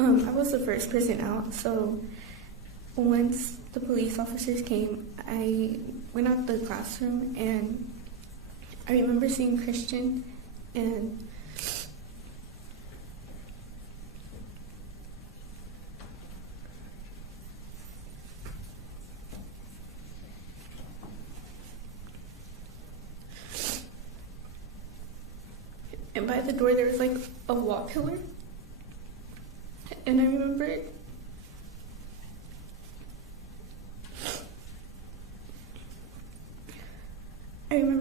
I was the first person out, so once the police officers came, I went out the classroom, and I remember seeing Christian, and by the door there was like a wall pillar, and I remember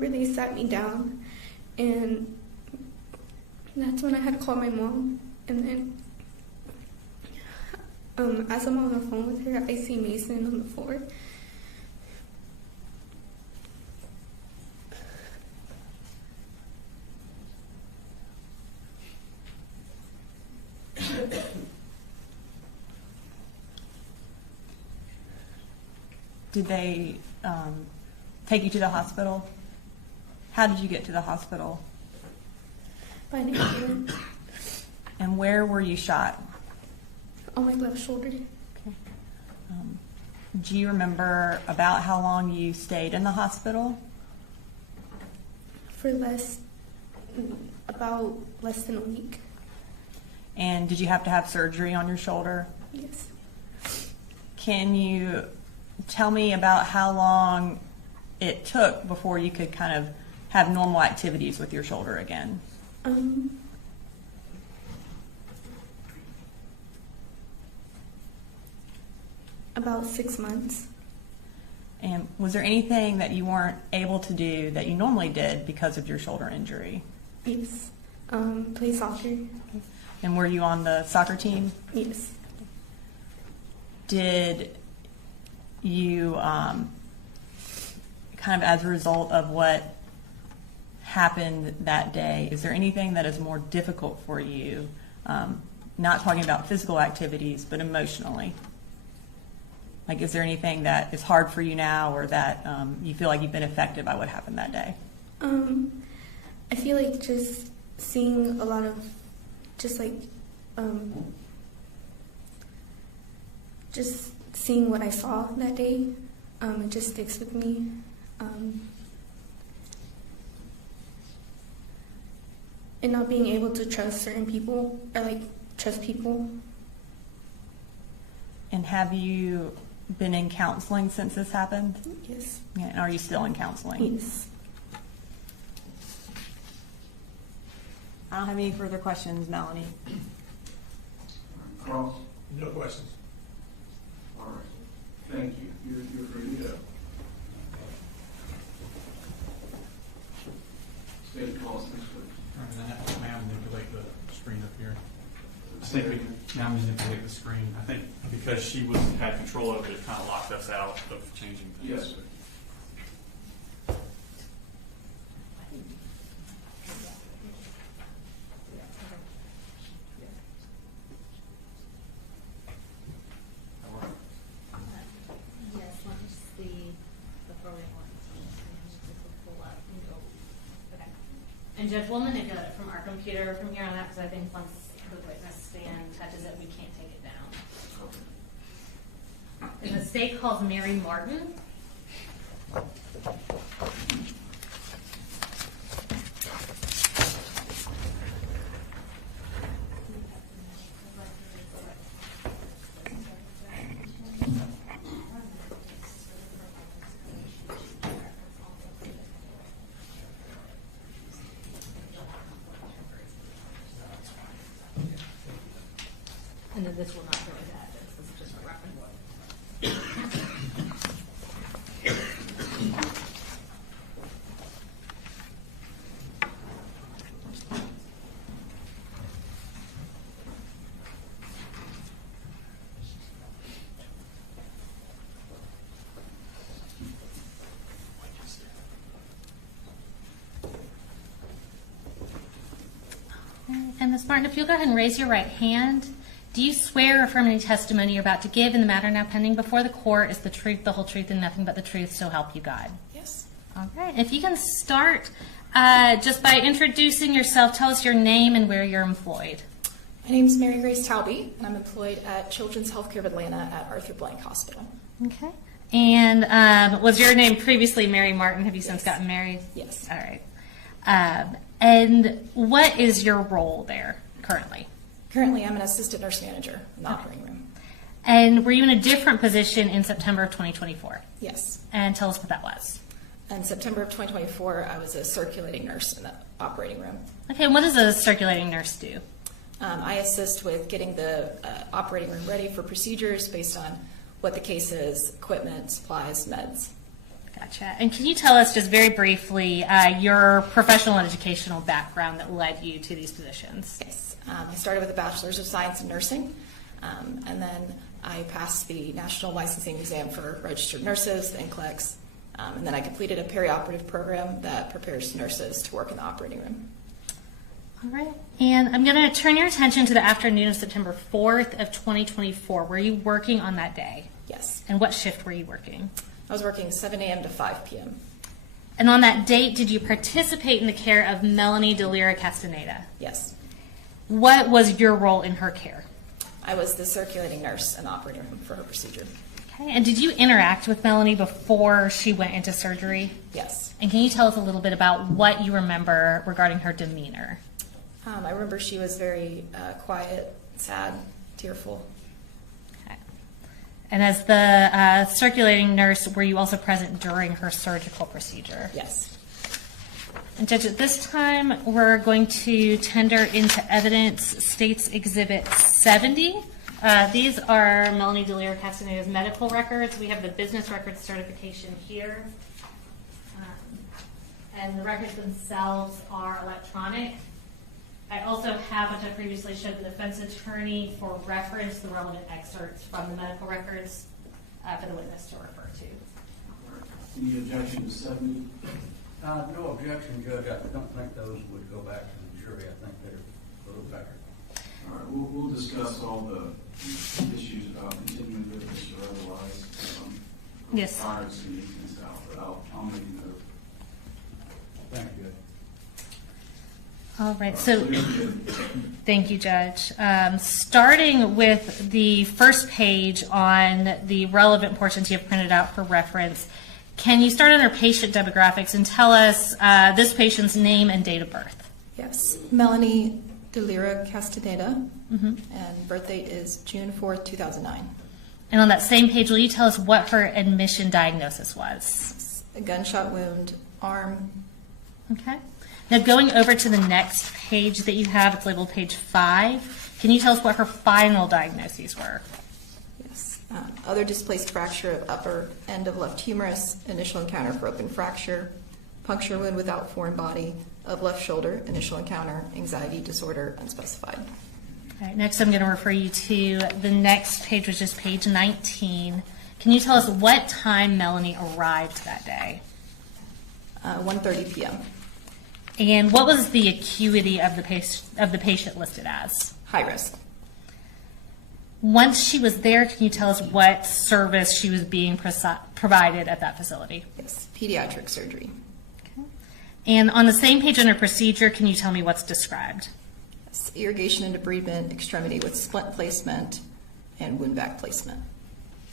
they sat me down, and that's when I had called my mom, and then as I'm on the phone with her, I see Mason on the floor. Did they take you to the hospital? How did you get to the hospital? By an ambulance. And where were you shot? On my left shoulder. Okay. Do you remember about how long you stayed in the hospital? For about less than a week. And did you have to have surgery on your shoulder? Yes. Can you tell me about how long it took before you could kind of have normal activities with your shoulder again? About 6 months. And was there anything that you weren't able to do that you normally did because of your shoulder injury? Yes. Play soccer. And were you on the soccer team? Yes. Did you, kind of as a result of what happened that day, is there anything that is more difficult for you, not talking about physical activities, but emotionally? Like, is there anything that is hard for you now, or that you feel like you've been affected by what happened that day? I feel like just seeing a lot of, just seeing what I saw that day, it just sticks with me. And not being able to trust certain people, or trust people. And have you been in counseling since this happened? Yes. Yeah, and are you still in counseling? Yes. I don't have any further questions, Melanie. Cross? No questions. All right. Thank you. You're free to go. State policy, please. I'm going to have to manipulate the screen up here. I think Now I'm manipulate the screen. I think because she had control of it, it kind of locked us out of changing things. Yes, sir. Yes, let me see the throwing one. Pull up and go. Okay. And Judge, we'll manipulate it from our computer from here on out, because I think once the witness stand touches it, we can't take it down. And the state calls Mary Martin. And then this will not go into evidence. This is just a reference. And Ms. Martin, if you'll go ahead and raise your right hand. Do you swear or affirm any testimony you're about to give in the matter now pending before the court is the truth, the whole truth, and nothing but the truth, so help you God? Yes. All right. If you can start just by introducing yourself, tell us your name and where you're employed. My name is Mary Grace Talby, and I'm employed at Children's Healthcare of Atlanta at Arthur Blank Hospital. Okay. And was your name previously Mary Martin? Have you since gotten married? Yes. All right. And what is your role there currently? Currently, I'm an assistant nurse manager in the operating room. And were you in a different position in September of 2024? Yes. And tell us what that was. In September of 2024, I was a circulating nurse in the operating room. Okay, and what does a circulating nurse do? I assist with getting the operating room ready for procedures based on what the case is, equipment, supplies, meds. Gotcha. And can you tell us just very briefly your professional and educational background that led you to these positions? Yes. I started with a Bachelor's of Science in Nursing, and then I passed the National Licensing Exam for Registered Nurses, the NCLEX, and then I completed a perioperative program that prepares nurses to work in the operating room. All right. And I'm going to turn your attention to the afternoon of September 4th of 2024. Were you working on that day? Yes. And what shift were you working? I was working 7 a.m. to 5 p.m. And on that date, did you participate in the care of Melanie Delira Castaneda? Yes. What was your role in her care? I was the circulating nurse in the operating room for her procedure. Okay. And did you interact with Melanie before she went into surgery? Yes. And can you tell us a little bit about what you remember regarding her demeanor? I remember she was very quiet, sad, tearful. Okay. And as the circulating nurse, were you also present during her surgical procedure? Yes. And Judge, at this time, we're going to tender into evidence State's Exhibit 70. These are Melanie Delira Castaneda's medical records. We have the business records certification here. And the records themselves are electronic. I also have, which I previously showed the defense attorney for reference, the relevant excerpts from the medical records for the witness to refer to. Any objection to 70? No objection, Judge. I don't think those would go back to the jury. I think they're a little better. All right, we'll discuss all the issues about continuing business or otherwise. Yes. Prior to seeing things out, but I'll make a note. Thank you. All right, so thank you, Judge. Starting with the first page on the relevant portions you have printed out for reference, can you start under patient demographics and tell us this patient's name and date of birth? Yes. Melanie Delira Castaneda, and birth date is June 4th, 2009. And on that same page, will you tell us what her admission diagnosis was? A gunshot wound, arm. Okay. Now going over to the next page that you have, it's labeled page 5. Can you tell us what her final diagnoses were? Yes. Other displaced fracture of upper end of left humerus, initial encounter for open fracture, puncture wound without foreign body of left shoulder, initial encounter, anxiety disorder, unspecified. All right, next I'm going to refer you to the next page, which is page 19. Can you tell us what time Melanie arrived that day? 1:30 p.m. And what was the acuity of the patient listed as? High risk. Once she was there, can you tell us what service she was being provided at that facility? Yes. Pediatric surgery. Okay. And on the same page under procedure, can you tell me what's described? Yes. Irrigation and debridement, extremity with splint placement, and wound vac placement.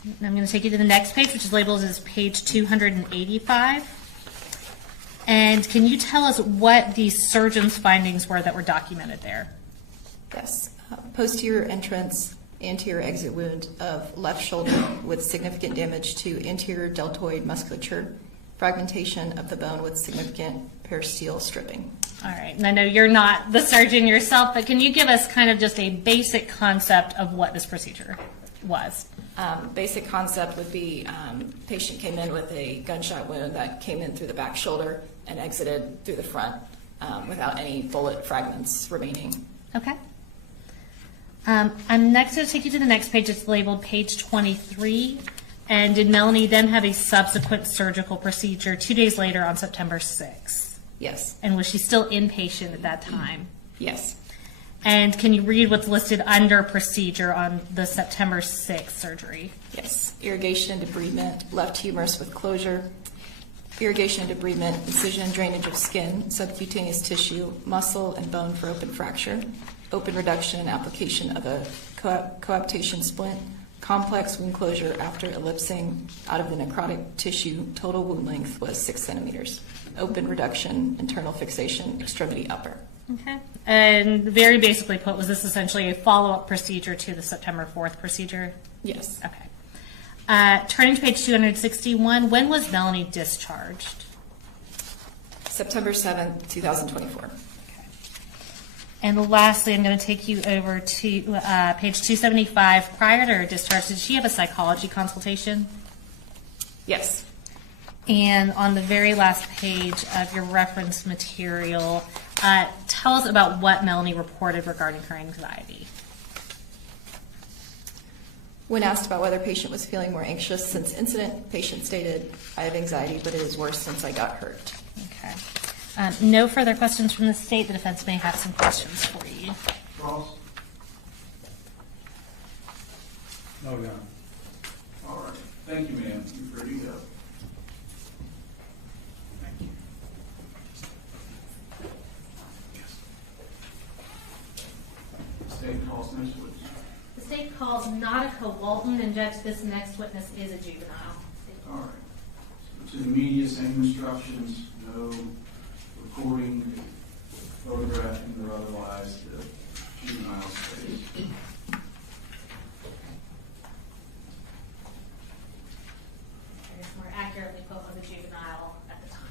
And I'm going to take you to the next page, which is labeled as page 285. And can you tell us what the surgeon's findings were that were documented there? Yes. Posterior entrance, anterior exit wound of left shoulder with significant damage to anterior deltoid musculature, fragmentation of the bone with significant peristeel stripping. All right. And I know you're not the surgeon yourself, but can you give us kind of just a basic concept of what this procedure was? Basic concept would be patient came in with a gunshot wound that came in through the back shoulder and exited through the front without any bullet fragments remaining. Okay. I'm next going to take you to the next page. It's labeled page 23. And did Melanie then have a subsequent surgical procedure 2 days later on September 6th? Yes. And was she still inpatient at that time? Yes. And can you read what's listed under procedure on the September 6th surgery? Yes. Irrigation and debridement, left humerus with closure, irrigation and debridement, incision and drainage of skin, subcutaneous tissue, muscle, and bone for open fracture, open reduction and application of a coaptation splint, complex wound closure after ellipsing out of the necrotic tissue. Total wound length was 6 centimeters. Open reduction, internal fixation, extremity upper. Okay. And very basically put, was this essentially a follow-up procedure to the September 4th procedure? Yes. Okay. Turning to page 261, when was Melanie discharged? September 7th, 2024. And lastly, I'm going to take you over to page 275. Prior to her discharge, did she have a psychology consultation? Yes. And on the very last page of your reference material, tell us about what Melanie reported regarding her anxiety. When asked about whether patient was feeling more anxious since incident, patient stated, "I have anxiety, but it is worse since I got hurt." Okay. No further questions from the state. The defense may have some questions for you. Cross? No, Your Honor. All right. Thank you, ma'am. You're ready to go. Thank you. State calls next witness. The state calls Nautica Walton, and Judge, this next witness is a juvenile. All right. So to the media, same instructions, no recording, photographing, or otherwise the juvenile space. I guess more accurately put was a juvenile at the time.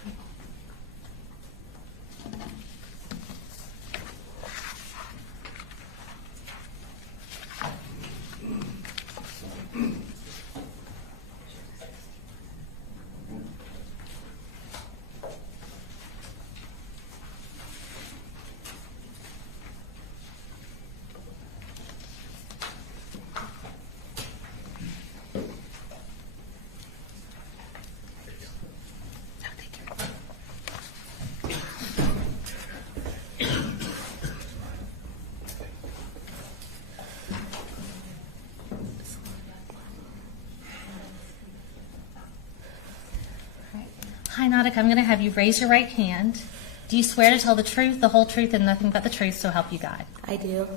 Hi, Nautica. I'm going to have you raise your right hand. Do you swear to tell the truth, the whole truth, and nothing but the truth, so help you God? I do.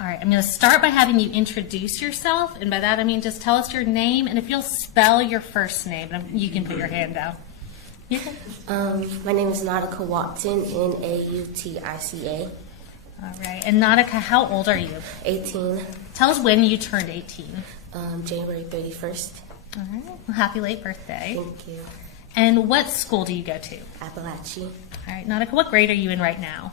All right. I'm going to start by having you introduce yourself, and by that I mean just tell us your name, and if you'll spell your first name, you can put your hand down. Yeah. My name is Nautica Watson, Nautica. All right. And Nautica, how old are you? 18, Tell us when you turned 18. January 31st. All right. Well, happy late birthday. Thank you. And what school do you go to? Apalachee. All right, Nautica, what grade are you in right now?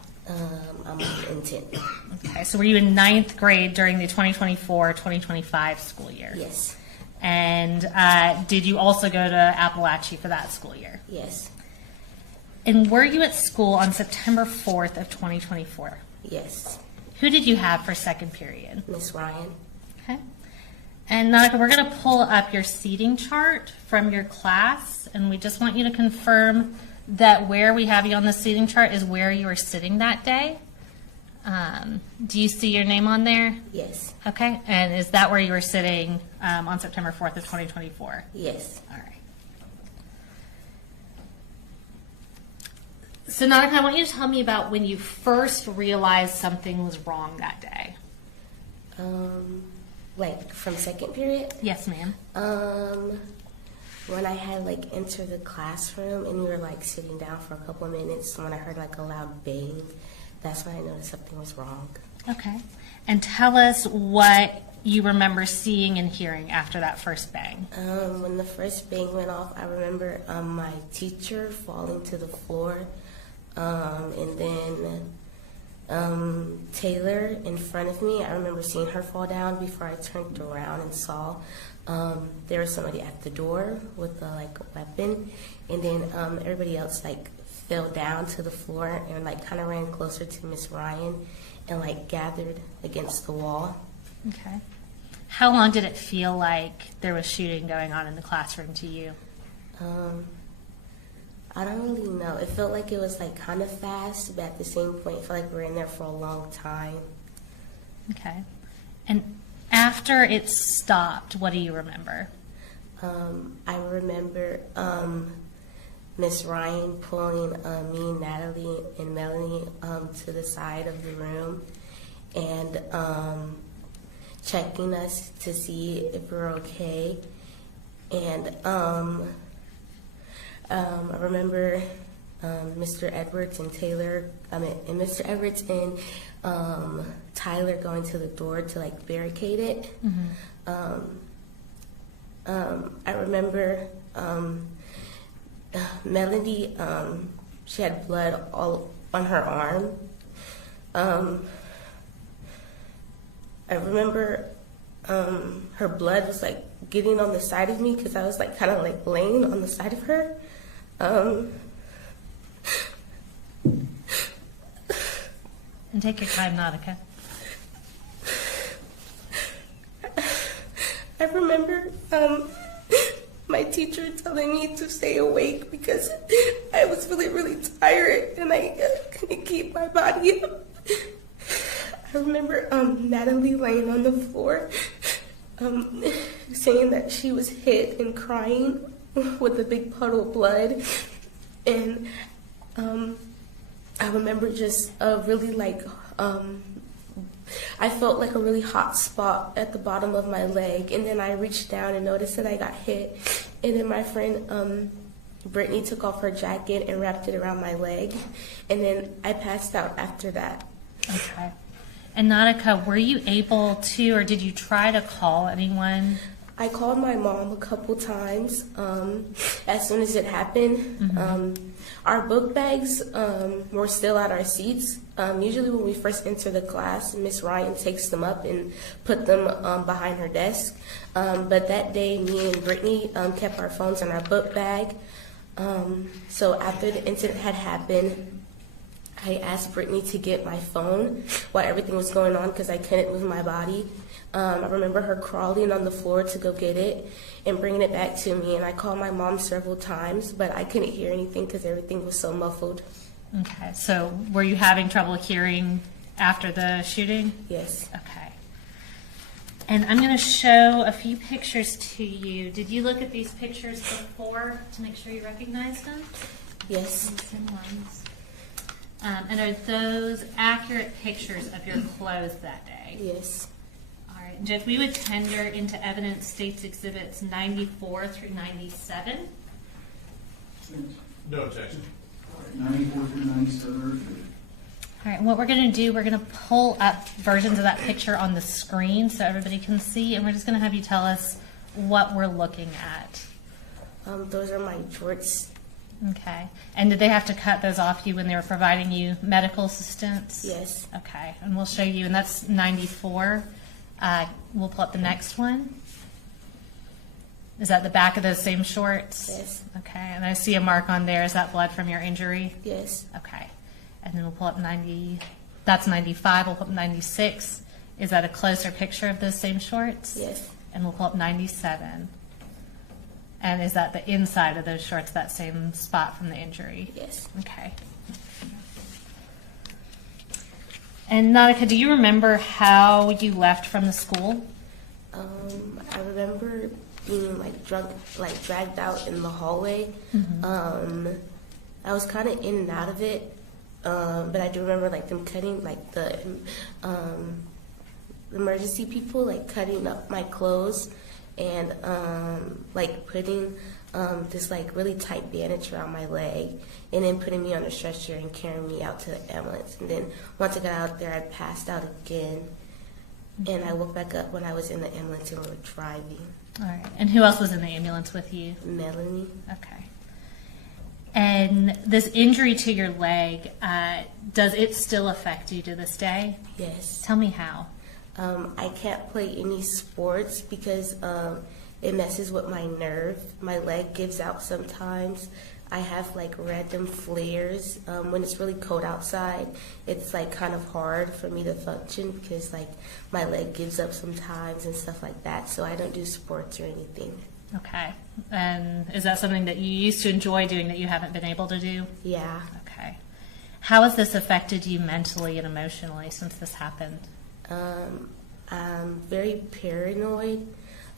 I'm in 10th. Okay, so were you in 9th grade during the 2024-2025 school year? Yes. And did you also go to Apalachee for that school year? Yes. And were you at school on September 4th of 2024? Yes. Who did you have for second period? Miss Ryan. Okay. And Nautica, we're going to pull up your seating chart from your class, and we just want you to confirm that where we have you on the seating chart is where you were sitting that day. Do you see your name on there? Yes. Okay. And is that where you were sitting on September 4th of 2024? Yes. All right. So Nautica, I want you to tell me about when you first realized something was wrong that day. Like from second period? Yes, ma'am. When I had like entered the classroom and we were like sitting down for a couple of minutes, when I heard like a loud bang, that's when I noticed something was wrong. Okay. And tell us what you remember seeing and hearing after that first bang. When the first bang went off, I remember my teacher falling to the floor, and then Taylor in front of me. I remember seeing her fall down before I turned around and saw there was somebody at the door with a weapon, and then everybody else like fell down to the floor and like kind of ran closer to Miss Ryan and like gathered against the wall. Okay. How long did it feel like there was shooting going on in the classroom to you? I don't really know. It felt like it was like kind of fast, but at the same point, it felt like we were in there for a long time. Okay. And after it stopped, what do you remember? I remember Miss Ryan pulling me, Natalie, and Melanie to the side of the room and checking us to see if we're okay. And I remember Mr. Edwards and Mr. Edwards and Tyler going to the door to like barricade it. I remember Melanie, she had blood all on her arm. I remember her blood was like getting on the side of me because I was like kind of like laying on the side of her. And take your time, Nautica. I remember my teacher telling me to stay awake because I was really, really tired and I couldn't keep my body up. I remember Natalie laying on the floor saying that she was hit and crying with a big puddle of blood. And I remember just really like, I felt like a really hot spot at the bottom of my leg. And then I reached down and noticed that I got hit. And then my friend Britney took off her jacket and wrapped it around my leg. And then I passed out after that. Okay. And Nautica, were you able to, or did you try to call anyone? I called my mom a couple times as soon as it happened. Our book bags were still at our seats. Usually when we first enter the class, Miss Ryan takes them up and put them behind her desk. But that day, me and Britney kept our phones in our book bag. So after the incident had happened, I asked Britney to get my phone while everything was going on because I couldn't move my body. I remember her crawling on the floor to go get it and bringing it back to me. And I called my mom several times, but I couldn't hear anything because everything was so muffled. Okay, so were you having trouble hearing after the shooting? Yes. Okay. And I'm going to show a few pictures to you. Did you look at these pictures before to make sure you recognized them? Yes. And are those accurate pictures of your clothes that day? Yes. All right. Judge, we would tender into evidence States Exhibits 94 through 97. No objection. 94 through 97. All right, and what we're going to do, we're going to pull up versions of that picture on the screen so everybody can see, and we're just going to have you tell us what we're looking at. Those are my jorts. Okay. And did they have to cut those off you when they were providing you medical assistance? Yes. Okay. And we'll show you, and that's 94. We'll pull up the next one. Is that the back of those same shorts? Yes. Okay. And I see a mark on there. Is that blood from your injury? Yes. Okay. And then we'll pull up 90. That's 95. We'll pull up 96. Is that a closer picture of those same shorts? Yes. And we'll pull up 97. And is that the inside of those shorts, that same spot from the injury? Yes. Okay. And Nautica, do you remember how you left from the school? I remember being like drunk, like dragged out in the hallway. I was kind of in and out of it, but I do remember like them cutting, like the emergency people, like cutting up my clothes and like putting this like really tight bandage around my leg, and then putting me on a stretcher and carrying me out to the ambulance. And then once I got out there, I passed out again, and I woke back up when I was in the ambulance and we were driving. All right. And who else was in the ambulance with you? Melanie. Okay. And this injury to your leg, does it still affect you to this day? Yes. Tell me how. I can't play any sports because it messes with my nerve. My leg gives out sometimes. I have like random flares. When it's really cold outside, it's like kind of hard for me to function because like my leg gives up sometimes and stuff like that. So I don't do sports or anything. Okay. And is that something that you used to enjoy doing that you haven't been able to do? Yeah. Okay. How has this affected you mentally and emotionally since this happened? I'm very paranoid.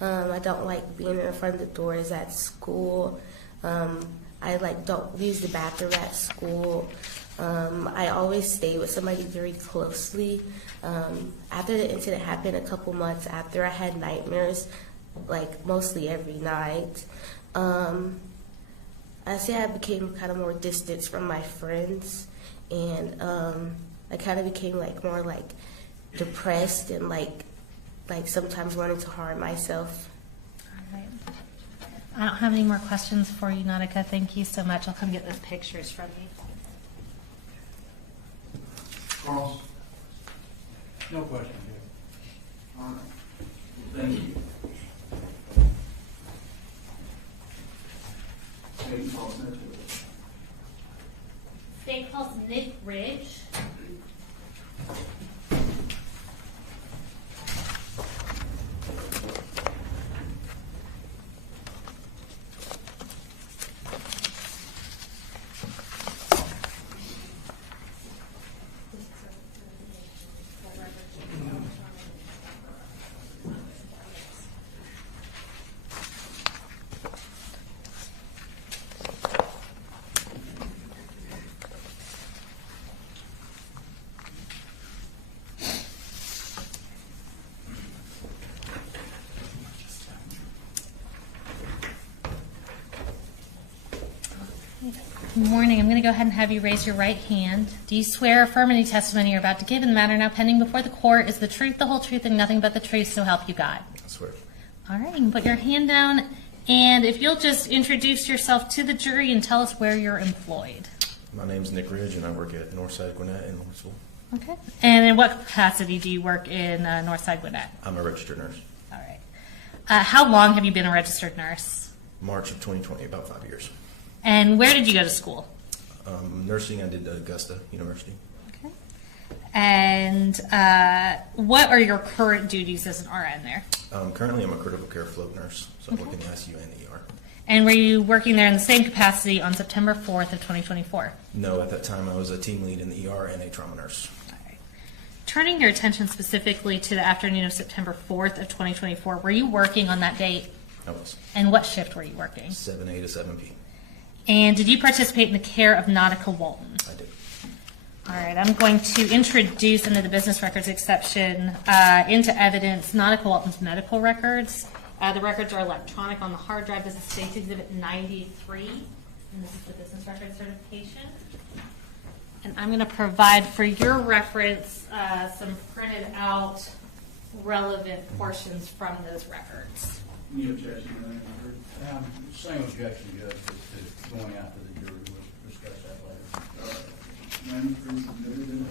I don't like being in front of the doors at school. I like don't use the bathroom at school. I always stay with somebody very closely. After the incident happened, a couple months after, I had nightmares, like mostly every night. I say I became kind of more distant from my friends, and I kind of became like more like depressed and like sometimes wanting to harm myself. All right. I don't have any more questions for you, Nautica. Thank you so much. I'll come get those pictures from you. Carl? No question, Jeff. All right. Thank you. Hayden calls next. State calls Nick Ridge. Good morning. I'm going to go ahead and have you raise your right hand. Do you swear or affirm any testimony you're about to give in the matter now pending before the court is the truth, the whole truth, and nothing but the truth, so help you God? I swear. All right, you can put your hand down, and if you'll just introduce yourself to the jury and tell us where you're employed. My name's Nick Ridge, and I work at Northside Gwinnett in Northville. Okay. And in what capacity do you work in Northside Gwinnett? I'm a registered nurse. All right. How long have you been a registered nurse? March of 2020, about 5 years. And where did you go to school? Nursing, I did Augusta University. Okay. And what are your current duties as an RN there? Currently, I'm a critical care float nurse, so I work in the ICU and the ER. And were you working there in the same capacity on September 4th of 2024? No, at that time, I was a team lead in the ER and a trauma nurse. All right. Turning your attention specifically to the afternoon of September 4th of 2024, were you working on that date? I was. And what shift were you working? 7A to 7P. And did you participate in the care of Nautica Walton? I did. All right, I'm going to introduce under the business records exception into evidence Nautica Walton's medical records. The records are electronic on the hard drive. This is State's Exhibit 93, and this is the business record certification. And I'm going to provide for your reference some printed out relevant portions from those records. Any objection to that? Same objection, Judge, to going out to the jury. We'll discuss that later. 93 submitted in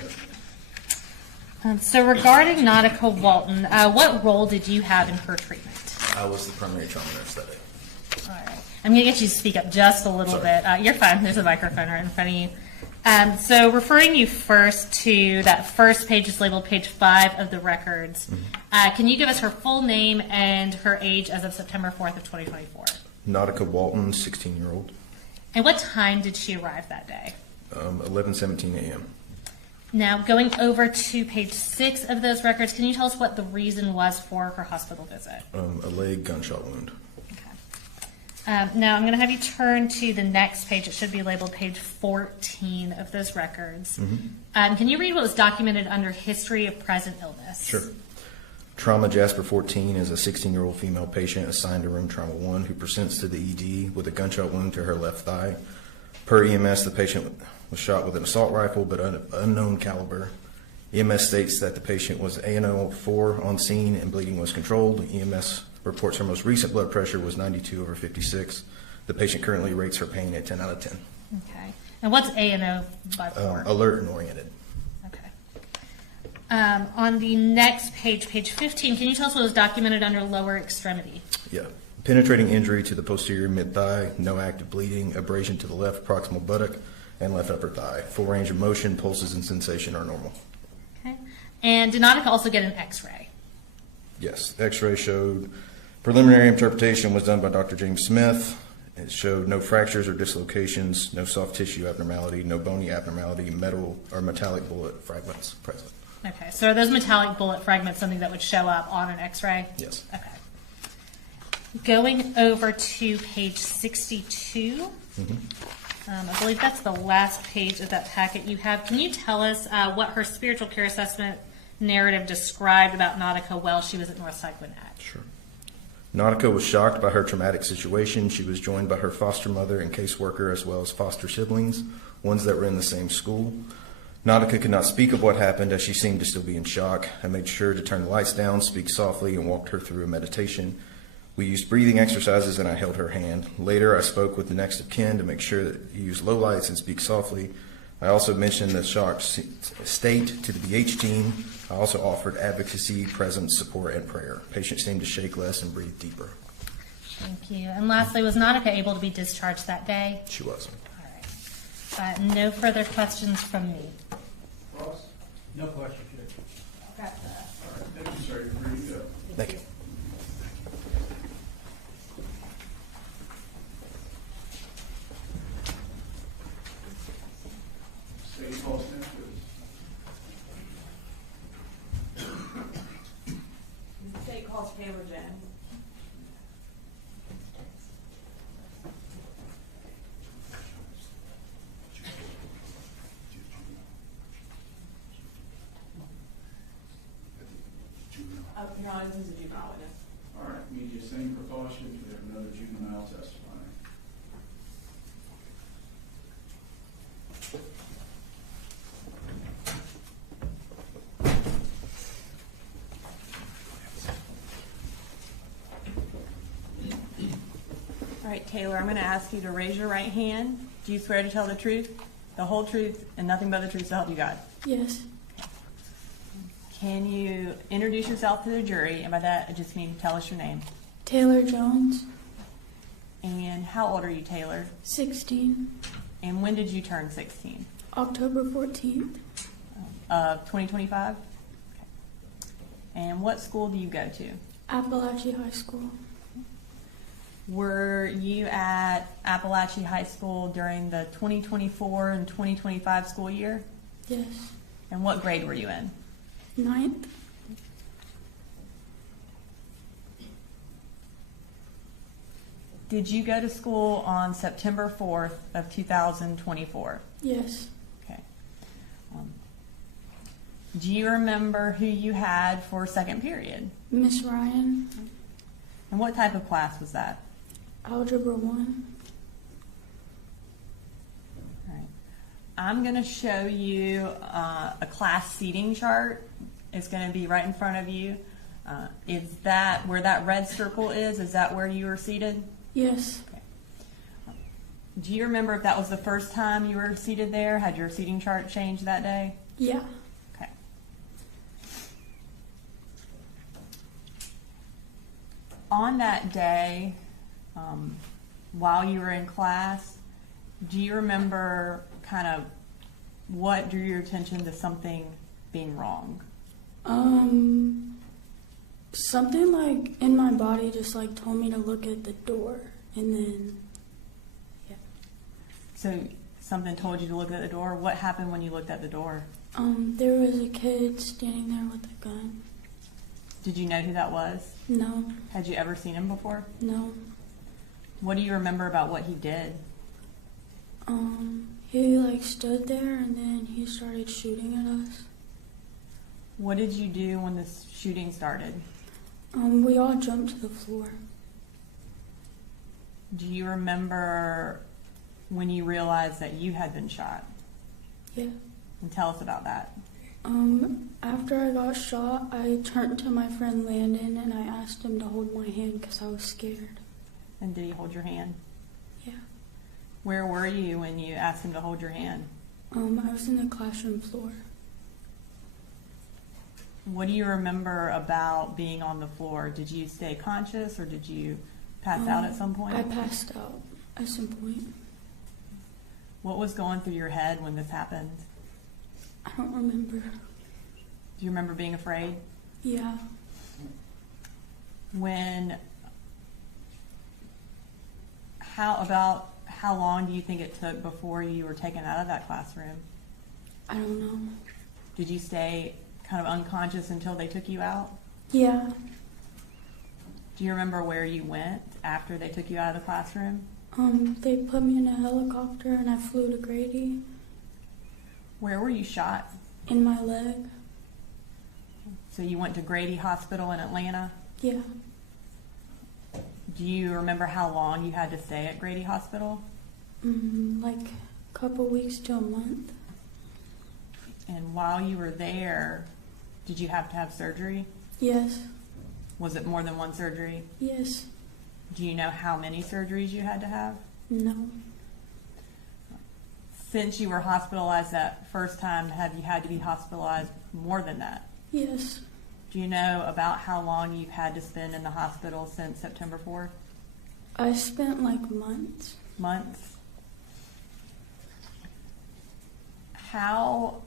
evidence. So regarding Nautica Walton, what role did you have in her treatment? I was the primary trauma nurse that day. All right. I'm going to get you to speak up just a little Sorry. bit. You're fine. There's a microphone right in front of you. So referring you first to that first page is labeled page 5 of the records. Mm-hmm. Can you give us her full name and her age as of September 4th of 2024? Nautica Walton, 16-year-old. And what time did she arrive that day? 11:17 a.m. Now, going over to page 6 of those records, can you tell us what the reason was for her hospital visit? A leg gunshot wound. Now, I'm going to have you turn to the next page. It should be labeled page 14 of those records. Mm-hmm. Can you read what was documented under history of present illness? Sure. Trauma Jasper 14 is a 16-year-old female patient assigned to room trauma 1 who presents to the ED with a gunshot wound to her left thigh. Per EMS, the patient was shot with an assault rifle but unknown caliber. EMS states that the patient was ANO4 on scene and bleeding was controlled. EMS reports her most recent blood pressure was 92/56. The patient currently rates her pain at 10 out of 10. Okay. And what's ANO by 4? Alert and oriented. Okay. On the next page, page 15, can you tell us what was documented under lower extremity? Yeah. Penetrating injury to the posterior mid-thigh, no active bleeding, abrasion to the left proximal buttock and left upper thigh. Full range of motion, pulses, and sensation are normal. Okay. And did Nautica also get an x-ray? Yes. X-ray showed preliminary interpretation was done by Dr. James Smith. It showed no fractures or dislocations, no soft tissue abnormality, no bony abnormality, metal or metallic bullet fragments present. Okay. So are those metallic bullet fragments something that would show up on an x-ray? Yes. Okay. Going over to page 62. I believe that's the last page of that packet you have. Can you tell us what her spiritual care assessment narrative described about Nautica while she was at Northside Gwinnett? Sure. Nautica was shocked by her traumatic situation. She was joined by her foster mother and caseworker, as well as foster siblings, ones that were in the same school. Nautica could not speak of what happened, as she seemed to still be in shock. I made sure to turn the lights down, speak softly, and walked her through a meditation. We used breathing exercises, and I held her hand. Later, I spoke with the next of kin to make sure that he used low lights and speak softly. I also mentioned the shocked state to the BH team. I also offered advocacy, presence, support, and prayer. Patient seemed to shake less and breathe deeper. Thank you. And lastly, was Nautica able to be discharged that day? She was. All right. No further questions from me. Ross? No question, Judge. All right, thank you, sir. You're free to go. Thank you. State call stand, please. The state calls Taylor Jones. Your Honor, this is a juvenile witness. All right, media, same precautions. We have another juvenile testifying. All right, Taylor, I'm going to ask you to raise your right hand. Do you swear to tell the truth, the whole truth, and nothing but the truth to help you God? Yes. Can you introduce yourself to the jury? And by that, I just mean tell us your name. Taylor Jones, And how old are you, Taylor? 16, And when did you turn 16? October 14th, Of 2025? Okay. And what school do you go to? Apalachee High School. Were you at Apalachee High School during the 2024 and 2025 school year? Yes. And what grade were you in? 9th, Did you go to school on September 4th of 2024? yes. Okay. Do you remember who you had for second period? Miss Ryan, And what type of class was that? Algebra 1. All right. I'm going to show you a class seating chart. It's going to be right in front of you. Is that where that red circle is? Is that where you were seated? Yes. Okay. Do you remember if that was the first time you were seated there? Had your seating chart changed that day? Yeah. Okay. On that day, while you were in class, do you remember kind of what drew your attention to something being wrong? Something like in my body just like told me to look at the door, and then, yeah. So something told you to look at the door. What happened when you looked at the door? There was a kid standing there with a gun. Did you know who that was? No, Had you ever seen him before? no. What do you remember about what he did? He like stood there and then he started shooting at us. What did you do when the shooting started? We all jumped to the floor. Do you remember when you realized that you had been shot? Yeah. And tell us about that. After I got shot, I turned to my friend Landon and I asked him to hold my hand because I was scared. And did he hold your hand? Yeah. Where were you when you asked him to hold your hand? I was in the classroom floor. What do you remember about being on the floor? Did you stay conscious or did you pass out at some point? I passed out at some point. What was going through your head when this happened? I don't remember. Do you remember being afraid? Yeah. How long do you think it took before you were taken out of that classroom? I don't know. Did you stay kind of unconscious until they took you out? Yeah. Do you remember where you went after they took you out of the classroom? They put me in a helicopter and I flew to Grady. Where were you shot? In my leg. So you went to Grady Hospital in Atlanta? Yeah. Do you remember how long you had to stay at Grady Hospital? Like a couple weeks to a month. And while you were there, did you have to have surgery? Yes. Was it more than one surgery? Yes. Do you know how many surgeries you had to have? No. Since you were hospitalized that first time, have you had to be hospitalized more than that? Yes. Do you know about how long you've had to spend in the hospital since September 4th? I spent like months. Months? How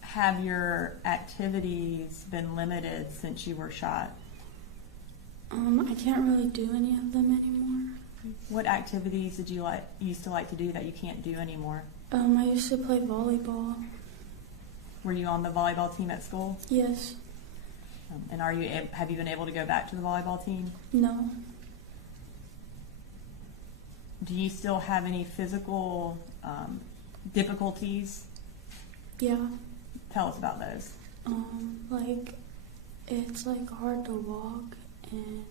have your activities been limited since you were shot? I can't really do any of them anymore. What activities did you used to like to do that you can't do anymore? I used to play volleyball. Were you on the volleyball team at school? Yes. And have you been able to go back to the volleyball team? No. Do you still have any physical difficulties? Yeah. Tell us about those. Like, it's like hard to walk and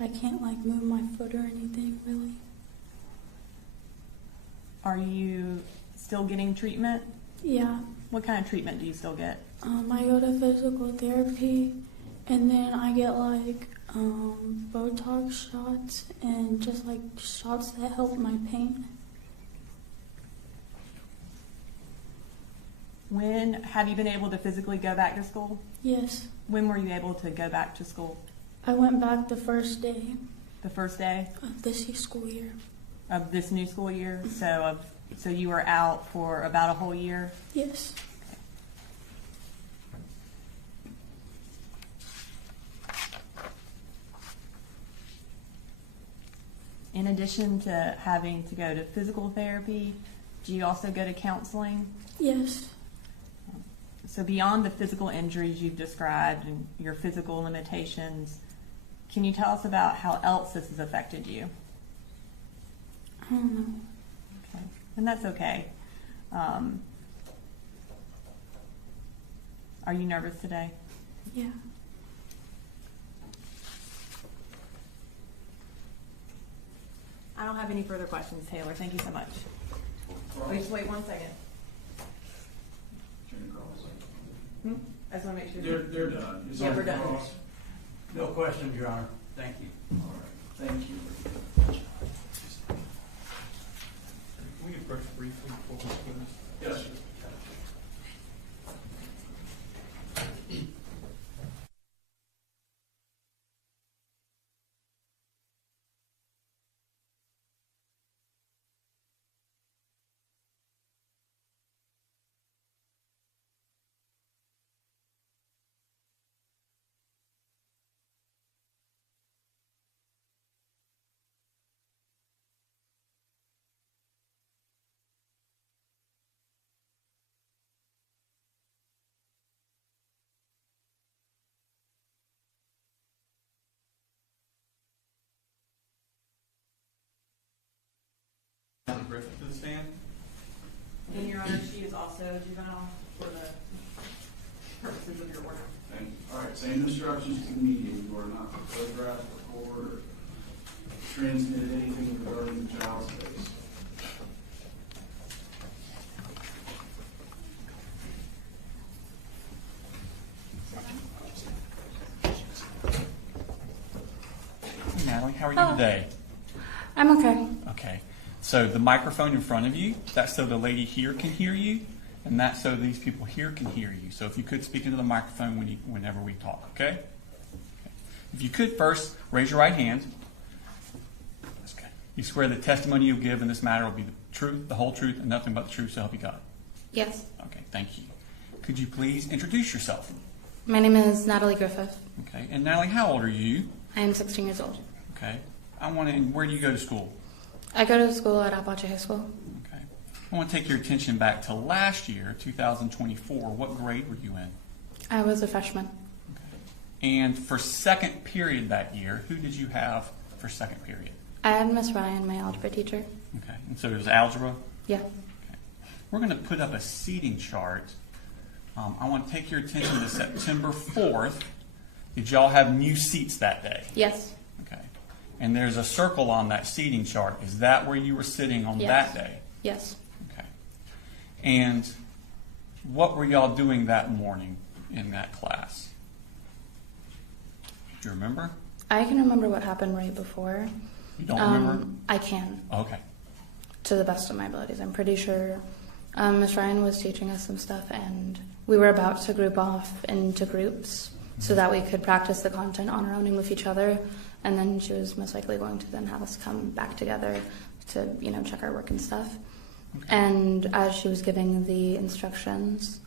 I can't like move my foot or anything really. Are you still getting treatment? Yeah. What kind of treatment do you still get? I go to physical therapy and then I get like Botox shots and just like shots that help my pain. When have you been able to physically go back to school? Yes. When were you able to go back to school? I went back the first day The first day of this school year. of this new school year? So you were out for about a whole year? Yes. In addition to having to go to physical therapy, do you also go to counseling? Yes. So beyond the physical injuries you've described and your physical limitations, can you tell us about how else this has affected you? I don't know. Okay. And that's okay. Are you nervous today? Yeah. I don't have any further questions, Taylor. Thank you so much. Wait, just wait 1 second. I just want to make sure. They're done. It's Yeah, on we're the done. cross. No questions, Your Honor. Thank you. All right, thank you. Can we approach briefly before we close? Yes, sir. Griffith to the stand. And Your Honor, she is also juvenile for the purposes of your order. Thank you. All right, same instructions to the media. You are not to photograph, record, or transmit anything regarding the child's case. Natalie, how are you today? I'm okay. Okay. So the microphone in front of you, that's so the lady here can hear you, and that's so these people here can hear you. So if you could speak into the microphone whenever we talk, okay? If you could first raise your right hand. That's good. You swear the testimony you give in this matter will be the truth, the whole truth, and nothing but the truth, so help you God. Yes. Okay, thank you. Could you please introduce yourself? My name is Natalie Griffith. Okay. And Natalie, how old are you? I am 16 years old. Okay. Where do you go to school? I go to school at Apalachee High School. Okay. I want to take your attention back to last year, 2024. What grade were you in? I was a freshman. Okay. And for second period that year, who did you have for second period? I had Miss Ryan, my algebra teacher. Okay, and so it was algebra? Yeah. Okay. We're going to put up a seating chart. I want to take your attention to September 4th. Did y'all have new seats that day? Yes. Okay. And there's a circle on that seating chart. Is that where you were sitting on Yes. that day? Yes. Okay. And what were y'all doing that morning in that class? Do you remember? I can remember what happened right before. You don't remember? I can, Okay. to the best of my abilities. I'm pretty sure Miss Ryan was teaching us some stuff, and we were about to group off into groups so that we could practice the content on our own and with each other. And then she was most likely going to then have us come back together to, check our work and stuff. Okay. And as she was giving the instructions,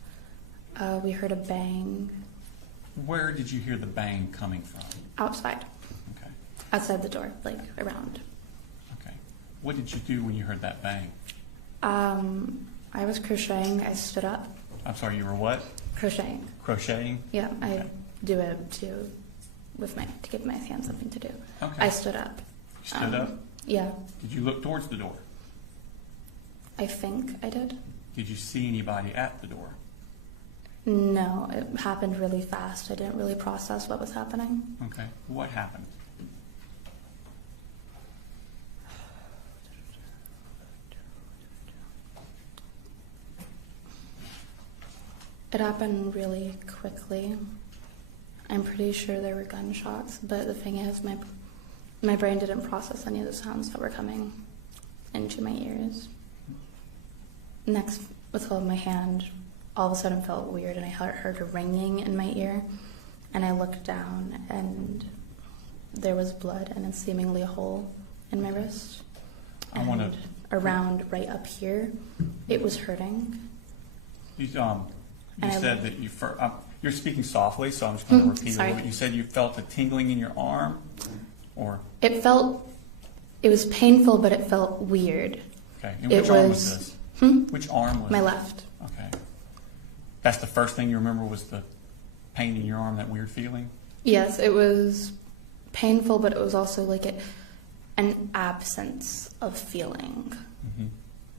we heard a bang Where did you hear the bang coming from? outside, Okay. outside the door, like around. Okay. What did you do when you heard that bang? I was crocheting. I stood up. I'm sorry, you were what? Crocheting. Crocheting? Yeah, I Okay. do it to give my hands something to do. Okay. I stood up. You stood up? Yeah, Did you look towards the door? I think I did. Did you see anybody at the door? No, it happened really fast. I didn't really process what was happening. Okay. What happened? It happened really quickly. I'm pretty sure there were gunshots, but the thing is, my brain didn't process any of the sounds that were coming into my ears. Next, with hold of my hand, all of a sudden felt weird, and I heard a ringing in my ear, and I looked down, and there was blood and seemingly a hole in my wrist. I wanna- And around right up here, it was hurting. You And I- said that you're speaking softly, so I'm just going to repeat a Sorry. little bit. You said you felt a tingling in your arm, or It was painful, but it felt weird. okay. And It which arm was was- this? Hmm? Which arm was My it? left. Okay. That's the first thing you remember was the pain in your arm, that weird feeling. Yes, it was painful, but it was also like an absence of feeling, Mm-hmm.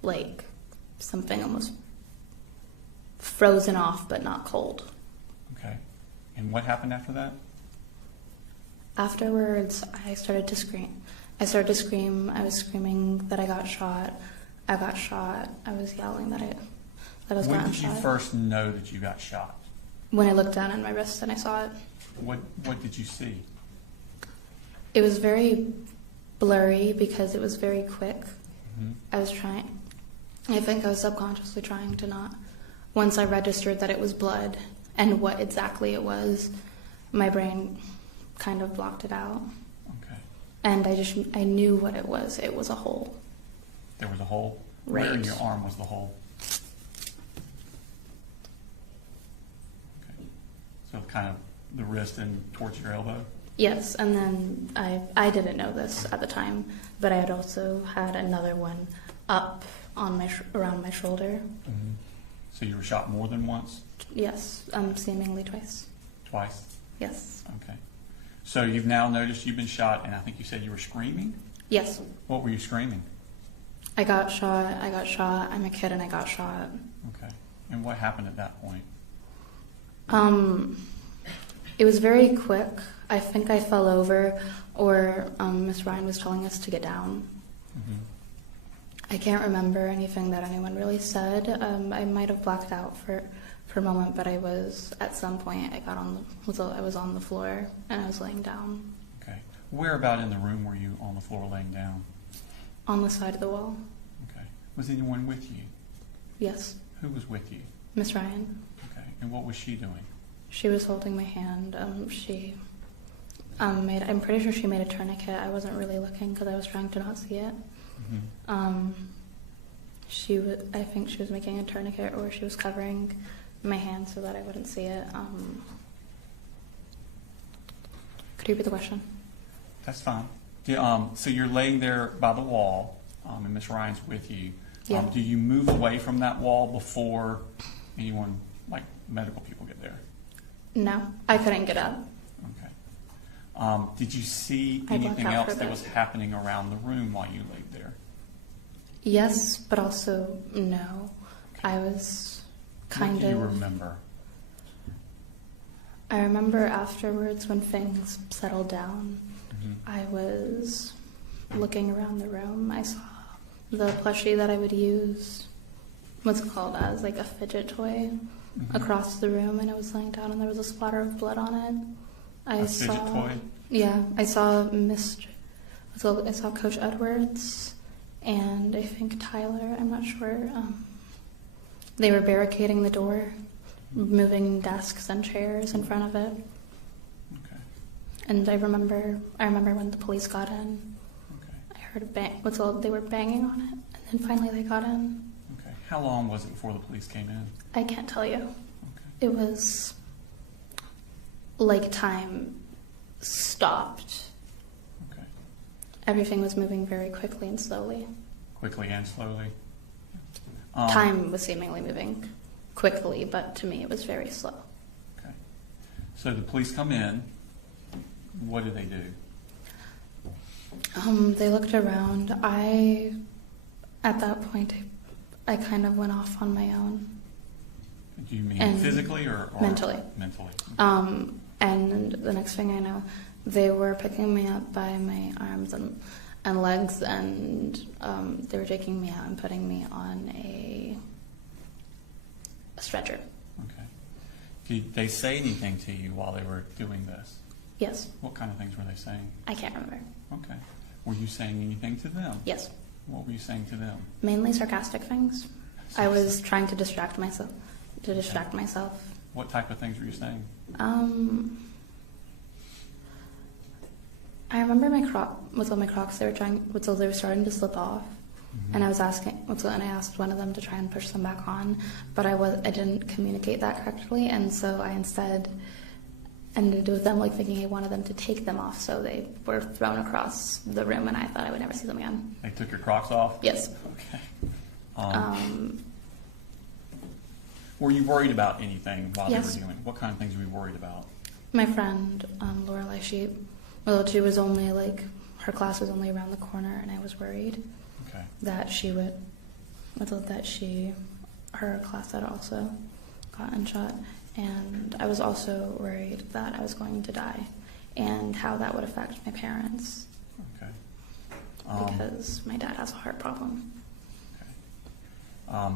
like something almost frozen off, but not cold. Okay. And what happened after that? Afterwards, I started to scream. I was screaming that I got shot. I got shot. I was yelling that I was When getting did you shot. first know that you got shot? When I looked down at my wrist and I saw it. What did you see? It was very blurry because it was very quick. Mm-hmm. I think I was subconsciously trying to not. Once I registered that it was blood and what exactly it was, my brain kind of blocked it out. Okay. And I knew what it was. It was a hole. There was a hole? Right. Where in your arm was the hole? Okay. So kind of the wrist and towards your elbow? Yes, and then I didn't know this at the time, but I had also had another one up on around my shoulder. Mm-hmm. So you were shot more than once? Yes, seemingly twice. Twice? Yes. Okay. So you've now noticed you've been shot, and I think you said you were screaming? Yes. What were you screaming? I got shot. I'm a kid and I got shot. Okay. And what happened at that point? It was very quick. I think I fell over, or Miss Ryan was telling us to get down. Mm-hmm. I can't remember anything that anyone really said. I might have blacked out for a moment, but I was at some point I was on the floor and I was laying down Okay. Where about in the room were you on the floor laying down? on the side of the wall. Okay. Was anyone with you? Yes, Who was with you? Miss Ryan. Okay. And what was she doing? She was holding my hand. I'm pretty sure she made a tourniquet. I wasn't really looking because I was trying to not see it. Mm-hmm. I think she was making a tourniquet, or she was covering my hand so that I wouldn't see it. Could you repeat the question? That's fine. So you're laying there by the wall, and Miss Ryan's with you. Yeah. Do you move away from that wall before anyone, like medical people, get there? No, I couldn't get up. Did you see I blacked anything out else for a that bit. was happening around the room while you laid there? Yes, but also no. I was kind What do you of. remember? I remember afterwards when things settled down, Mhm. I was looking around the room. I saw the plushie that I would use, what's called as like a fidget toy, Mhm. across the room, and it was laying down, and there was a splatter of blood on it. A fidget toy? Yeah, I saw I saw Coach Edwards, and I think Tyler. I'm not sure. They were barricading the door, moving desks and chairs in front of it. Okay. And I remember when the police got in. Okay. I heard a bang. They were banging on it, and then finally they got in. Okay. How long was it before the police came in? I can't tell you. Okay. It was like time stopped. Okay. Everything was moving very quickly and slowly. Quickly and slowly? Time was seemingly moving quickly, but to me it was very slow. Okay. So the police come in. What do they do? They looked around. At that point, I kind of went off on my own. Do you mean And physically or mentally. Mentally. And the next thing I know, they were picking me up by my arms and legs, and they were taking me out and putting me on a stretcher. Okay. Did they say anything to you while they were doing this? Yes. What kind of things were they saying? I can't remember. Okay. Were you saying anything to them? Yes. What were you saying to them? Mainly sarcastic things. I was trying to distract myself. What type of things were you saying? I remember my Crocs. They were starting to slip off, and I asked one of them to try and push them back on, but I didn't communicate that correctly, and so I instead ended with them like thinking I wanted them to take them off, so they were thrown across the room, and I thought I would never see them again. They took your Crocs off? Yes. Okay. Were you worried about anything while Yes. they were doing? What kind of things were you worried about? My friend, Lorelei, she was only her class was only around the corner, and I was worried Okay. that her class had also gotten shot, and I was also worried that I was going to die, and how that would affect my parents, Okay. because my dad has a heart problem. Okay.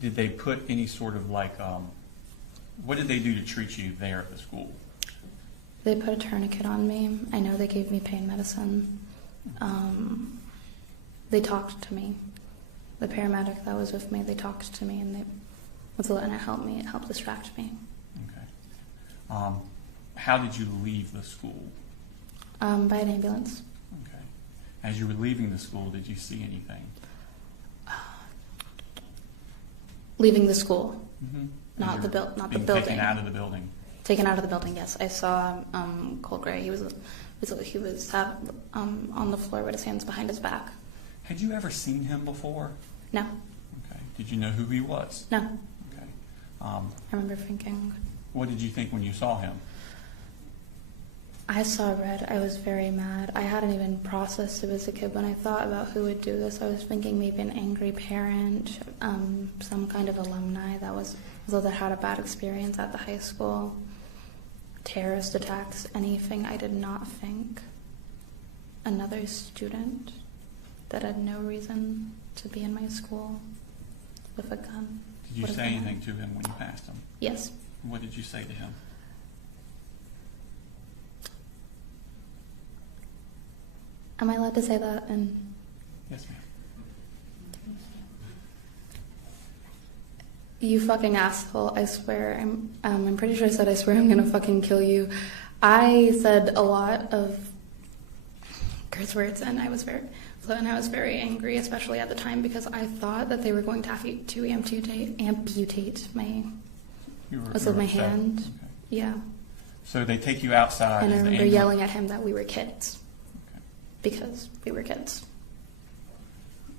Did they put any sort of what did they do to treat you there at the school? They put a tourniquet on me. I know they gave me pain medicine. They talked to me. The paramedic that was with me, they talked to me, and it helped me. It helped distract me. Okay. How did you leave the school? By an ambulance. Okay. As you were leaving the school, did you see anything? Leaving the school, Mm-hmm. not the Being building. taken out of the building. Taken out of the building. Yes, I saw Colin Gray. He was on the floor with his hands behind his back. Had you ever seen him before? No, Okay. Did you know who he was? no. Okay. I remember thinking. What did you think when you saw him? I saw red. I was very mad. I hadn't even processed it as a kid. When I thought about who would do this, I was thinking maybe an angry parent, some kind of alumni that had a bad experience at the high school, terrorist attacks, anything. I did not think another student that had no reason to be in my school with a gun. Did you say anything to him when you passed him? Yes. What did you say to him? Am I allowed to say that? And Yes, ma'am. you fucking asshole! I swear. I'm pretty sure I said I swear I'm gonna fucking kill you. I said a lot of curse words, and I was very angry, especially at the time, because I thought that they were going to have to amputate my my hand. Okay. Yeah. So they take you outside. And I Is the remember ambulance- yelling at him that we were kids. Okay. Because we were kids.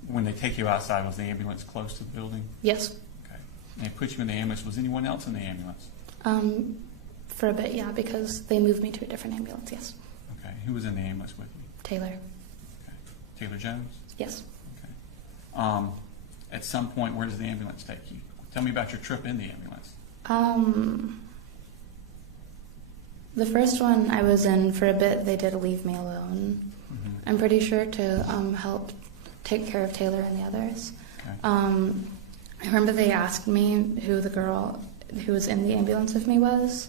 When they take you outside, was the ambulance close to the building? Yes. Okay. And they put you in the ambulance. Was anyone else in the ambulance? For a bit, yeah, because they moved me to a different ambulance, yes. Okay. Who was in the ambulance with you? Taylor, Okay. Taylor Jones? yes. Okay. At some point, where does the ambulance take you? Tell me about your trip in the ambulance. The first one I was in for a bit, they did leave me alone. Mm-hmm. I'm pretty sure to help take care of Taylor and the others. Okay. I remember they asked me who the girl who was in the ambulance with me was,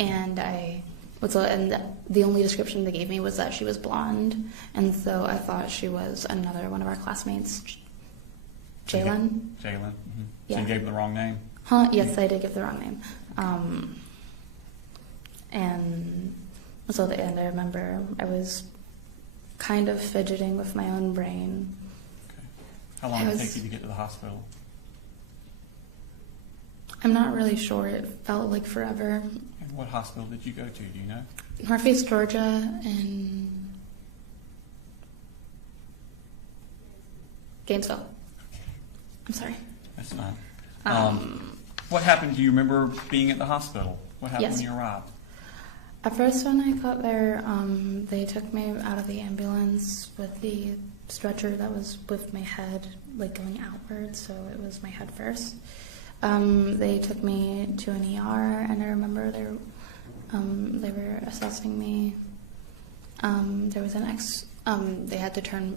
Mm-hmm. and the only description they gave me was that she was blonde, and so I thought she was another one of our classmates, Jalen. Jalen. Mm-hmm. Yeah. So you gave the wrong name? Huh? Yes, I did give the wrong name. And so at the end, I remember I was kind of fidgeting with my own brain. Okay. How long did it take you to get to the hospital? I'm not really sure. It felt like forever. And what hospital did you go to? Do you know? Northeast Georgia and Gainesville. I'm sorry. That's fine. What happened? Do you remember being at the hospital? What happened Yes. when you arrived? At first, when I got there, they took me out of the ambulance with the stretcher that was with my head, like going outward, so it was my head first. They took me to an ER, and I remember they were assessing me. There was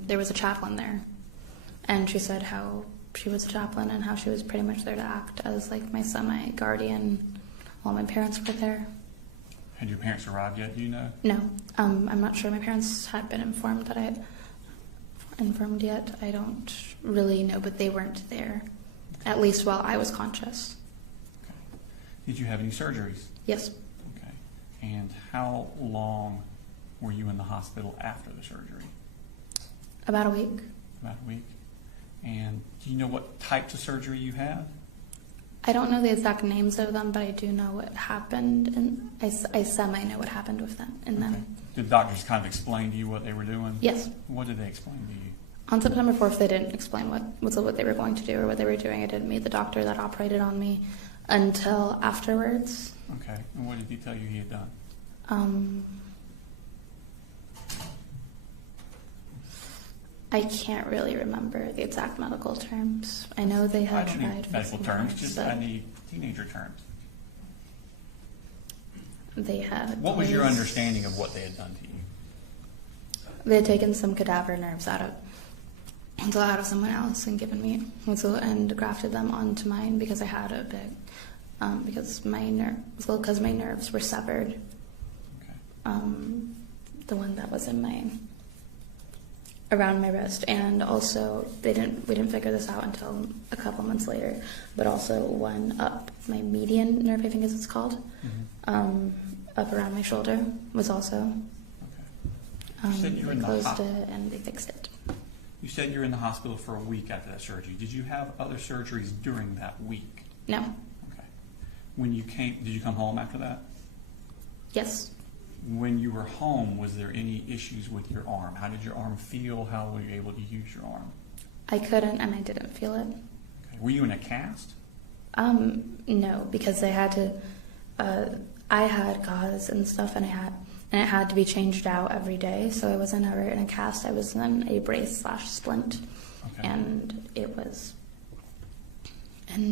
there was a chaplain there, and she said how she was a chaplain and how she was pretty much there to act as like my semi-guardian while my parents were there. Had your parents arrived yet? Do you know? No, I'm not sure my parents had been informed yet. I don't really know, but they weren't there, at least while I was conscious. Okay. Did you have any surgeries? Yes. Okay. And how long were you in the hospital after the surgery? About a week. About a week. And do you know what types of surgery you had? I don't know the exact names of them, but I do know what happened, and I semi know what happened with them. And Okay. then, Did the doctors kind of explain to you what they were doing? yes, What did they explain to you? on September 4th, they didn't explain what they were going to do or what they were doing. I didn't meet the doctor that operated on me until afterwards. Okay. And what did he tell you he had done? I can't really remember the exact medical terms. I know they had I don't tried need medical some terms, others, just but I need teenager terms. they had. What was your placed- understanding of what they had done to you? They had taken some cadaver nerves out of someone else and given me and grafted them onto mine because I had a big because my nerves were severed. Okay. The one that was in around my wrist, and also we didn't figure this out until a couple months later, but also one up my median nerve, I think is it's called, up around my shoulder was also. Okay. You said you were They in the closed hospital. it and they fixed it. You said you were in the hospital for a week after that surgery. Did you have other surgeries during that week? No. Okay. When you did you come home after that? Yes. When you were home, was there any issues with your arm? How did your arm feel? How were you able to use your arm? I couldn't, and I didn't feel it. Okay. Were you in a cast? No, because they had to. I had gauze and stuff, and it had to be changed out every day. So I wasn't ever in a cast. I was in a brace/splint, Okay. and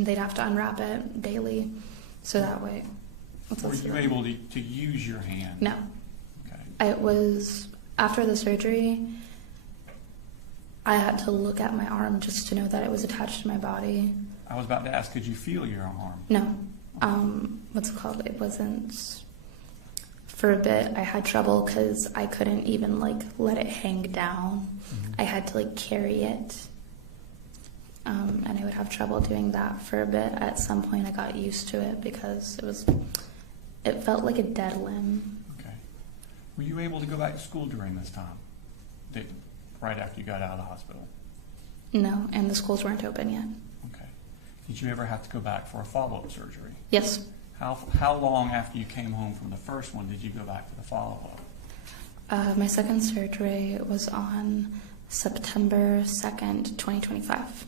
they'd have to unwrap it daily, so that way. Were you able to use your hand? No. Okay. It was after the surgery. I had to look at my arm just to know that it was attached to my body. I was about to ask, could you feel your arm? No. It wasn't. For a bit, I had trouble because I couldn't even let it hang down. Mm-hmm. I had to carry it, and I would have trouble doing that for a bit. At some point, I got used to it because it felt like a dead limb. Okay. Were you able to go back to school during this time? Right after you got out of the hospital? No, and the schools weren't open yet. Okay. Did you ever have to go back for a follow-up surgery? Yes. How long after you came home from the first one did you go back to the follow-up? My second surgery was on September 2nd, 2025.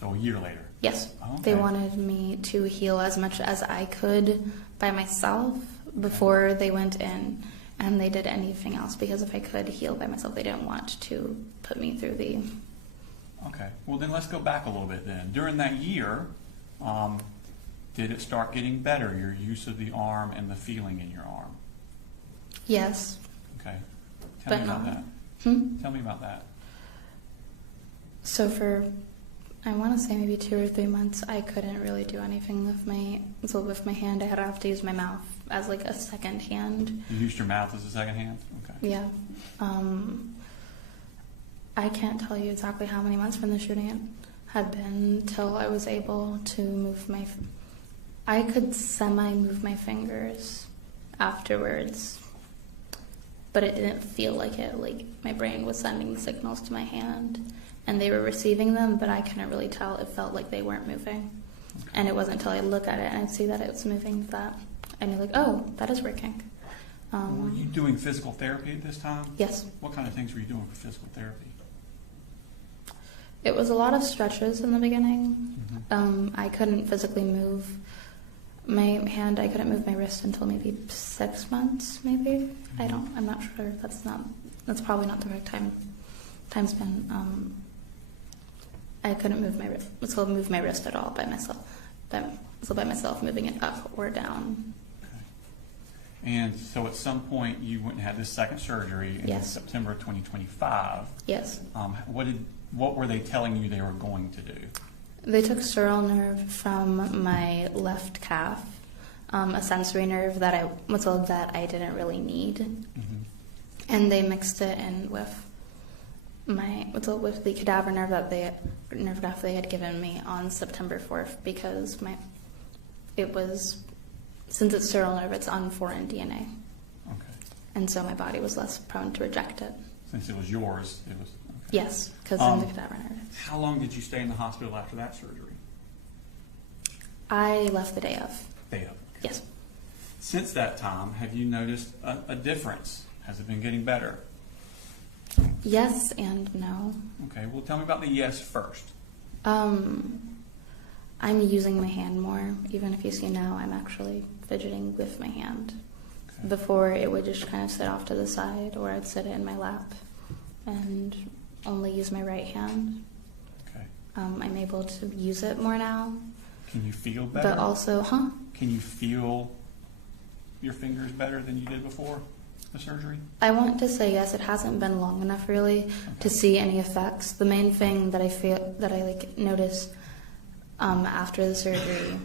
So a year later? Yes. Oh, okay. They wanted me to heal as much as I could by myself, before they went in, and they did anything else, because if I could heal by myself, they didn't want to put me through the... Okay, well then let's go back a little bit then. During that year, did it start getting better, your use of the arm and the feeling in your arm? Yes. Okay, tell me about that. Tell me about that. So for, I want to say maybe 2 or 3 months, I couldn't really do anything with my hand. I had to have to use my mouth as like a second hand. You used your mouth as a second hand? Okay. Yeah. I can't tell you exactly how many months from the shooting had been till I was able to move I could semi-move my fingers afterwards, but it didn't feel like it. Like my brain was sending signals to my hand, and they were receiving them, but I couldn't really tell. It felt like they weren't moving. Okay. And it wasn't until I look at it and I'd see that it was moving that I knew, like, oh, that is working. Were you doing physical therapy at this time? Yes. What kind of things were you doing for physical therapy? It was a lot of stretches in the beginning. I couldn't physically move my hand. I couldn't move my wrist until maybe 6 months, maybe. I'm not sure. That's probably not the right time span. I couldn't move my wrist at all by myself. By myself, moving it up or down. Okay. And so at some point you went and had this second surgery in September 2025. Yes. What were they telling you they were going to do? They took sural nerve from my left calf, a sensory nerve that I didn't really need, and they mixed it in with with the cadaver nerve nerve graft they had given me on September 4th, because since it's sural nerve, it's on foreign DNA. Okay. And so my body was less prone to reject it. Since it was yours, it was. Okay. Yes, because I'm the cadaver nerve. How long did you stay in the hospital after that surgery? I left the day of. Day of. Okay. Yes. Since that time, have you noticed a difference? Has it been getting better? Yes and no. Okay, well tell me about the yes first. I'm using my hand more. Even if you see now, I'm actually fidgeting with my hand. Okay. Before, it would just kind of sit off to the side, or I'd sit it in my lap and only use my right hand. Okay. I'm able to use it more now. Can you feel better? But also, Can you feel your fingers better than you did before the surgery? I want to say yes. It hasn't been long enough really to see any effects. The main thing that I notice after the surgery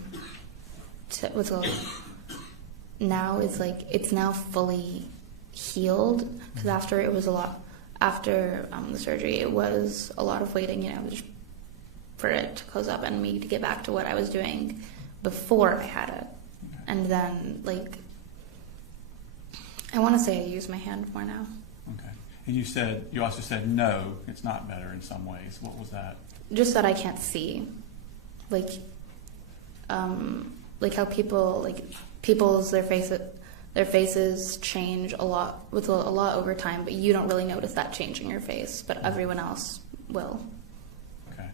now is it's now fully healed, because after the surgery it was a lot of waiting, just for it to close up and me to get back to what I was doing before I had it. Okay. And then I want to say I use my hand more now. Okay. And you also said no, it's not better in some ways. What was that? Just that I can't see. Like how their faces change a lot over time, but you don't really notice that change in your face, but everyone else will. Okay.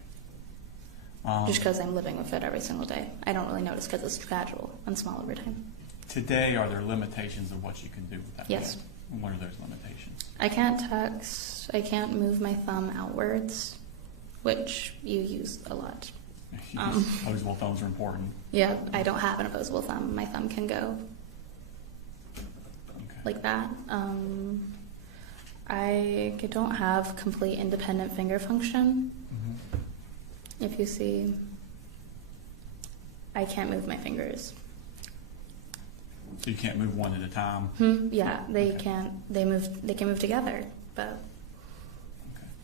Just because I'm living with it every single day. I don't really notice because it's gradual and small over time. Today, are there limitations of what you can do with that? Yes. And what are those limitations? I can't text. I can't move my thumb outwards, which you use a lot. Opposable thumbs are important. Yeah, I don't have an opposable thumb. My thumb can go like that. I don't have complete independent finger function. If you see, I can't move my fingers. So you can't move one at a time? Yeah, they can't. They can move together, but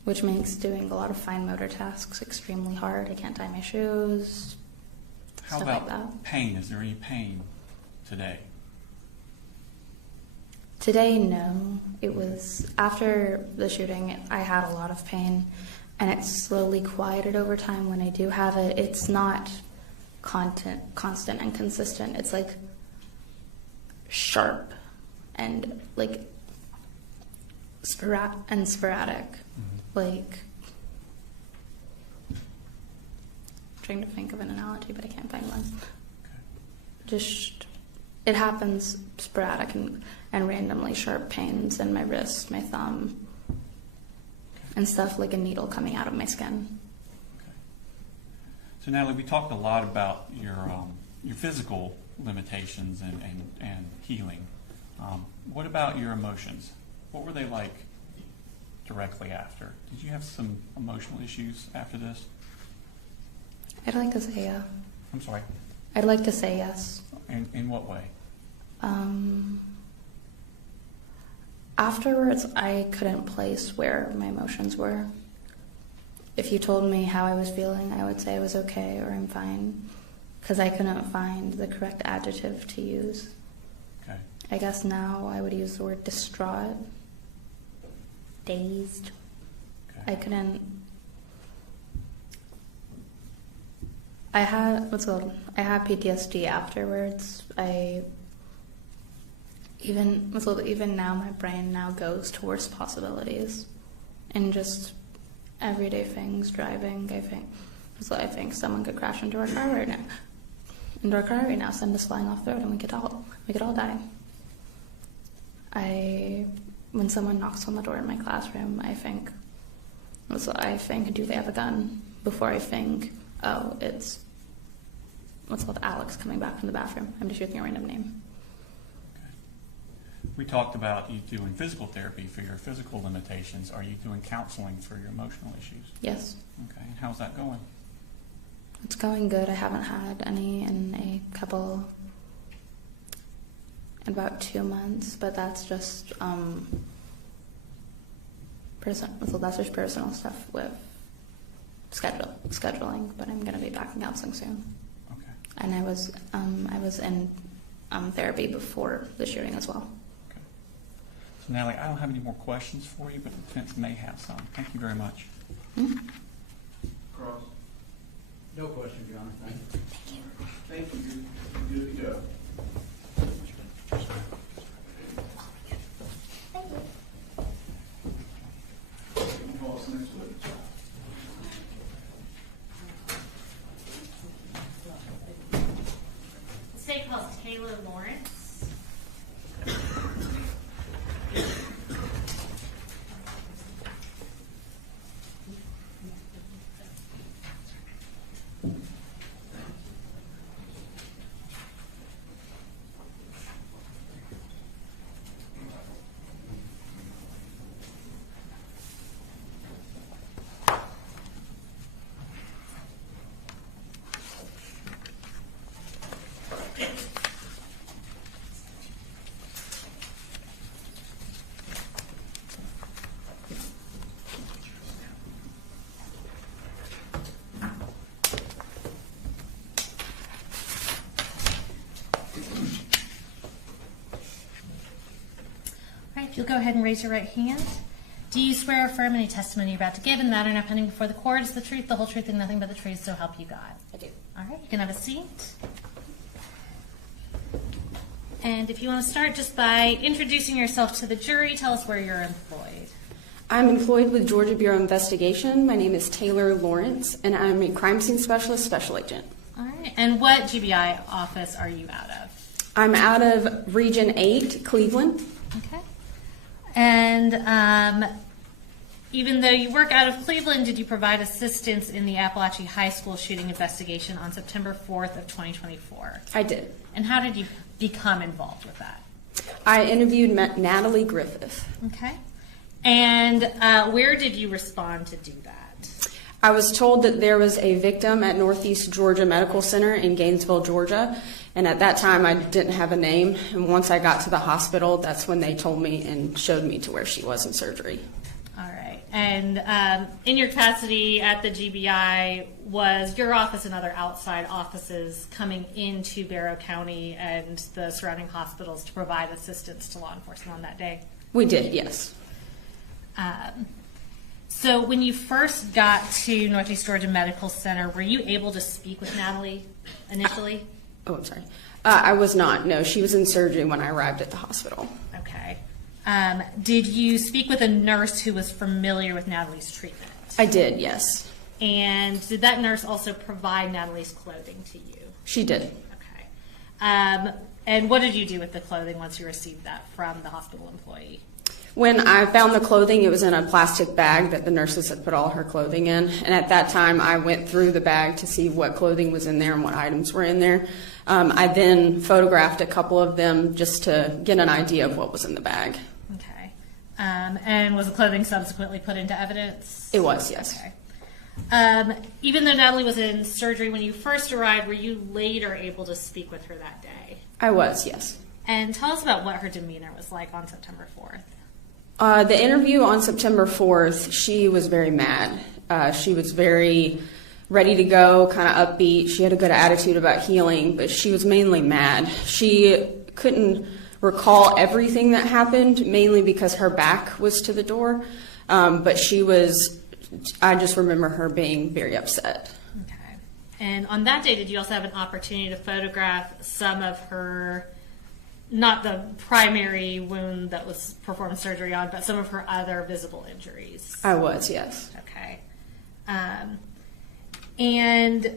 which makes doing a lot of fine motor tasks extremely hard. I can't tie my shoes. How stuff about like that. Pain? Is there any pain today? Today, no. It was after the shooting. I had a lot of pain, and it slowly quieted over time. When I do have it, it's not constant and consistent. It's sharp and sporadic. I'm trying to think of an analogy, but I can't find one. Just it happens sporadic and randomly, sharp pains in my wrist, my thumb, and stuff like a needle coming out of my skin. Okay. So Natalie, we talked a lot about your physical limitations and healing. What about your emotions? What were they like directly after? Did you have some emotional issues after this? I'd like to say yeah. I'm sorry. I'd like to say yes. In what way? Afterwards, I couldn't place where my emotions were. If you told me how I was feeling, I would say I was okay or I'm fine, because I couldn't find the correct adjective to use. Okay. I guess now I would use the word distraught, Dazed. I couldn't. I had PTSD afterwards. Even now, my brain now goes towards possibilities, and just everyday things. Driving, I think someone could crash into our car right now, send us flying off the road, and we could all die. When someone knocks on the door in my classroom, I think, do they have a gun? Before I think, oh, it's Alex coming back from the bathroom. I'm just using a random name. We talked about you doing physical therapy for your physical limitations. Are you doing counseling for your emotional issues? Yes. Okay. And how's that going? It's going good. I haven't had any in about 2 months, but that's just personal stuff with scheduling. But I'm going to be back in counseling soon. Okay. And I was in therapy before the shooting as well. Okay. So Natalie, I don't have any more questions for you, but the defense may have some. Thank you very much. Mm-hmm. Cross. No question, John. Thank you. Thank you. You're good to go. Call us next week. The state calls Taylor Lawrence. If you'll go ahead and raise your right hand. Do you swear or affirm any testimony you're about to give in the matter now pending before the court is the truth, the whole truth, and nothing but the truth, so help you God? I do. All right, you can have a seat. And if you want to start just by introducing yourself to the jury, tell us where you're employed. I'm employed with Georgia Bureau of Investigation. My name is Taylor Lawrence, and I'm a crime scene specialist, special agent. All right, and what GBI office are you out of? I'm out of Region 8, Cleveland. Okay. And even though you work out of Cleveland, did you provide assistance in the Apalachee High School shooting investigation on September 4th of 2024? I did. And how did you become involved with that? I interviewed Natalie Griffith. Okay. And where did you respond to do that? I was told that there was a victim at Northeast Georgia Medical Center in Gainesville, Georgia, and at that time I didn't have a name. And once I got to the hospital, that's when they told me and showed me to where she was in surgery. All right. And in your capacity at the GBI, was your office and other outside offices coming into Barrow County and the surrounding hospitals to provide assistance to law enforcement on that day? We did, yes. So when you first got to Northeast Georgia Medical Center, were you able to speak with Natalie initially? Oh, I'm sorry. I was not. No, she was in surgery when I arrived at the hospital. Okay. Did you speak with a nurse who was familiar with Natalie's treatment? I did, yes. And did that nurse also provide Natalie's clothing to you? She did. Okay. And what did you do with the clothing once you received that from the hospital employee? When I found the clothing, it was in a plastic bag that the nurses had put all her clothing in. And at that time, I went through the bag to see what clothing was in there and what items were in there. I then photographed a couple of them just to get an idea of what was in the bag. Okay. And was the clothing subsequently put into evidence? It was, yes. Okay. Even though Natalie was in surgery when you first arrived, were you later able to speak with her that day? I was, yes. And tell us about what her demeanor was like on September 4th. The interview on September 4th, she was very mad. She was very ready to go, kind of upbeat. She had a good attitude about healing, but she was mainly mad. She couldn't recall everything that happened, mainly because her back was to the door. But I just remember her being very upset. Okay. And on that day, did you also have an opportunity to photograph some of her, not the primary wound that was performed surgery on, but some of her other visible injuries? I was, yes. Okay. And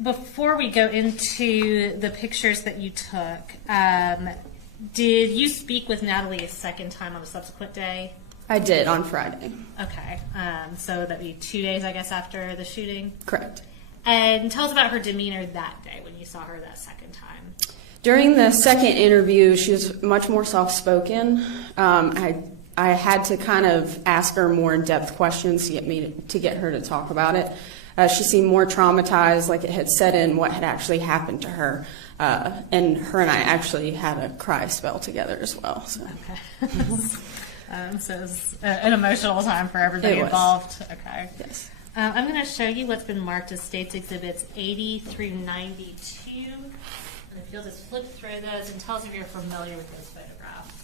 before we go into the pictures that you took, did you speak with Natalie a second time on a subsequent day? I did, on Friday. Okay. So that'd be 2 days, I guess, after the shooting? Correct. And tell us about her demeanor that day when you saw her that second time. During the second interview, she was much more soft-spoken. I had to kind of ask her more in-depth questions to get her to talk about it. She seemed more traumatized, like it had set in what had actually happened to her. And her and I actually had a cry spell together as well. So. Okay. So it was an emotional time for everybody involved. Okay. Yes. I'm going to show you what's been marked as States Exhibits 80 through 92. And if you'll just flip through those and tell us if you're familiar with those photographs.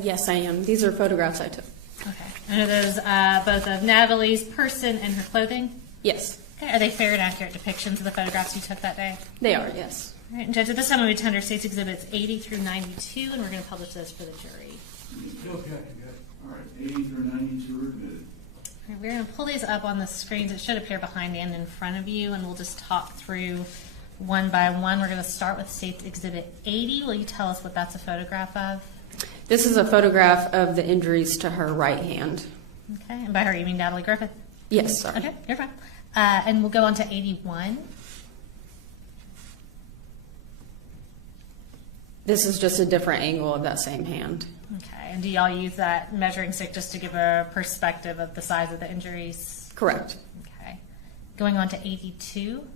Yes, I am. These are photographs I took. Okay. And are those both of Natalie's person and her clothing? Yes. Okay. Are they fair and accurate depictions of the photographs you took that day? They are, yes. All right. And Judge, at this time, we tender States Exhibits 80 through 92, and we're going to publish those for the jury. No objection, Judge. All right, 80 through 92 are admitted. All right, we're going to pull these up on the screens. It should appear behind and in front of you, and we'll just talk through one by one. We're going to start with States Exhibit 80. Will you tell us what that's a photograph of? This is a photograph of the injuries to her right hand. Okay, and by her you mean Natalie Griffith? Yes, sorry. Okay, you're fine. And we'll go on to 81. This is just a different angle of that same hand. Okay, and do y'all use that measuring stick just to give a perspective of the size of the injuries? Correct. Okay. Going on to 82.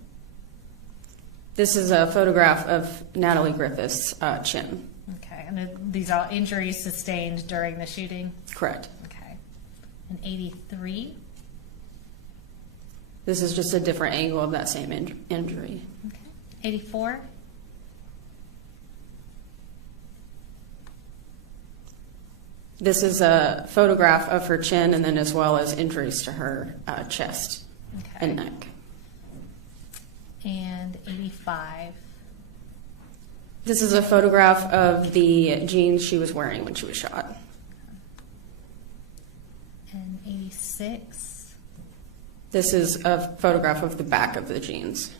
This is a photograph of Natalie Griffith's chin. Okay, and these are injuries sustained during the shooting? Correct. Okay. And 83. This is just a different angle of that same injury. Okay. 84. This is a photograph of her chin and then as well as injuries to her chest and neck. And 85. This is a photograph of the jeans she was wearing when she was shot. And 86. This is a photograph of the back of the jeans.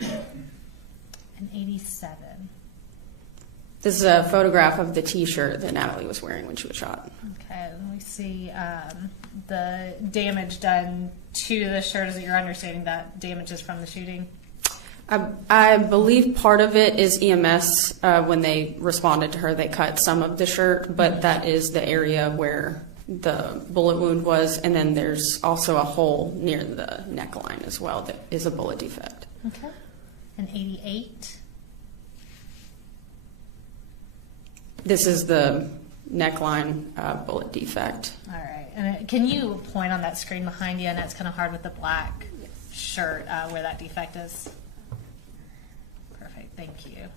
Okay. And 87. This is a photograph of the t-shirt that Natalie was wearing when she was shot. Okay, and we see the damage done to the shirt. Is it your understanding that damage is from the shooting? I believe part of it is EMS. When they responded to her, they cut some of the shirt, but that is the area where the bullet wound was, and then there's also a hole near the neckline as well that is a bullet defect. Okay. And 88. This is the neckline bullet defect. All right. And can you point on that screen behind you? And it's kind of hard with the black shirt where that defect is. Perfect. Thank you.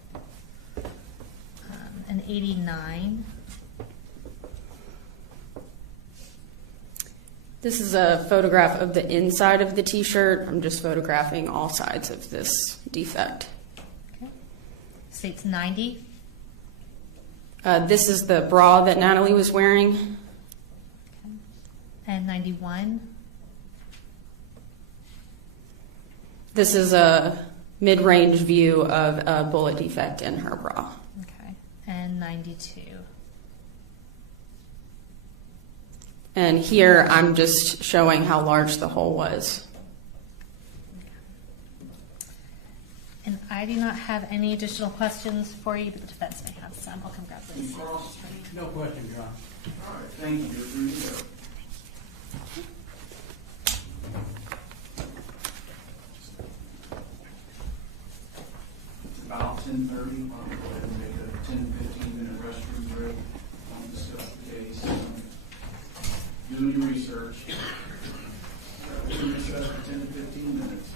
And 89. This is a photograph of the inside of the t-shirt. I'm just photographing all sides of this defect. Okay. States 90. This is the bra that Natalie was wearing. Okay. And 91. This is a mid-range view of a bullet defect in her bra. Okay. And 92. And here I'm just showing how large the hole was. And I do not have any additional questions for you, but the defense may have some. I'll come grab this. No question, John. All right, thank you. Here you go. It's about 10:30. I'll go ahead and make a 10-15-minute restroom break. I'll discuss the case. Do your research. Recess for 10 to 15 minutes.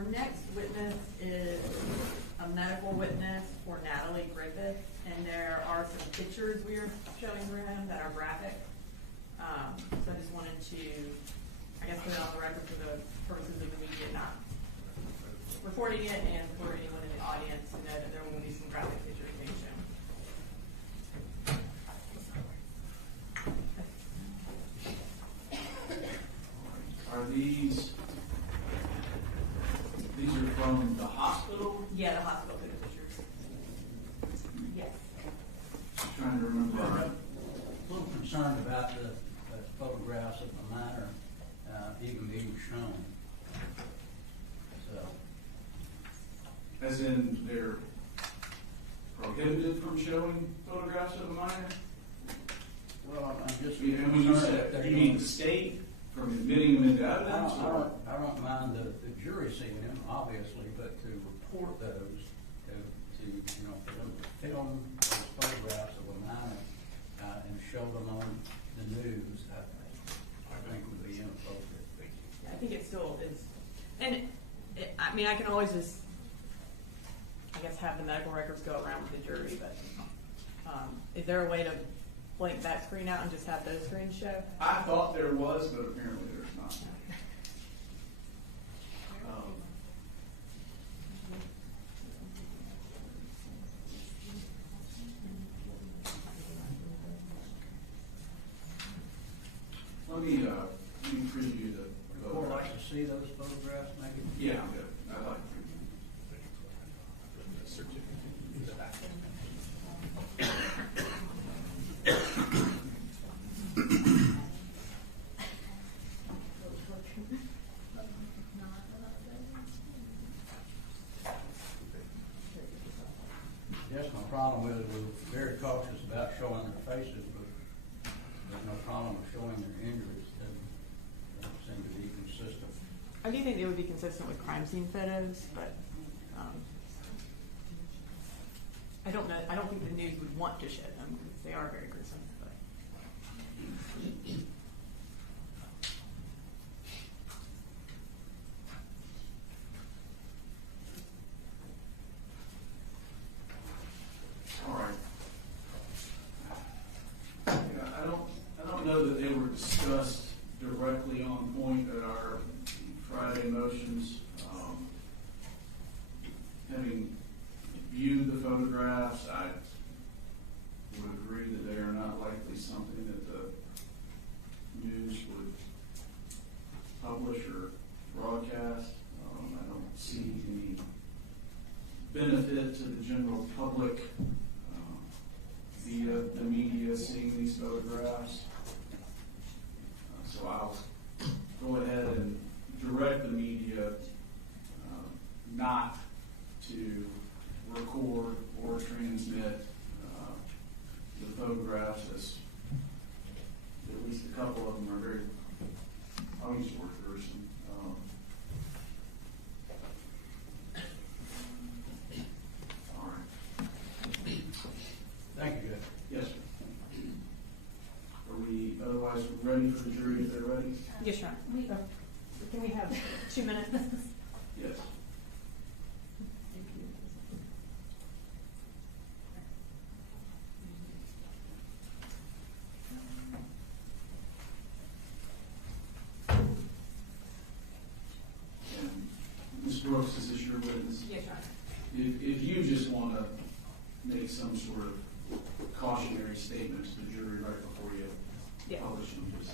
Our next witness is a medical witness for Natalie Griffith, and there are some pictures we are showing for him that are graphic. So I just wanted to, I guess, put it on the record for the purposes of the media not reporting it, and for anyone in the audience to know that there will be some graphic pictures being shown. Are these are from the hospital? Yeah, the hospital pictures. Yes. Just trying to remember. I'm a little concerned about the photographs of the minor even being shown. So, As in, they're prohibited from showing photographs of a minor? well, I'm just And when you said, you mean the state from admitting them into evidence? or- I don't mind the jury seeing them, obviously, but to report those, to you know, for them to film those photographs of a minor and show them on the news, I think would be inappropriate. I think it still is. And I mean, I can always just, I guess, have the medical records go around with the jury, but is there a way to blank that screen out and just have those screens show? I thought there was, but apparently there's not. Let me preview the Would you like to see those photographs, maybe? Yeah, I'm good. I'd like to. Yes, my problem with it, we're very cautious about showing their faces, but there's no problem with showing their injuries. Doesn't seem to be consistent. I do think it would be consistent with crime scene photos, but I don't know. I don't think the news would want to show them because they are very gruesome. But. All right. Yeah, I don't know that they were discussed directly on point at our Friday motions. Having viewed the photographs, I would agree that they are not likely something that the news would publish or broadcast. I don't see any benefit to the general public via the media seeing these photographs. So I'll go ahead and direct the media not to record or transmit the photographs, as at least a couple of them are very, I'll use the word gruesome. All right. Thank you, Judge. Yes, sir. Are we otherwise ready for the jury if they're ready? Yes, Your Honor. Can we have 2 minutes? Yes. And Ms. Brooks, is this your witness? Yes, Your Honor. If you just want to make some sort of cautionary statement to the jury right before you Yeah. publish them, just.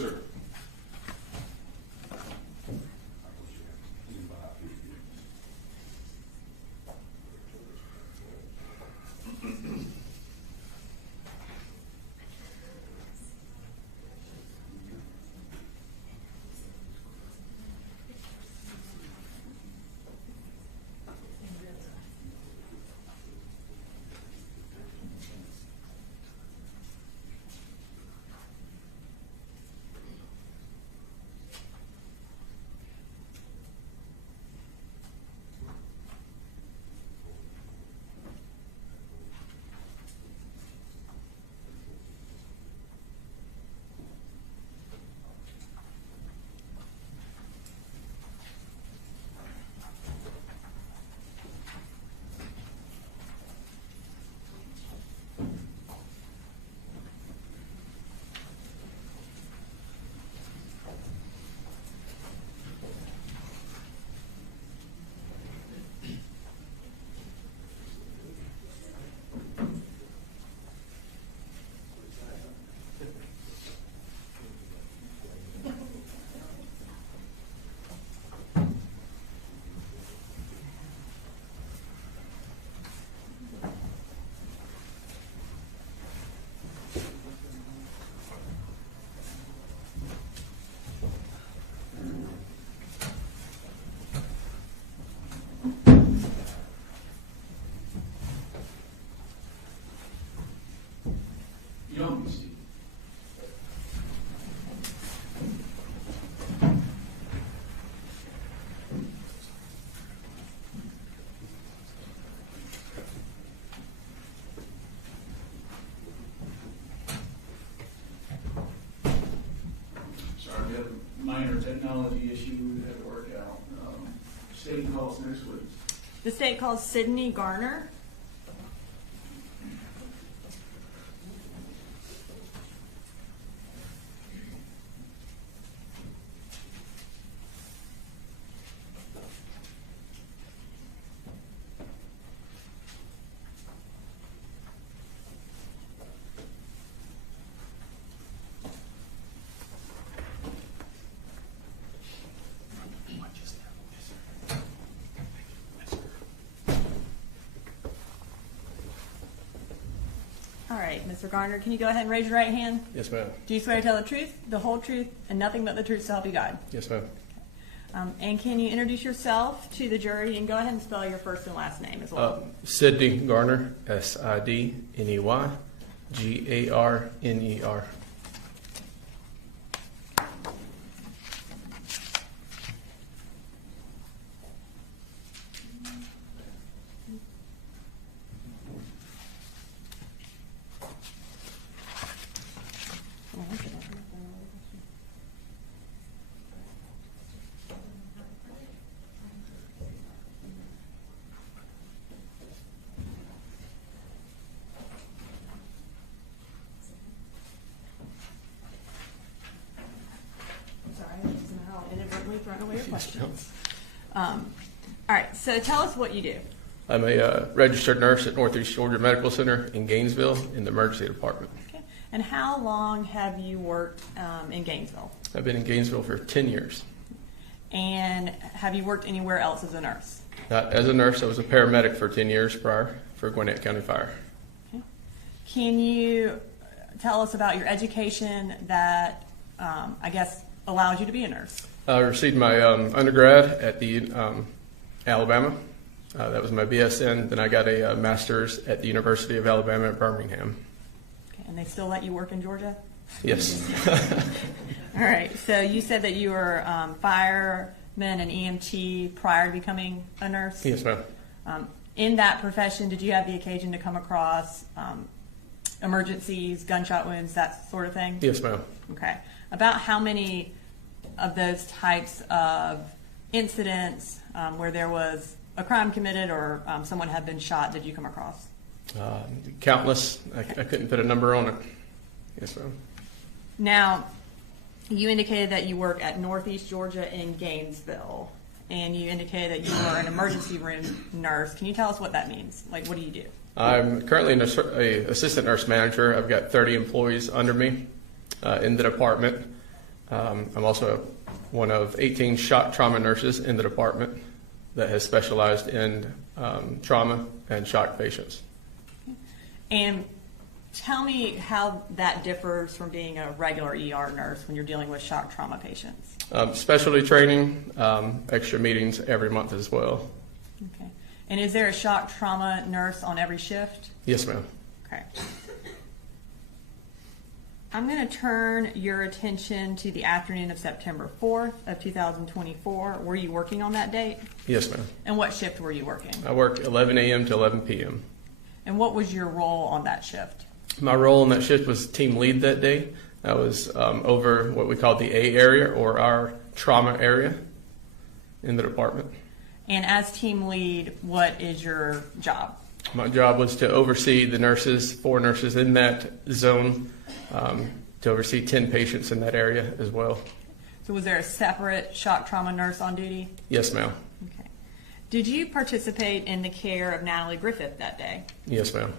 sir. Young, Steve. Sorry, we had a minor technology issue we had to work out. State calls next week. The state calls Sydney Garner. All right, Mr. Garner, can you go ahead and raise your right hand? Yes, ma'am. Do you swear to tell the truth, the whole truth, and nothing but the truth so help you God? Yes, ma'am. And can you introduce yourself to the jury and go ahead and spell your first and last name as well? Sidney Garner, Sidney, Garner. Throwing away your questions. All right, so tell us what you do. I'm a registered nurse at Northeast Georgia Medical Center in Gainesville in the emergency department. Okay. And how long have you worked in Gainesville? I've been in Gainesville for 10 years. And have you worked anywhere else as a nurse? Not as a nurse. I was a paramedic for 10 years prior for Gwinnett County Fire. Okay. Can you tell us about your education that, I guess, allows you to be a nurse? I received my undergrad at the Alabama. That was my BSN. Then I got a master's at the University of Alabama at Birmingham. Okay. And they still let you work in Georgia? Yes. All right. So you said that you were fireman and EMT prior to becoming a nurse? Yes, ma'am. In that profession, did you have the occasion to come across emergencies, gunshot wounds, that sort of thing? Yes, ma'am. Okay. About how many of those types of incidents where there was a crime committed or someone had been shot did you come across? Countless. I couldn't put a number on it. Yes, ma'am. Now, you indicated that you work at Northeast Georgia in Gainesville, and you indicated that you are an emergency room nurse. Can you tell us what that means? Like, what do you do? I'm currently an assistant nurse manager. I've got 30 employees under me in the department. I'm also one of 18 shock trauma nurses in the department that has specialized in trauma and shock patients. And tell me how that differs from being a regular ER nurse when you're dealing with shock trauma patients. Specialty training, extra meetings every month as well. Okay. And is there a shock trauma nurse on every shift? Yes, ma'am. Okay. I'm going to turn your attention to the afternoon of September 4th of 2024. Were you working on that date? Yes, ma'am. And what shift were you working? I work 11 a.m. to 11 p.m. And what was your role on that shift? My role on that shift was team lead that day. I was over what we call the A area, or our trauma area in the department. And as team lead, what is your job? My job was to oversee the nurses, 4 nurses in that zone, to oversee 10 patients in that area as well. So was there a separate shock trauma nurse on duty? Yes, ma'am. Okay. Did you participate in the care of Natalie Griffith that day? Yes, ma'am.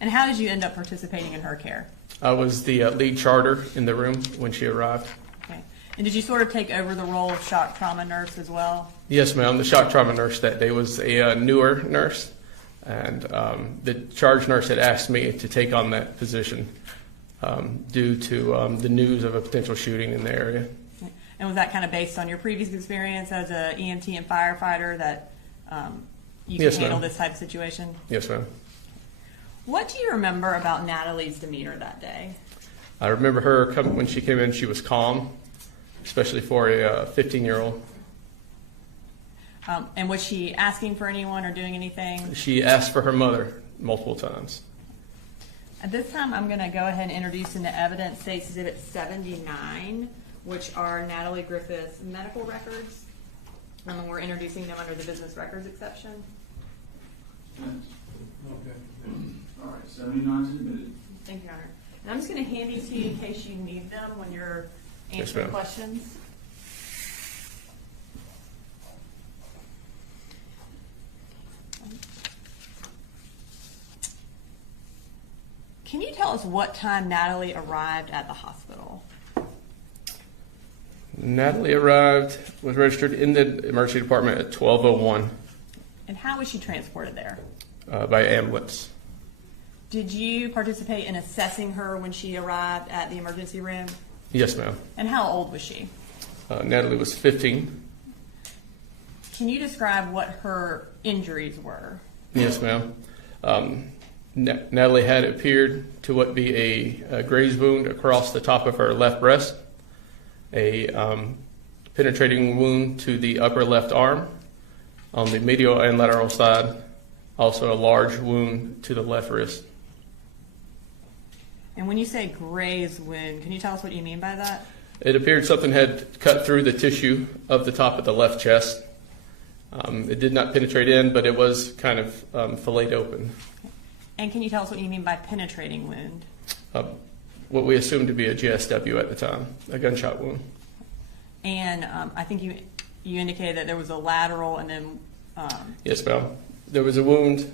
And how did you end up participating in her care? I was the lead charter in the room when she arrived. Okay. And did you sort of take over the role of shock trauma nurse as well? Yes, ma'am. The shock trauma nurse that day was a newer nurse, and the charge nurse had asked me to take on that position due to the news of a potential shooting in the area. And was that kind of based on your previous experience as an EMT and firefighter that you can Yes, handle ma'am. this type of situation? Yes, ma'am. What do you remember about Natalie's demeanor that day? I remember her when she came in, she was calm, especially for a 15-year-old. And was she asking for anyone or doing anything? She asked for her mother multiple times. At this time, I'm going to go ahead and introduce into evidence State's Exhibit 79, which are Natalie Griffith's medical records. We're introducing them under the business records exception. Okay. All right, 79 is admitted. Thank you, Your Honor. And I'm just going to hand these to you in case you need them when you're Yes, answering ma'am. questions. Can you tell us what time Natalie arrived at the hospital? Natalie was registered in the emergency department at 12:01 And how was she transported there? by ambulance. Did you participate in assessing her when she arrived at the emergency room? Yes, ma'am. And how old was she? Natalie was 15. Can you describe what her injuries were? Yes, ma'am. Natalie had appeared to what be a graze wound across the top of her left breast, a penetrating wound to the upper left arm on the medial and lateral side, also a large wound to the left wrist. And when you say graze wound, can you tell us what you mean by that? It appeared something had cut through the tissue of the top of the left chest. It did not penetrate in, but it was kind of filleted open. And can you tell us what you mean by penetrating wound? What we assumed to be a GSW at the time, a gunshot wound. And I think you indicated that there was a lateral and then... Yes, ma'am. There was a wound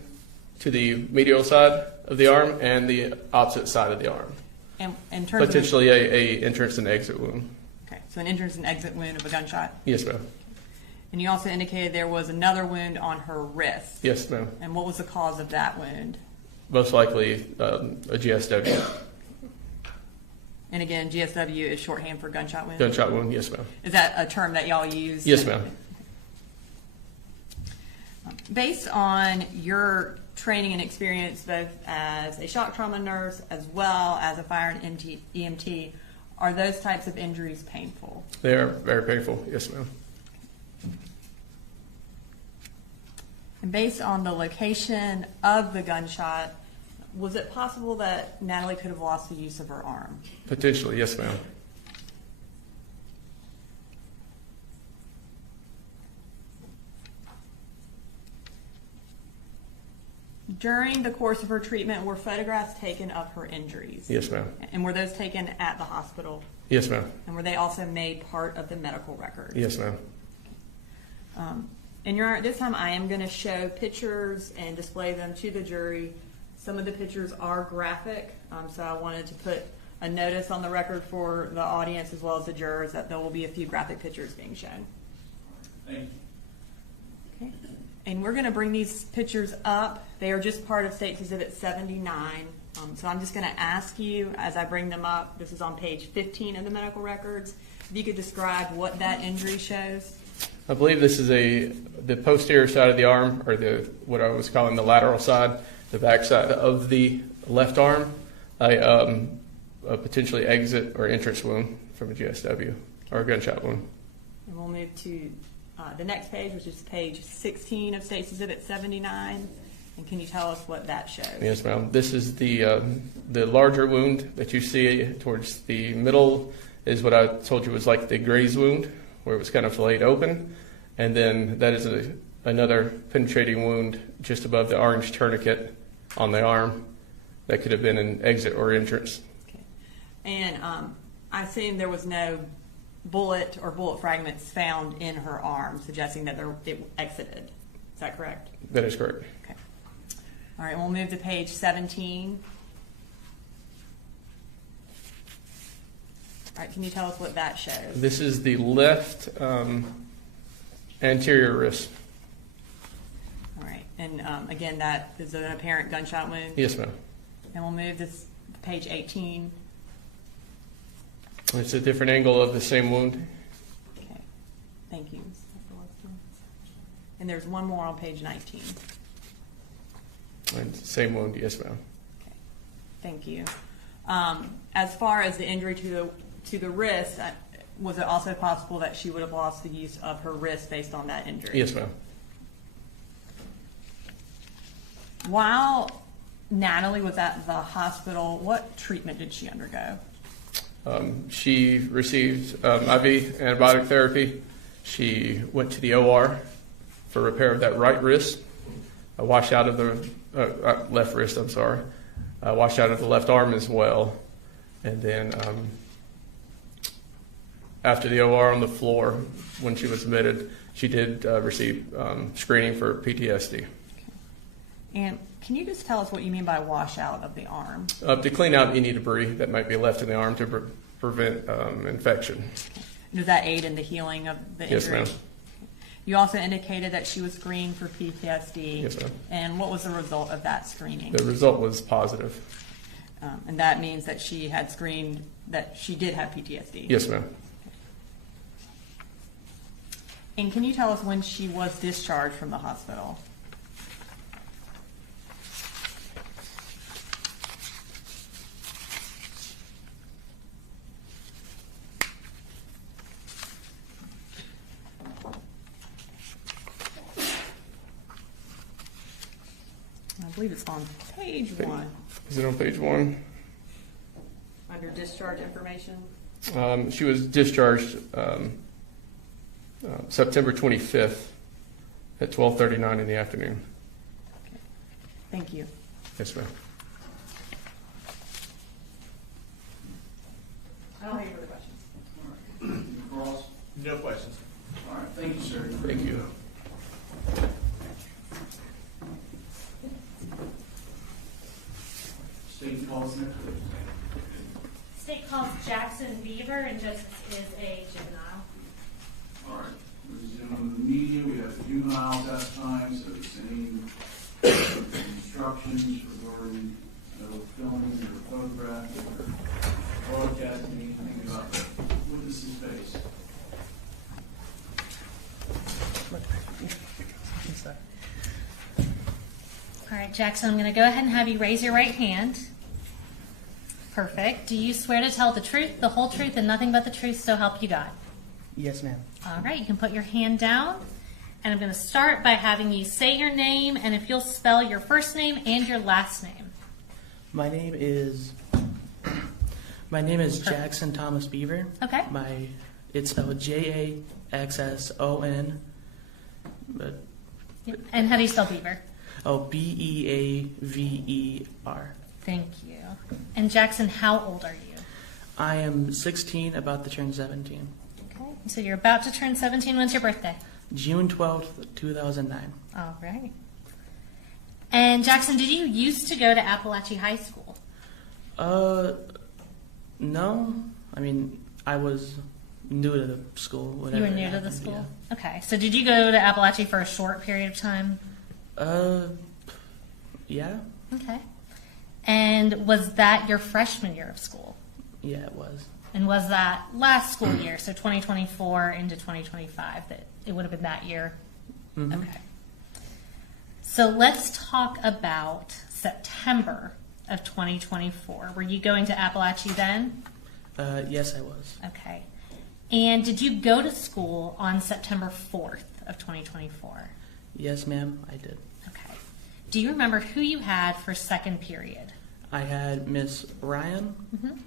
to the medial side of the arm and the opposite side of the arm. And in terms potentially a entrance and exit wound. Okay, so an entrance and exit wound of a gunshot. Yes, ma'am. And you also indicated there was another wound on her wrist. Yes, ma'am. And what was the cause of that wound? Most likely a GSW. And again, GSW is shorthand for gunshot wound? Gunshot wound, yes, ma'am. Is that a term that y'all use? Yes, ma'am. Based on your training and experience both as a shock trauma nurse as well as a fire and EMT, are those types of injuries painful? They are very painful, yes, ma'am. And based on the location of the gunshot, was it possible that Natalie could have lost the use of her arm? Potentially, yes, ma'am. During the course of her treatment, were photographs taken of her injuries? Yes, ma'am. And were those taken at the hospital? Yes, ma'am. And were they also made part of the medical record? Yes, ma'am. And Your Honor, at this time I am going to show pictures and display them to the jury. Some of the pictures are graphic, so I wanted to put a notice on the record for the audience as well as the jurors that there will be a few graphic pictures being shown. Thank you. Okay. And we're going to bring these pictures up. They are just part of State's Exhibit 79. So I'm just going to ask you, as I bring them up, this is on page 15 of the medical records, if you could describe what that injury shows. I believe this is the posterior side of the arm, or what I was calling the lateral side, the back side of the left arm, a potentially exit or entrance wound from a GSW or a gunshot wound. And we'll move to the next page, which is page 16 of State's Exhibit 79. And can you tell us what that shows? Yes, ma'am. This is the larger wound that you see towards the middle is what I told you was like the graze wound, where it was kind of laid open. And then that is another penetrating wound just above the orange tourniquet on the arm. That could have been an exit or entrance. Okay. And I assume there was no bullet or bullet fragments found in her arm, suggesting that it exited. Is that correct? That is correct. Okay. All right, we'll move to page 17. All right, can you tell us what that shows? This is the left anterior wrist. All right, and again, that is an apparent gunshot wound? Yes, ma'am. And we'll move this to page 18. It's a different angle of the same wound. Okay, thank you. And there's one more on page 19. And same wound, yes, ma'am. Okay, thank you. As far as the injury to the wrist, was it also possible that she would have lost the use of her wrist based on that injury? Yes, ma'am. While Natalie was at the hospital, what treatment did she undergo? She received IV antibiotic therapy. She went to the OR for repair of that right wrist. Washed out of the left wrist, I'm sorry. Washed out of the left arm as well. And then after the OR on the floor, when she was admitted, she did receive screening for PTSD. Okay. And can you just tell us what you mean by washout of the arm? To clean out any debris that might be left in the arm to prevent infection. Does that aid in the healing of the injury? Yes, ma'am. You also indicated that she was screened for PTSD. Yes, ma'am. And what was the result of that screening? The result was positive. And that means that she had screened that she did have PTSD? Yes, ma'am. And can you tell us when she was discharged from the hospital? I believe it's on page 1. Is it on page 1? Under discharge information? She was discharged September 25th at 12:39 in the afternoon. Okay. Thank you. Yes, ma'am. I don't have any further questions. All right. Cross? No questions. All right, thank you, sir. Thank you. State calls next, please. State calls Jackson Beaver, and Justice is a juvenile. All right, resume the media. We have the juveniles at time, so the same instructions regarding no filming or photographing or broadcasting anything about the witness's face. All right, Jackson, I'm going to go ahead and have you raise your right hand. Perfect. Do you swear to tell the truth, the whole truth, and nothing but the truth, so help you God? Yes, ma'am. All right, you can put your hand down. And I'm going to start by having you say your name, and if you'll spell your first name and your last name. My name is Jackson Thomas Beaver. Okay. It's spelled Jaxson. But And how do you spell Beaver? Beaver. Thank you. And Jackson, how old are you? I am 16, about to turn 17. Okay. So you're about to turn 17. When's your birthday? June 12th, 2009. All right. And Jackson, did you used to go to Apalachee High School? No, I mean, I was new to the school. You whenever were it new to the happened, school? Okay. So did you go to Apalachee for a short period of time? Yeah, Okay. And was that your freshman year of school? yeah, it was. And was that last school year, so 2024 into 2025, that it would have been that year? Mhm. Okay. So let's talk about September of 2024. Were you going to Apalachee then? Yes, I was. Okay. And did you go to school on September 4th of 2024? Yes, ma'am, I did. Okay. Do you remember who you had for second period? I had Miss Ryan. Mm-hmm.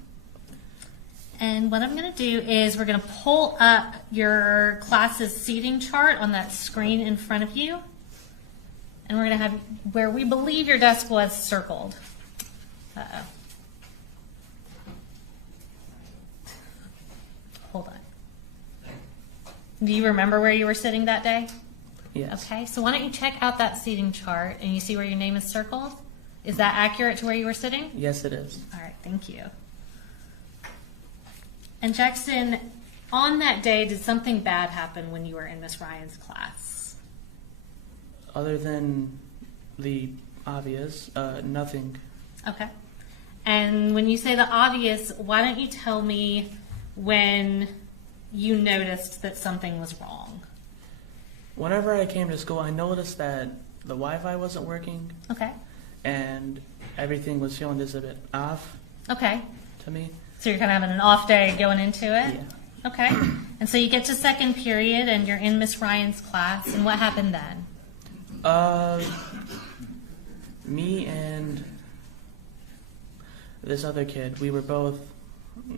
And what I'm going to do is we're going to pull up your class's seating chart on that screen in front of you. And we're going to have where we believe your desk was circled. Uh-oh. Hold on. Do you remember where you were sitting that day? Yes. Okay, so why don't you check out that seating chart and you see where your name is circled? Is that accurate to where you were sitting? Yes, it is. All right, thank you. And Jackson, on that day, did something bad happen when you were in Miss Ryan's class? Other than the obvious, nothing. Okay. And when you say the obvious, why don't you tell me when you noticed that something was wrong? Whenever I came to school, I noticed that the Wi-Fi wasn't working Okay. and everything was feeling just a bit off Okay. to me. So you're kind of having an off day going into it? Yeah. Okay. And so you get to second period and you're in Miss Ryan's class, and what happened then? Me and this other kid, we were both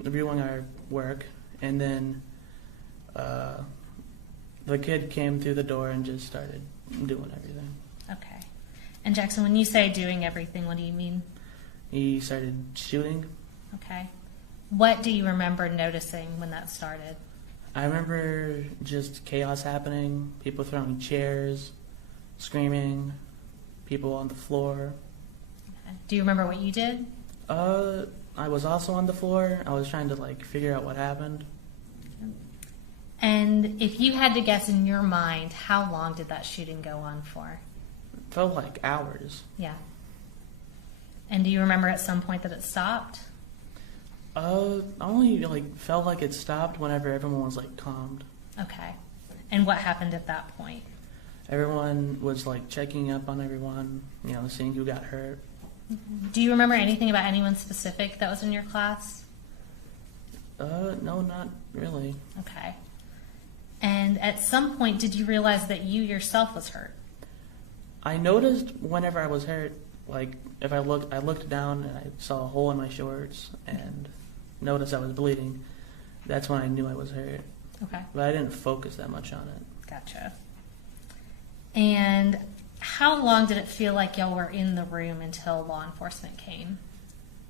reviewing our work, and then the kid came through the door and just started doing everything. Okay. And Jackson, when you say doing everything, what do you mean? He started shooting. Okay. What do you remember noticing when that started? I remember just chaos happening, people throwing chairs, screaming, people on the floor. Okay. Do you remember what you did? I was also on the floor. I was trying to figure out what happened. And if you had to guess in your mind, how long did that shooting go on for? It felt like hours. Yeah. And do you remember at some point that it stopped? I only felt like it stopped whenever everyone was calmed. Okay. And what happened at that point? Everyone was checking up on everyone, seeing who got hurt. Do you remember anything about anyone specific that was in your class? No, not really. Okay. And at some point, did you realize that you yourself was hurt? I noticed whenever I was hurt, if I looked down and I saw a hole in my shorts and noticed I was bleeding. That's when I knew I was hurt. Okay. But I didn't focus that much on it. Gotcha. And how long did it feel like y'all were in the room until law enforcement came?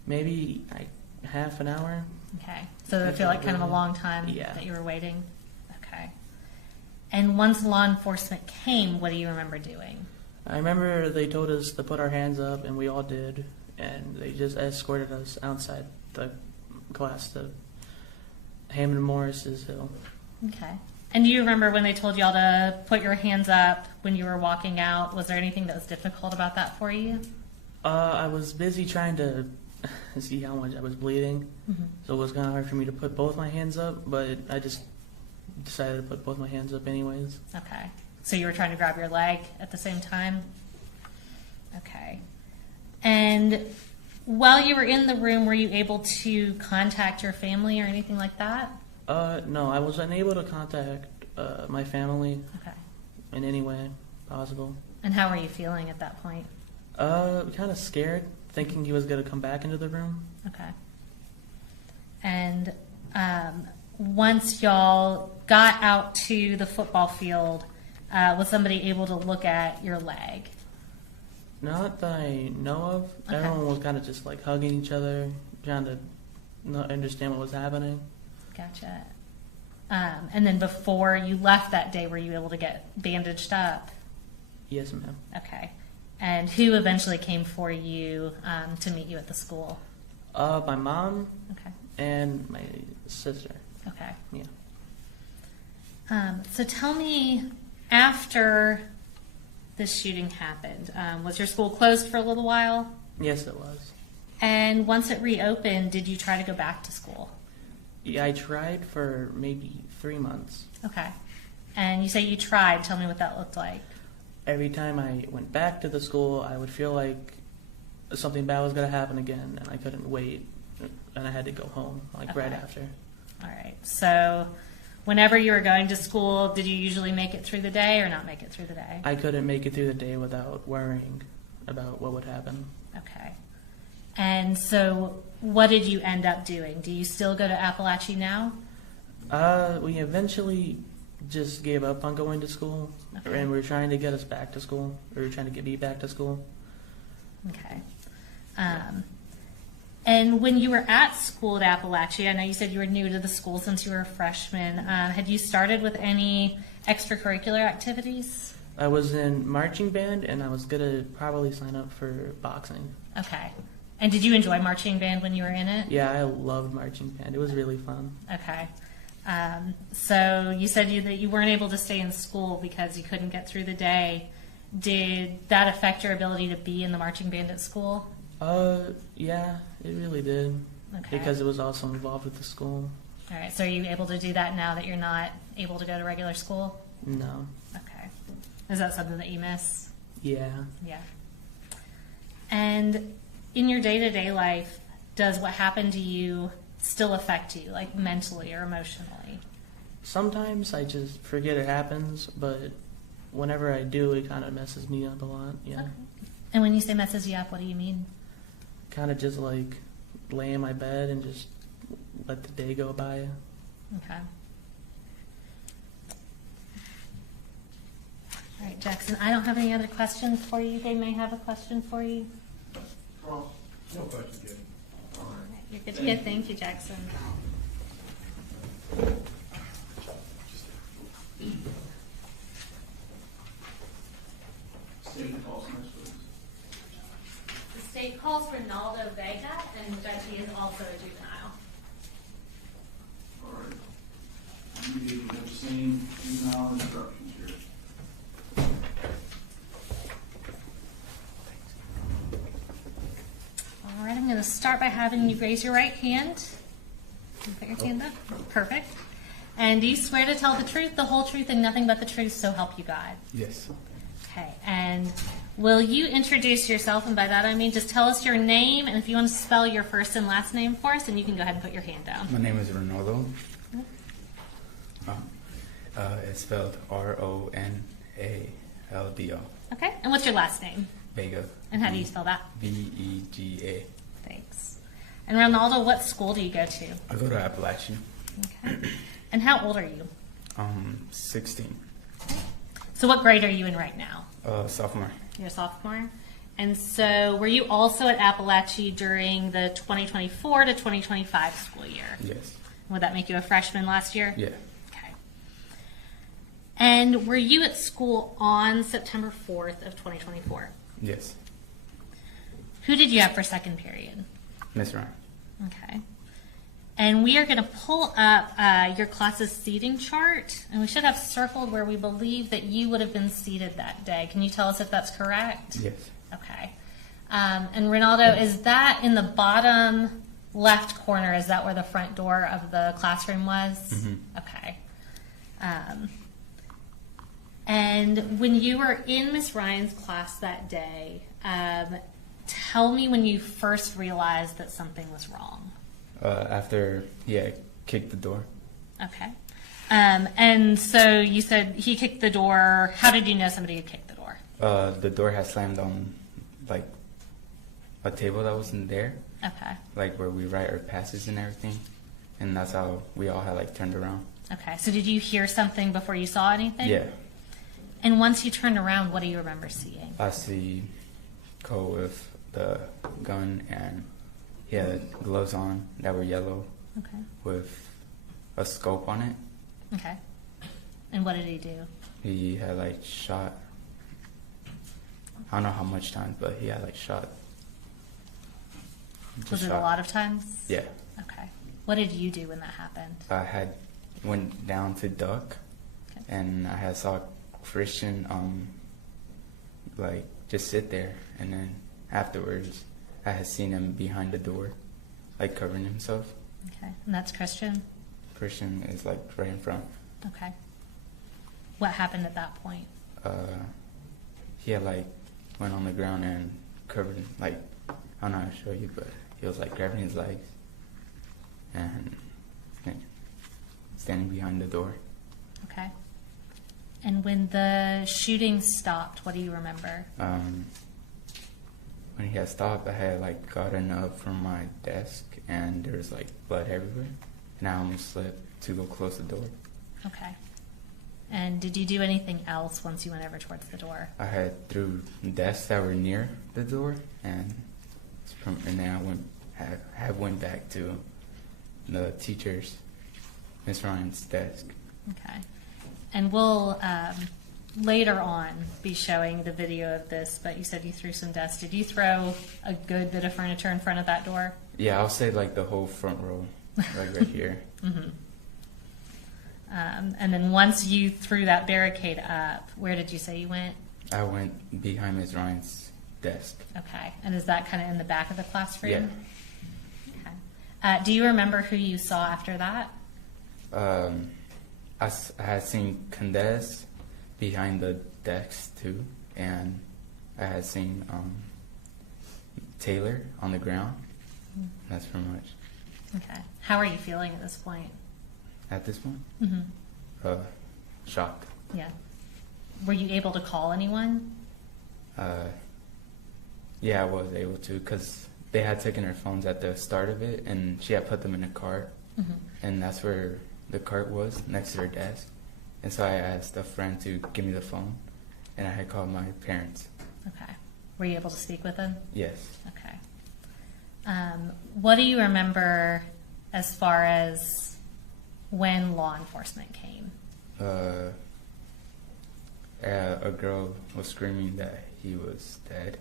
Maybe half an hour. Okay. So did it feel like kind of a long time Yeah. that you were waiting? Okay. And once law enforcement came, what do you remember doing? I remember they told us to put our hands up, and we all did, and they just escorted us outside the class to Hammond Morris's Hill. Okay. And do you remember when they told y'all to put your hands up when you were walking out? Was there anything that was difficult about that for you? I was busy trying to see how much I was bleeding, so it was kind of hard for me to put both my hands up, but I just decided to put both my hands up anyways. Okay. So you were trying to grab your leg at the same time? Okay. And while you were in the room, were you able to contact your family or anything like that? No, I was unable to contact my family Okay. in any way possible. And how were you feeling at that point? Kind of scared, thinking he was going to come back into the room. Okay. And once y'all got out to the football field, was somebody able to look at your leg? Not that I know of. Okay. Everyone was kind of just hugging each other, trying to not understand what was happening. Gotcha. And then before you left that day, were you able to get bandaged up? Yes, ma'am. Okay. And who eventually came for you to meet you at the school? My mom. Okay. and my sister. Okay. Yeah. So tell me, after this shooting happened, was your school closed for a little while? Yes, it was. And once it reopened, did you try to go back to school? Yeah, I tried for maybe 3 months. Okay. And you say you tried. Tell me what that looked like. Every time I went back to the school, I would feel like something bad was going to happen again, and I couldn't wait, and I had to go home, like right after. All right. So whenever you were going to school, did you usually make it through the day or not make it through the day? I couldn't make it through the day without worrying about what would happen. Okay. And so what did you end up doing? Do you still go to Apalachee now? We eventually just gave up on going to school, and we were trying to get us back to school. We were trying to get me back to school. Okay. And when you were at school at Apalachee, I know you said you were new to the school since you were a freshman. Had you started with any extracurricular activities? I was in marching band, and I was going to probably sign up for boxing. Okay. And did you enjoy marching band when you were in it? Yeah, I loved marching band. It was really fun. Okay. So you said that you weren't able to stay in school because you couldn't get through the day. Did that affect your ability to be in the marching band at school? Yeah, it really did. Okay. Because it was also involved with the school. All right. So are you able to do that now that you're not able to go to regular school? No. Okay. Is that something that you miss? Yeah. Yeah. And in your day-to-day life, does what happened to you still affect you, like mentally or emotionally? Sometimes I just forget it happens, but whenever I do, it kind of messes me up a lot. Yeah. Okay. And when you say messes you up, what do you mean? Kind of just like lay in my bed and just let the day go by. Okay. All right, Jackson, I don't have any other questions for you. They may have a question for you. No question, Jim. All right, you're good to go. Thank you, Jackson. State calls next, please. The state calls Ronaldo Vega, and Judge, he is also a juvenile. All right. You have seen juvenile instructions here. All right, I'm going to start by having you raise your right hand. Put your hand up. Perfect. And do you swear to tell the truth, the whole truth, and nothing but the truth, so help you God? Yes. Okay. And will you introduce yourself? And by that I mean just tell us your name, and if you want to spell your first and last name for us, then you can go ahead and put your hand down. My name is Ronaldo. It's spelled Ronaldo. Okay. And what's your last name? Vega. And how do you spell that? Vega. Thanks. And Ronaldo, what school do you go to? I go to Apalachee. Okay. And how old are you? 16. So what grade are you in right now? Sophomore. You're a sophomore. And so were you also at Apalachee during the 2024 to 2025 school year? Yes. Would that make you a freshman last year? Yeah. Okay. And were you at school on September 4th of 2024? Yes. Who did you have for second period? Miss Ryan. Okay. And we are going to pull up your class's seating chart, and we should have circled where we believe that you would have been seated that day. Can you tell us if that's correct? Yes. Okay. And Ronaldo, is that in the bottom left corner? Is that where the front door of the classroom was? Mm-hmm. Okay. And when you were in Miss Ryan's class that day, tell me when you first realized that something was wrong. After he kicked the door. Okay. And so you said he kicked the door. How did you know somebody had kicked the door? The door had slammed on like a table that wasn't there. Okay. Like where we write our passes and everything. And that's how we all had like turned around. Okay. So did you hear something before you saw anything? Yeah. And once you turned around, what do you remember seeing? I see Cole with the gun, and he had gloves on that were yellow. Okay. With a scope on it. Okay. And what did he do? He had like shot, I don't know how much times, but he had like shot. Was it a lot of times? Yeah. Okay. What did you do when that happened? I went down to duck, Okay. and I saw Christian like just sit there, and then afterwards I had seen him behind the door, like covering himself. Okay, and that's Christian? Christian is like right in front. Okay. What happened at that point? He had like went on the ground and covered, like, I don't know how to show you, but he was like grabbing his legs and standing behind the door. Okay. And when the shooting stopped, what do you remember? When he had stopped, I had like gotten up from my desk and there was like blood everywhere, and I almost slipped to go close the door. Okay. And did you do anything else once you went over towards the door? I had threw desks that were near the door, and then I went back to the teacher's, Miss Ryan's desk. Okay. And we'll later on be showing the video of this, but you said you threw some desks. Did you throw a good bit of furniture in front of that door? Yeah, I'll say like the whole front row, like right here. Mm-hmm. And then once you threw that barricade up, where did you say you went? I went behind Miss Ryan's desk. Okay. And is that kind of in the back of the classroom? Yeah. Okay. Do you remember who you saw after that? I had seen Candace behind the desk too, and I had seen Taylor on the ground. That's pretty much. Okay. How are you feeling at this point? At this point? Mm-hmm. Shocked. Yeah. Were you able to call anyone? Yeah, I was able to, because they had taken her phones at the start of it, and she had put them in a cart, and that's where the cart was, next to her desk. And so I asked a friend to give me the phone, and I had called my parents. Okay. Were you able to speak with them? Yes. Okay. What do you remember as far as when law enforcement came? A girl was screaming that he was dead,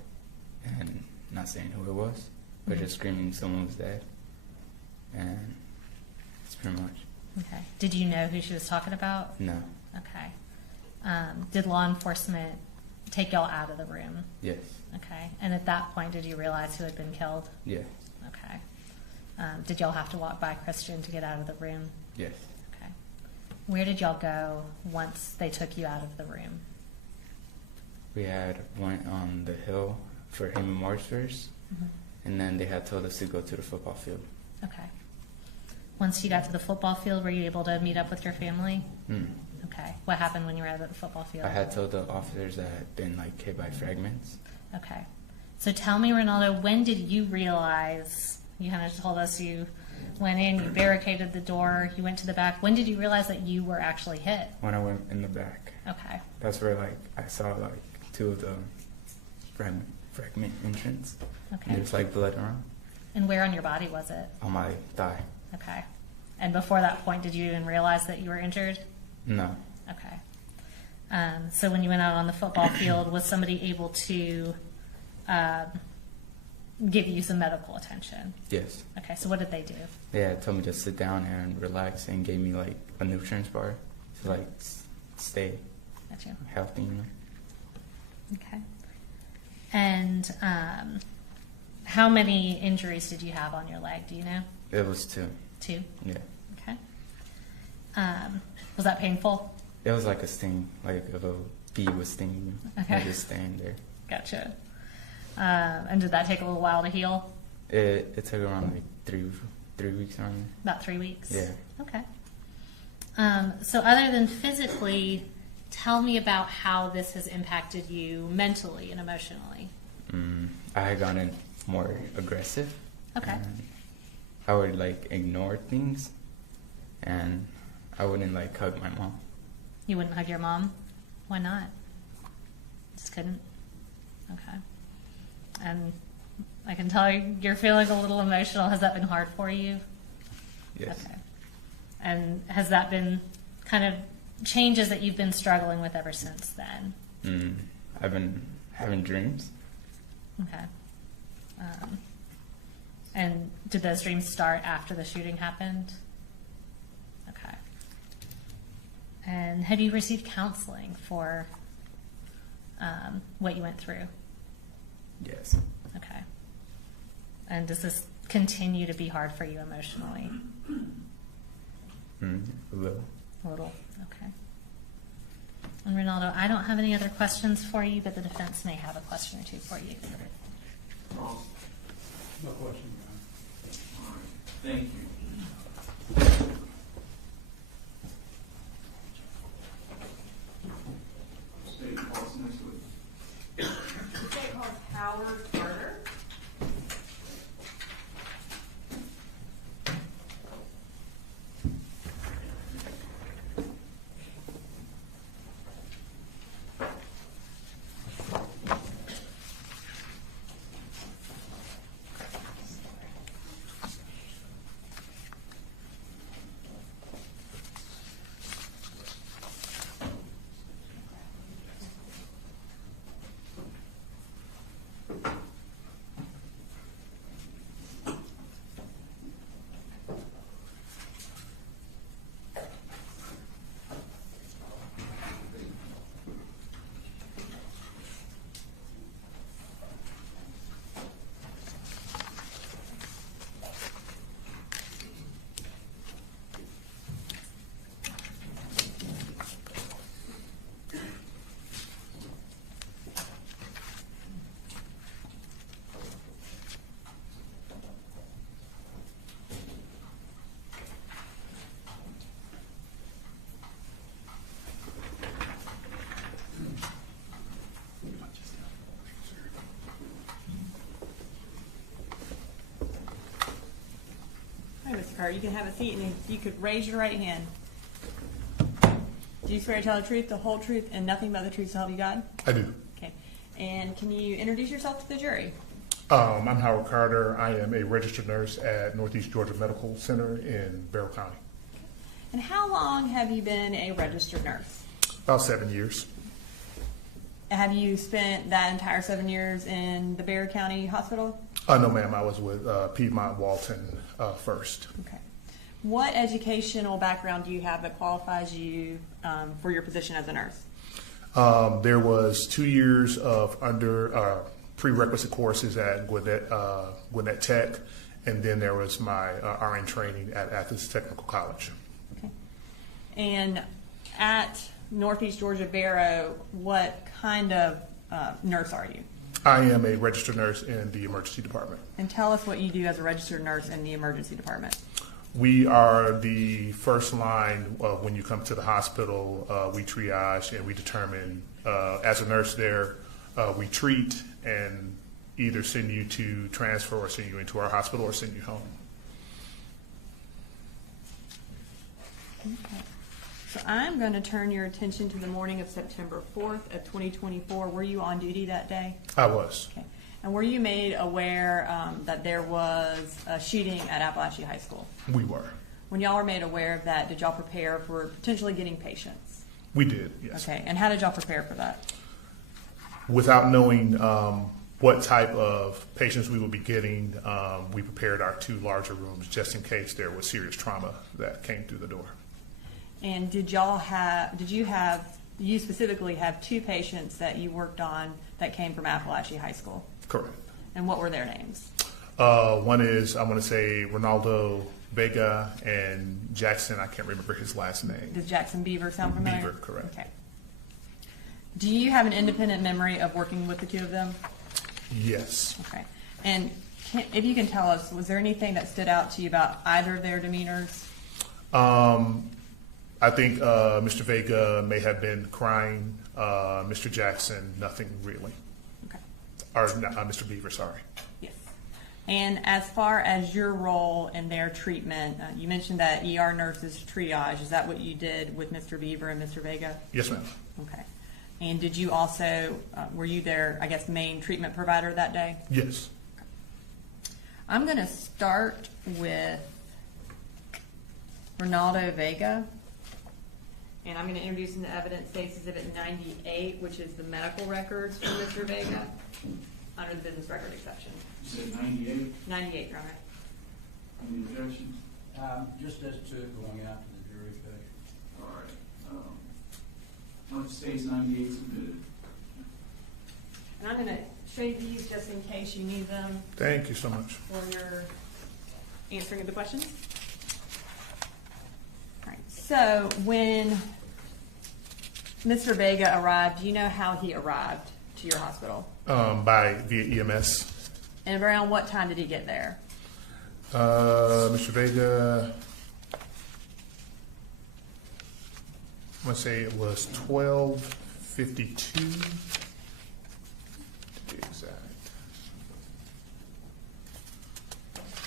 and not saying who it was, but just screaming someone was dead. And that's pretty much. Okay. Did you know who she was talking about? No. Okay. Did law enforcement take y'all out of the room? Yes. Okay. And at that point, did you realize who had been killed? Yeah. Okay. Did y'all have to walk by Christian to get out of the room? Yes. Okay. Where did y'all go once they took you out of the room? We went on the hill for Human March first, and then they had told us to go to the football field. Okay. Once you got to the football field, were you able to meet up with your family? Okay. What happened when you were at the football field? I had told the officers that I had been like hit by fragments. Okay. So tell me, Ronaldo, when did you realize, you kind of told us you went in, you barricaded the door, you went to the back. When did you realize that you were actually hit? When I went in the back. Okay. That's where like I saw like two of the fragment entrance. Okay. There's like blood around. And where on your body was it? On my thigh. Okay. And before that point, did you even realize that you were injured? No. Okay. So when you went out on the football field, was somebody able to give you some medical attention? Yes. Okay, so what did they do? They had told me to sit down and relax, and gave me like a nutrients bar to like stay Gotcha. healthy. You know? Okay. And how many injuries did you have on your leg? Do you know? It was 2. 2? Yeah. Okay. Was that painful? It was like a sting, like if a bee was stinging me. Okay. I just staying there. Gotcha. And did that take a little while to heal? It took around like 3 weeks around there. About 3 weeks? Yeah. Okay. So other than physically, tell me about how this has impacted you mentally and emotionally. I had gotten more aggressive. Okay. And I would like ignore things, and I wouldn't like hug my mom. You wouldn't hug your mom? Why not? Just couldn't? Okay. And I can tell you're feeling a little emotional. Has that been hard for you? Yes. Okay. And has that been kind of changes that you've been struggling with ever since then? I've been having dreams. Okay. And did those dreams start after the shooting happened? Okay. And have you received counseling for what you went through? Yes. Okay. And does this continue to be hard for you emotionally? A little. A little, okay. And Ronaldo, I don't have any other questions for you, but the defense may have a question or two for you. No question. Thank you. State calls next week. The state calls Howard Carter. Hi, Mr. Carter. You can have a seat, and if you could raise your right hand. Do you swear to tell the truth, the whole truth, and nothing but the truth to help you God? I do. Okay. And can you introduce yourself to the jury? I'm Howard Carter. I am a registered nurse at Northeast Georgia Medical Center in Barrow County. And how long have you been a registered nurse? About 7 years. Have you spent that entire 7 years in the Barrow County Hospital? No, ma'am. I was with Piedmont Walton first. Okay. What educational background do you have that qualifies you for your position as a nurse? There was 2 years of prerequisite courses at Gwinnett Tech, and then there was my RN training at Athens Technical College. Okay. And at Northeast Georgia Barrow, what kind of nurse are you? I am a registered nurse in the emergency department. And tell us what you do as a registered nurse in the emergency department. We are the first line when you come to the hospital. We triage and we determine, as a nurse there, we treat and either send you to transfer or send you into our hospital or send you home. Okay. So I'm going to turn your attention to the morning of September 4th of 2024. Were you on duty that day? I was. Okay. And were you made aware that there was a shooting at Apalachee High School? We were. When y'all were made aware of that, did y'all prepare for potentially getting patients? We did, yes. Okay. And how did y'all prepare for that? Without knowing what type of patients we would be getting, we prepared our 2 larger rooms just in case there was serious trauma that came through the door. And did you specifically have 2 patients that you worked on that came from Apalachee High School? Correct. And what were their names? One is, I'm going to say, Ronaldo Vega, and Jackson, I can't remember his last name. Does Jackson Beaver sound familiar? Beaver, correct. Okay. Do you have an independent memory of working with the 2 of them? Yes. Okay. And if you can tell us, was there anything that stood out to you about either of their demeanors? I think Mr. Vega may have been crying. Mr. Jackson, nothing really. Okay. Or Mr. Beaver, sorry. Yes. And as far as your role in their treatment, you mentioned that ER nurses triage. Is that what you did with Mr. Beaver and Mr. Vega? Yes, ma'am. Okay. And did you also, were you their, I guess, main treatment provider that day? Yes. Okay. I'm going to start with Ronaldo Vega. And I'm going to introduce into evidence Case Exhibit 98, which is the medical records from Mr. Vega. under the business record exception. You said 98? 98, Your Honor. Any objections? Just as to going out to the jury station. All right. Much states 98 submitted. And I'm going to show you these just in case you need them Thank you so much. for your answering of the questions. All right. So when Mr. Vega arrived, do you know how he arrived to your hospital? Via EMS. And around what time did he get there? Mr. Vega, I want to say it was 12:52 to be exact,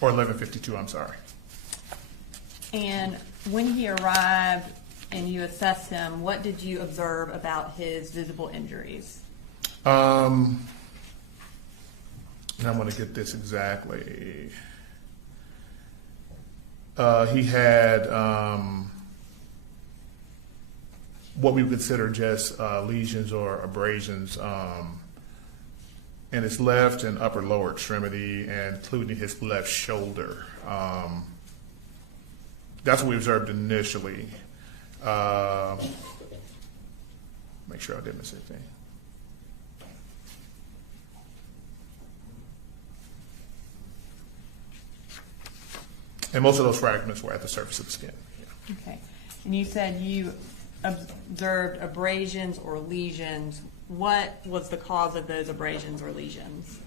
or 11:52. I'm sorry. And when he arrived and you assessed him, what did you observe about his visible injuries? And I'm going to get this exactly. He had what we would consider just lesions or abrasions in his left and upper lower extremity, and including his left shoulder. That's what we observed initially. Make sure I didn't miss anything. And most of those fragments were at the surface of the skin. Yeah. Okay. And you said you observed abrasions or lesions. What was the cause of those abrasions or lesions?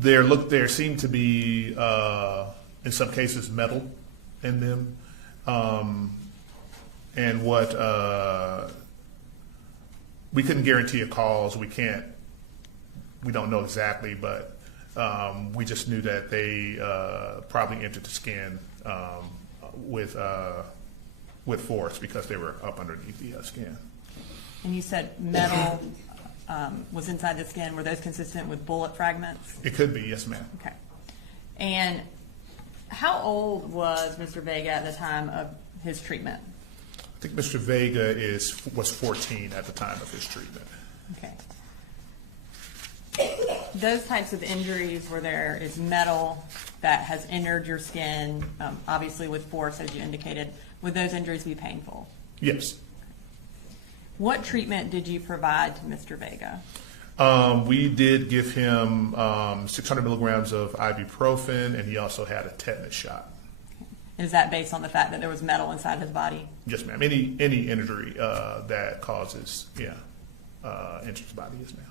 There seemed to be, in some cases, metal in them. And what we couldn't guarantee a cause. We don't know exactly, but we just knew that they probably entered the skin with force because they were up underneath the skin. And you said metal was inside the skin. Were those consistent with bullet fragments? It could be, yes, ma'am. Okay. And how old was Mr. Vega at the time of his treatment? I think Mr. Vega was 14 at the time of his treatment. Okay. Those types of injuries where there is metal that has entered your skin, obviously with force, as you indicated, would those injuries be painful? Yes. What treatment did you provide to Mr. Vega? We did give him 600 milligrams of ibuprofen, and he also had a tetanus shot. Is that based on the fact that there was metal inside his body? Yes, ma'am. Any injury that causes, injured his body, yes, ma'am.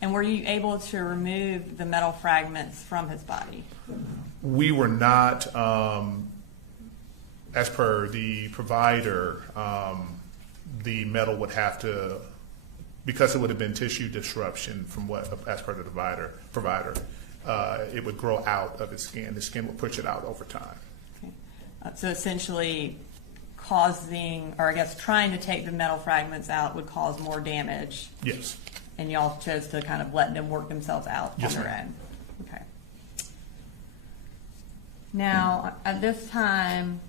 And were you able to remove the metal fragments from his body? We were not, as per the provider, the metal would have to, because it would have been tissue disruption from as per the provider, it would grow out of his skin. The skin would push it out over time. Okay. So essentially causing, or I guess trying to take the metal fragments out would cause more damage. Yes. And y'all chose to kind of let them work themselves out Yes, on their ma'am. own. Okay. Now, at this time,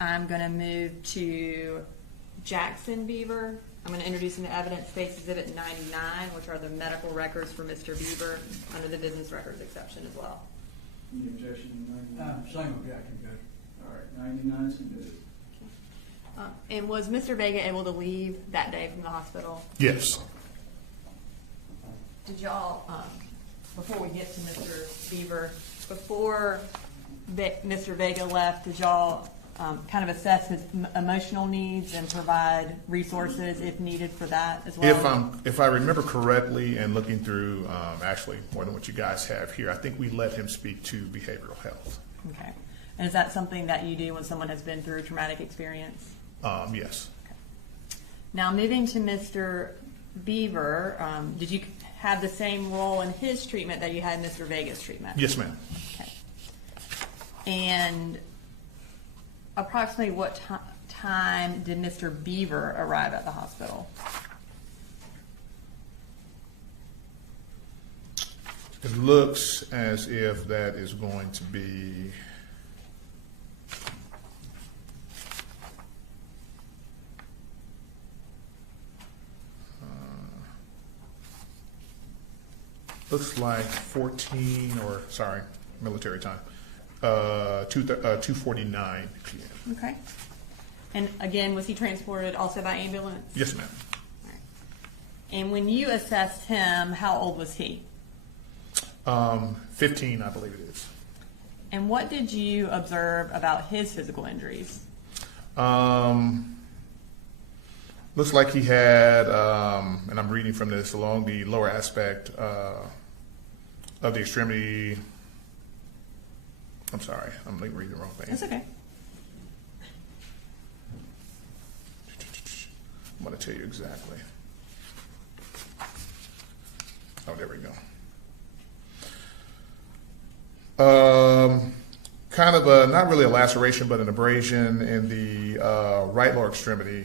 I'm going to move to Jackson Beaver. I'm going to introduce him to evidence, State's Exhibit 99, which are the medical records for Mr. Beaver under the business records exception as well. Any objection to 99? Same objection, Judge. All right, 99 submitted. And was Mr. Vega able to leave that day from the hospital? Yes. Did y'all, before we get to Mr. Beaver, before Mr. Vega left, did y'all kind of assess his emotional needs and provide resources if needed for that as well? If I remember correctly, and looking through actually more than what you guys have here, I think we let him speak to behavioral health. Okay. And is that something that you do when someone has been through a traumatic experience? Yes. Okay. Now, moving to Mr. Beaver, did you have the same role in his treatment that you had in Mr. Vega's treatment? Yes, ma'am. Okay. And approximately what time did Mr. Beaver arrive at the hospital? It looks as if that is going to be looks like 14, or sorry, military time, 2:49 p.m. Okay. And again, was he transported also by ambulance? Yes, ma'am. All right. And when you assessed him, how old was he? 15, I believe it is. And what did you observe about his physical injuries? Looks like he had, and I'm reading from this, along the lower aspect of the extremity. I'm sorry, I'm reading the wrong thing. That's okay. I'm going to tell you exactly. Oh, there we go. Kind of a, not really a laceration, but an abrasion in the right lower extremity,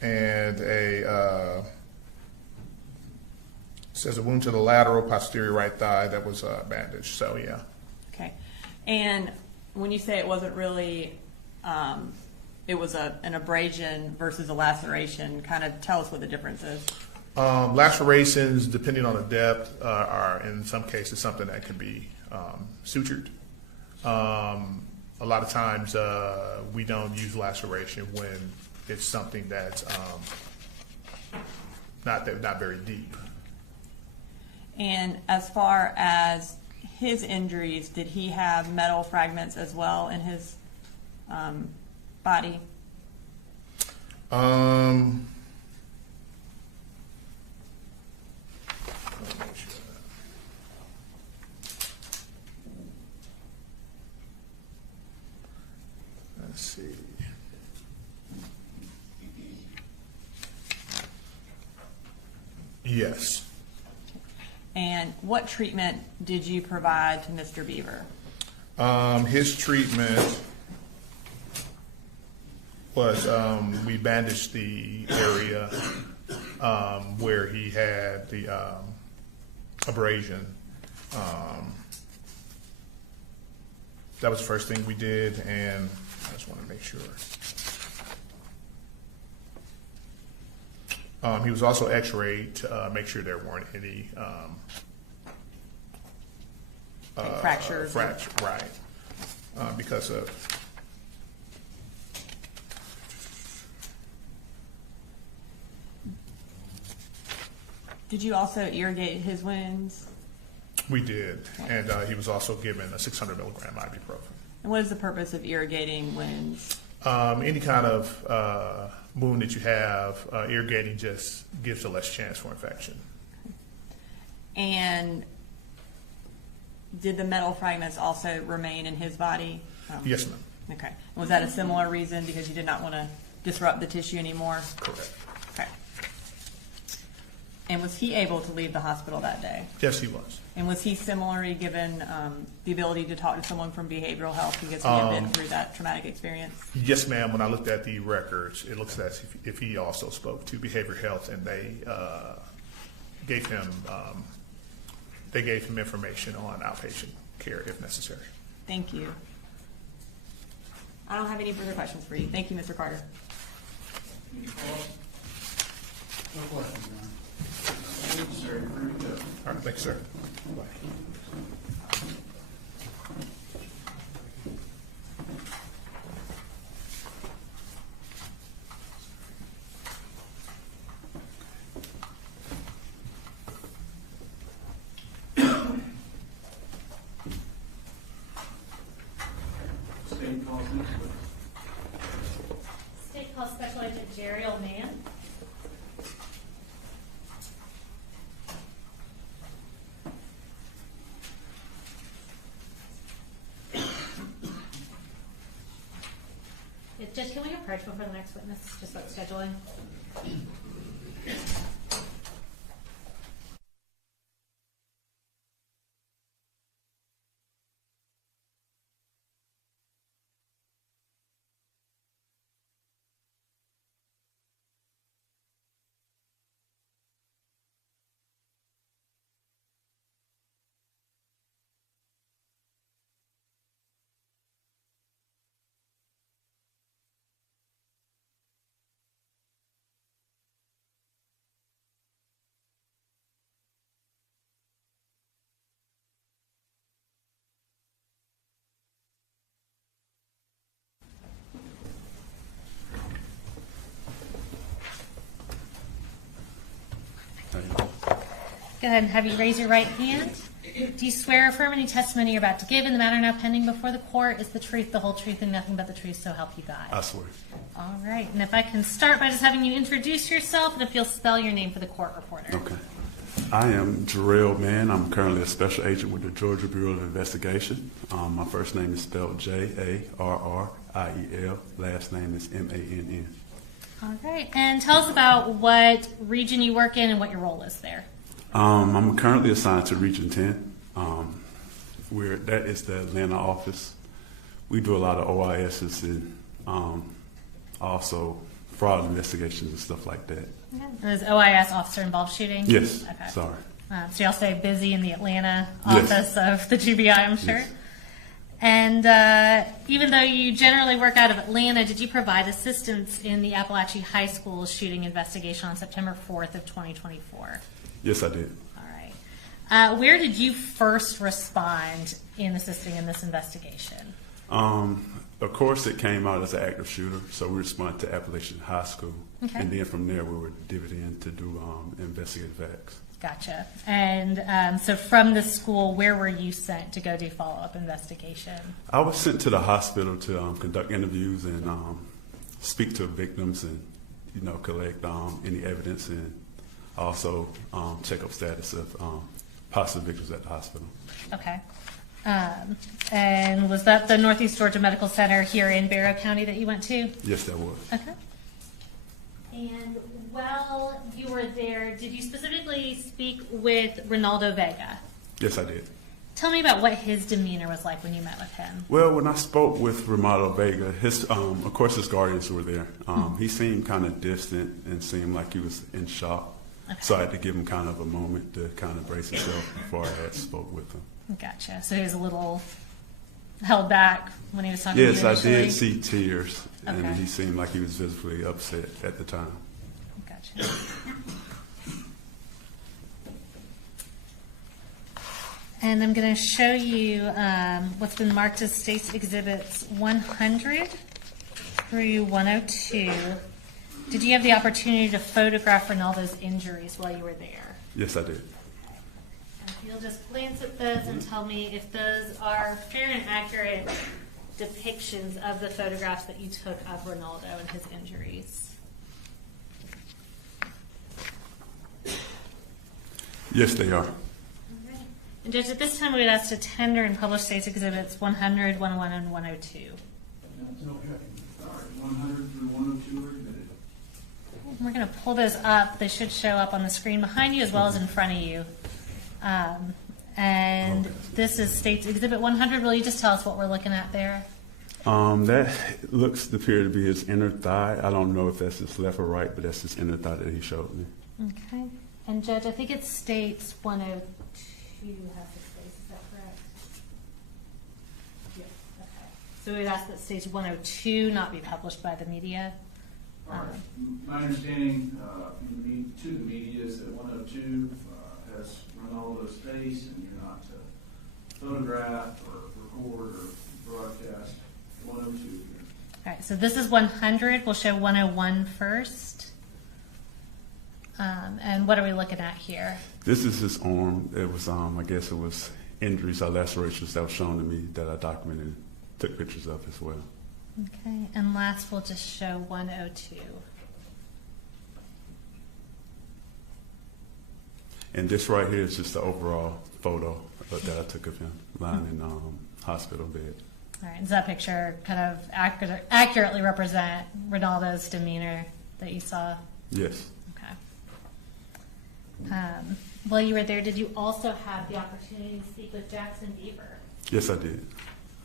and says a wound to the lateral posterior right thigh that was bandaged. So yeah. Okay. And when you say it wasn't really, it was an abrasion versus a laceration, kind of tell us what the difference is. Lacerations, depending on the depth, are in some cases something that can be sutured. A lot of times we don't use laceration when it's something that's not very deep. And as far as his injuries, did he have metal fragments as well in his body? Let's see. Yes. And what treatment did you provide to Mr. Beaver? His treatment was we bandaged the area where he had the abrasion. That was the first thing we did, and I just want to make sure. He was also x-rayed to make sure there weren't any fractures. Right. Because of Did you also irrigate his wounds? we did, and he was also given a 600 milligram ibuprofen. And what is the purpose of irrigating wounds? Any kind of wound that you have, irrigating just gives a less chance for infection. And did the metal fragments also remain in his body? Yes, ma'am. Okay. Was that a similar reason because you did not want to disrupt the tissue anymore? Correct. Okay. And was he able to leave the hospital that day? Yes, he was. And was he similarly given the ability to talk to someone from behavioral health because he had been through that traumatic experience? Yes, ma'am. When I looked at the records, it looks as if he also spoke to behavioral health, and they gave him information on outpatient care if necessary. Thank you. I don't have any further questions for you. Thank you, Mr. Carter. No questions, John. Sir, you're free to go. All right, thanks, sir. Bye. State calls next week. State calls Special Agent Jerry Oldman. Judge, can we approach before the next witness, just like scheduling? Go ahead and have you raise your right hand. Do you swear or affirm any testimony you're about to give in the matter now pending before the court is the truth, the whole truth, and nothing but the truth, so help you God? I swear. All right. And if I can start by just having you introduce yourself, and if you'll spell your name for the court reporter. Okay. I am Jarrell Mann. I'm currently a special agent with the Georgia Bureau of Investigation. My first name is spelled Jarriel. Last name is Mann. All right. And tell us about what region you work in and what your role is there. I'm currently assigned to Region 10, where that is the Atlanta office. We do a lot of OISs and also fraud investigations and stuff like that. Okay. Is OIS officer involved shooting? Yes. Okay. Sorry. So y'all stay busy in the Atlanta Yes. office of the GBI, I'm sure. Yes. And even though you generally work out of Atlanta, did you provide assistance in the Apalachee High School shooting investigation on September 4th of 2024? Yes, I did. All right. Where did you first respond in assisting in this investigation? Of course, it came out as an active shooter, so we responded to Apalachee High School. Okay. And then from there, we were divided in to do investigative acts. Gotcha. And so from the school, where were you sent to go do follow-up investigation? I was sent to the hospital to conduct interviews and speak to victims and, collect any evidence and also check up status of possible victims at the hospital. Okay. And was that the Northeast Georgia Medical Center here in Barrow County that you went to? Yes, that was. Okay. And while you were there, did you specifically speak with Ronaldo Vega? Yes, I did. Tell me about what his demeanor was like when you met with him. Well, when I spoke with Ronaldo Vega, of course his guardians were there. He seemed kind of distant and seemed like he was in shock. Okay. So I had to give him kind of a moment to kind of brace himself before I had spoke with him. Gotcha. So he was a little held back when he was talking to you Yes, I initially? did see tears, Okay. and he seemed like he was visibly upset at the time. Gotcha. And I'm going to show you what's been marked as State's Exhibits 100 through 102. Did you have the opportunity to photograph Ronaldo's injuries while you were there? Yes, I did. If you'll just glance at those and tell me if those are fair and accurate depictions of the photographs that you took of Ronaldo and his injuries. Yes, they are. And Judge, at this time we would ask to tender and publish State's Exhibits 100, 101, and 102. All right, 100 through 102 are admitted. We're going to pull those up. They should show up on the screen behind you as well as in front of you. And this is State's Exhibit 100. Will you just tell us what we're looking at there? That looks to appear to be his inner thigh. I don't know if that's his left or right, but that's his inner thigh that he showed me. Okay. And Judge, I think it states 102 has the space. Is that correct? Yes. Okay. So we would ask that stage 102 not be published by the media. All right. My understanding to the media is that 102 has Ronaldo's face, and you're not to photograph or record or broadcast 102 here. All right, so this is 100. We'll show 101 first. And what are we looking at here? This is his arm. It was, I guess it was injuries or lacerations that was shown to me that I documented, took pictures of as well. Okay, and last we'll just show 102. And this right here is just the overall photo that I took of him lying in hospital bed. All right, does that picture kind of accurately represent Ronaldo's demeanor that you saw? Yes. Okay. While you were there, did you also have the opportunity to speak with Jackson Beaver? Yes, I did.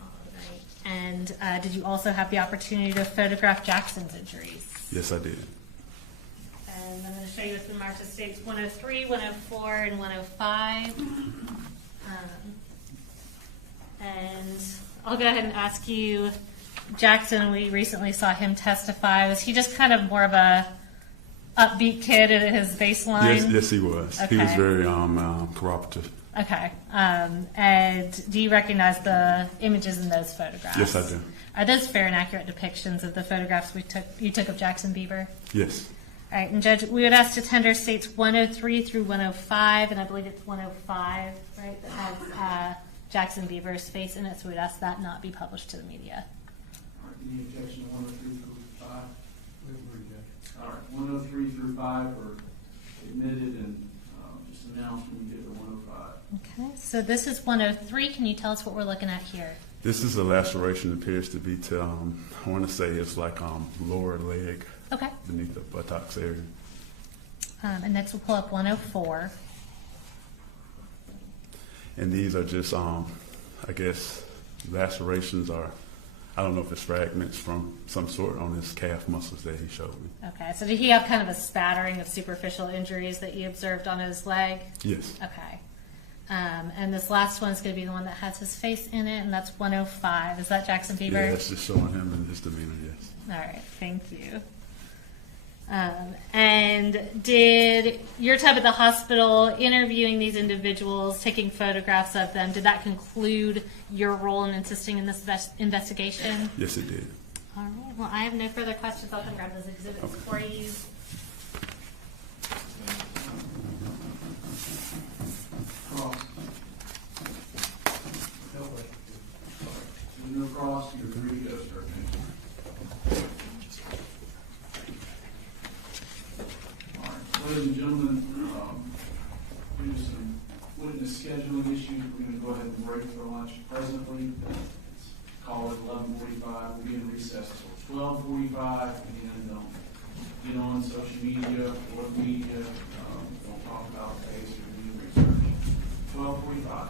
All right. And did you also have the opportunity to photograph Jackson's injuries? Yes, I did. And I'm going to show you what's been marked as states 103, 104, and 105. And I'll go ahead and ask you, Jackson, we recently saw him testify. Was he just kind of more of a upbeat kid at his baseline? Yes, he was. Okay. He was very cooperative. Okay. And do you recognize the images in those photographs? Yes, I do. Are those fair and accurate depictions of the photographs you took of Jackson Beaver? Yes. All right, and Judge, we would ask to tender states 103 through 105, and I believe it's 105, right, that has Jackson Beaver's face in it, so we'd ask that not be published to the media. All right, any objection to 103 through 5? All right, 103 through 5 are admitted and just announced when we get to 105. Okay, so this is 103. Can you tell us what we're looking at here? This is a laceration, appears to be to, I want to say it's like lower leg Okay. beneath the buttocks area. And next we'll pull up 104. And these are just, I guess, lacerations are, I don't know if it's fragments from some sort on his calf muscles that he showed me. Okay, so did he have kind of a spattering of superficial injuries that you observed on his leg? Yes. Okay. And this last one is going to be the one that has his face in it, and that's 105. Is that Jackson Beaver? Yeah, it's just showing him and his demeanor, yes. All right, thank you. And did your time at the hospital interviewing these individuals, taking photographs of them, did that conclude your role in assisting in this investigation? Yes, it did. All right, well, I have no further questions. I'll come grab those exhibits for you. Cross. No cross, you're free to go, sir. All right, ladies and gentlemen, due to some witness scheduling issues, we're going to go ahead and break for lunch presently. It's called at 11:45. We'll be in recess till 12:45, and get on social media or media. Don't talk about case or new research. 12:45.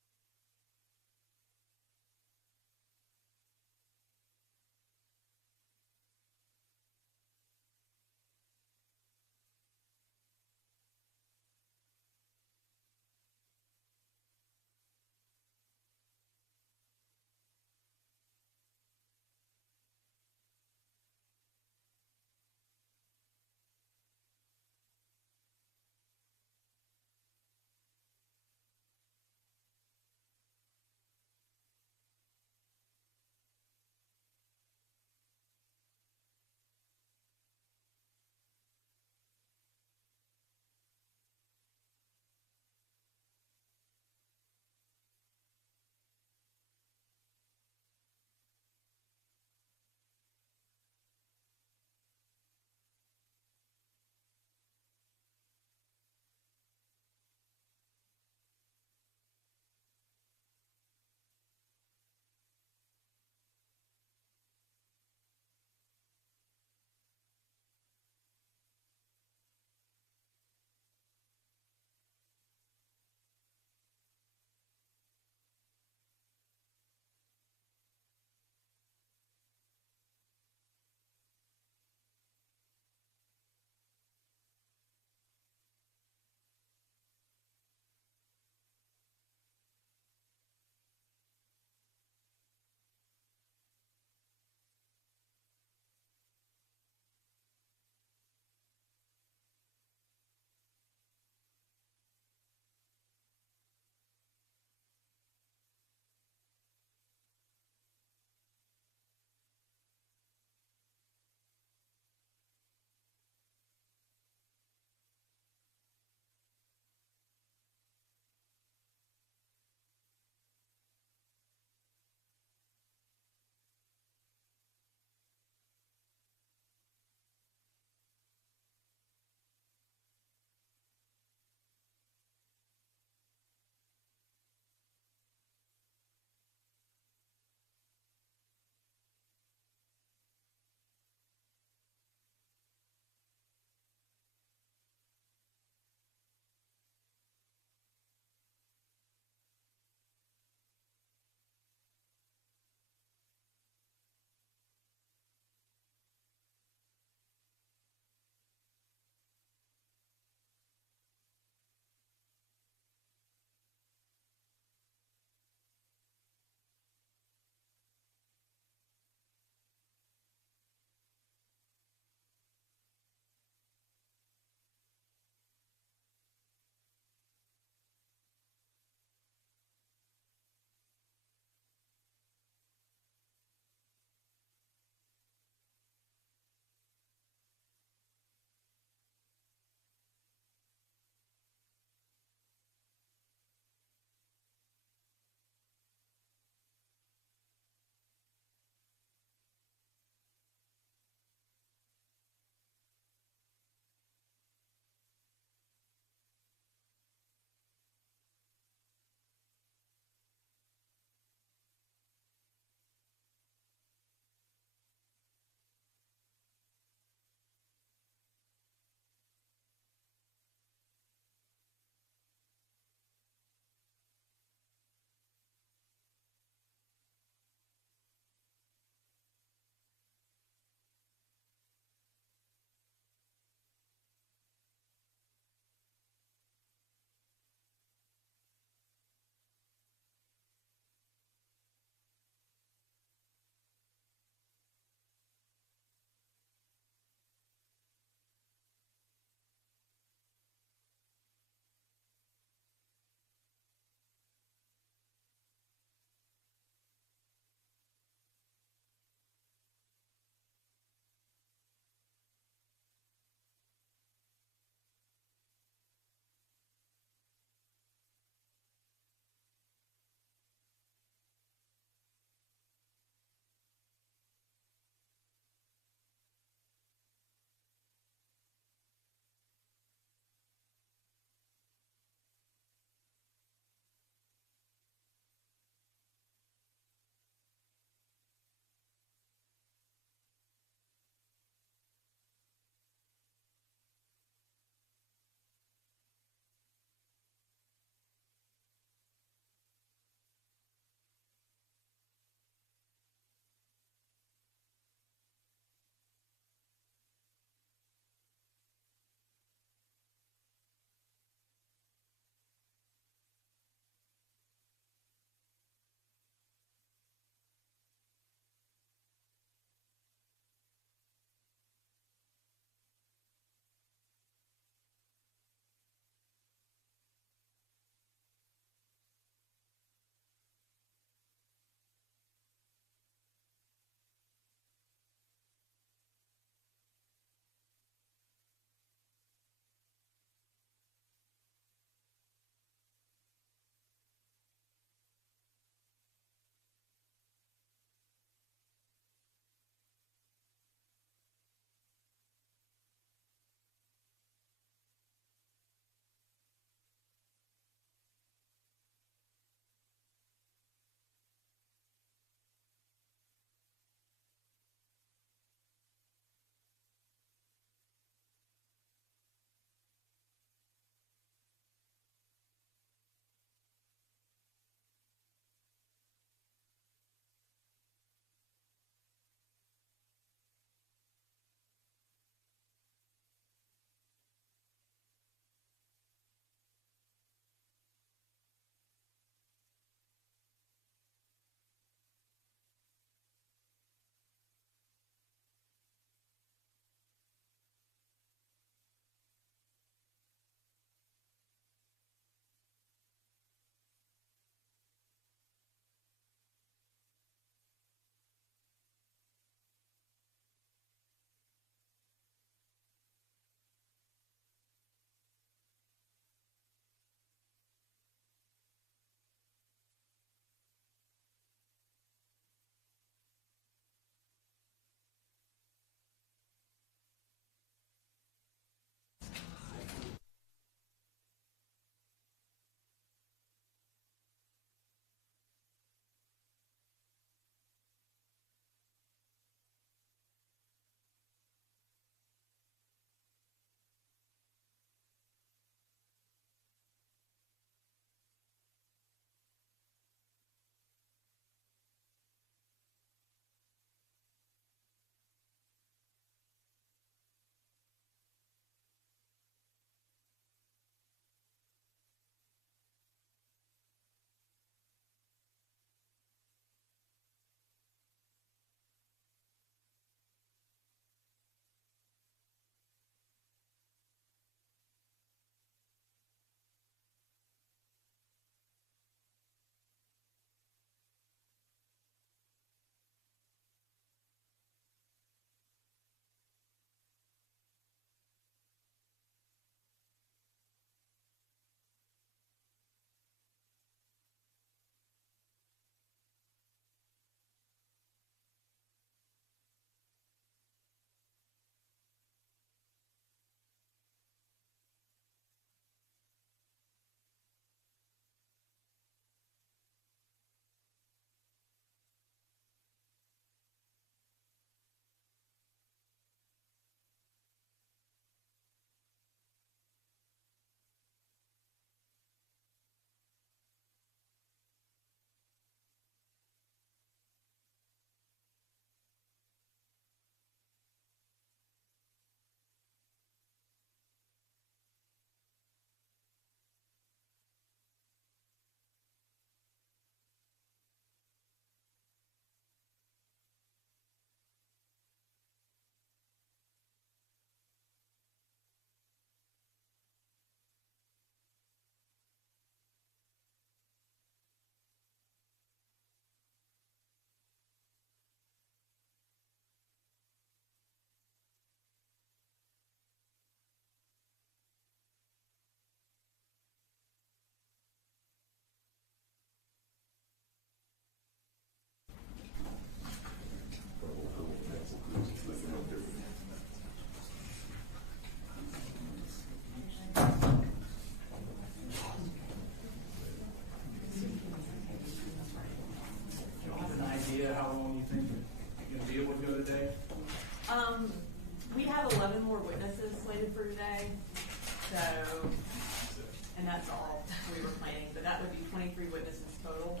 that's all we were planning, but that would be 23 witnesses total.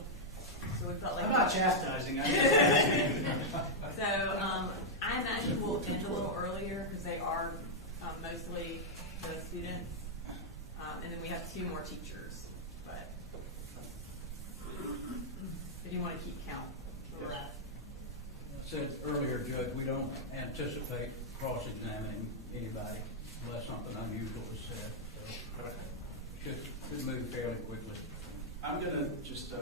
So we felt like. I'm not chastising. So I imagine we'll finish a little earlier because they are mostly the students, and then we have 2 more teachers. But if you want to keep count, where we're at. I said earlier, Judge, we don't anticipate cross-examining anybody unless something unusual is said. So should move fairly quickly. I'm going to just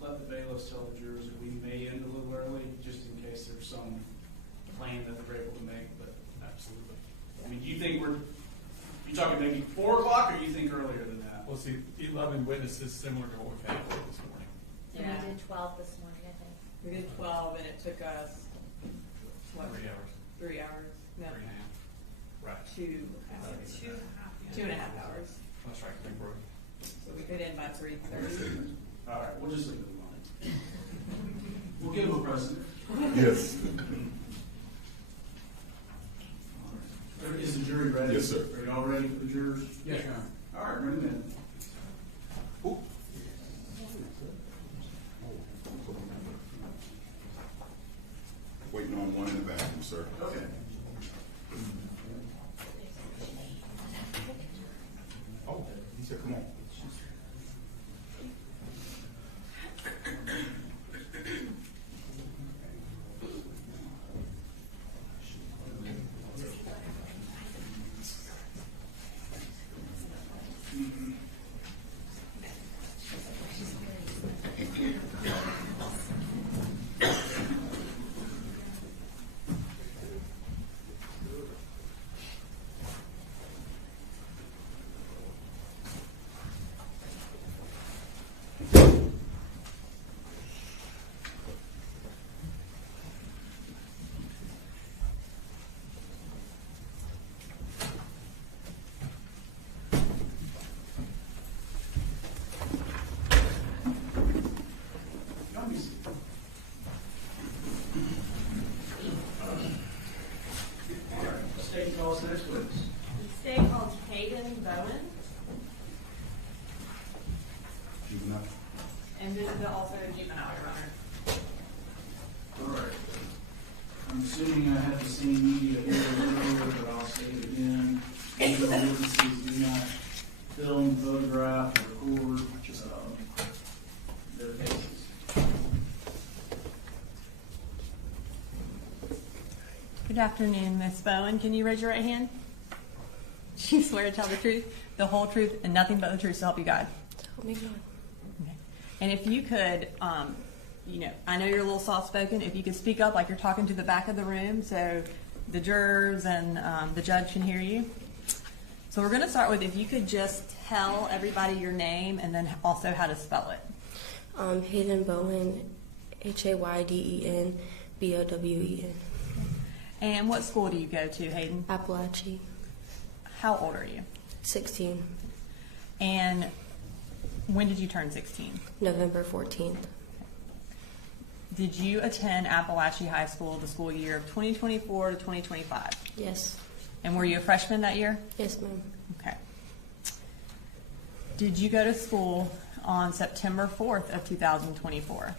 let the bailiffs tell the jurors that we may end a little early, just in case there's some plan that they're able to make, but absolutely. I mean, do you think you talking maybe 4 o'clock, or you think earlier than that? We'll see, 11 witnesses, similar to what we've had this morning. And we did 12 this morning, I think. We did 12, and it took us, what? 3 hours. 3 hours? No. 3.5. Right. 2.5 hours. That's right, big broken. So we could end by 3:30. All right, we'll just leave it alone. We'll give them a present. Yes. All right. Is the jury ready? Yes, sir. Are y'all ready for the jurors? Yes, Your Honor. All right, bring them in. Waiting on one in the bathroom, sir. Okay. Oh, he said, come on. Next witness. The state calls Hayden Bowen, Juvenile. and this is also a juvenile, Your Honor. All right. I'm assuming I had the same media here earlier, but I'll say it again. Legal witnesses do not film, photograph, or record their cases. Good afternoon, Ms. Bowen. Can you raise your right hand? Do you swear to tell the truth, the whole truth, and nothing but the truth to help you God? Help me God. Okay. And if you could, I know you're a little soft-spoken. If you could speak up like you're talking to the back of the room so the jurors and the judge can hear you. So we're going to start with if you could just tell everybody your name and then also how to spell it. Hayden Bowen, Hayden Bowen. And what school do you go to, Hayden? Apalachee. How old are you? 16. And when did you turn 16? November 14th. Did you attend Apalachee High School the school year of 2024 to 2025? Yes. And were you a freshman that year? Yes, ma'am. Okay. Did you go to school on September 4th of 2024?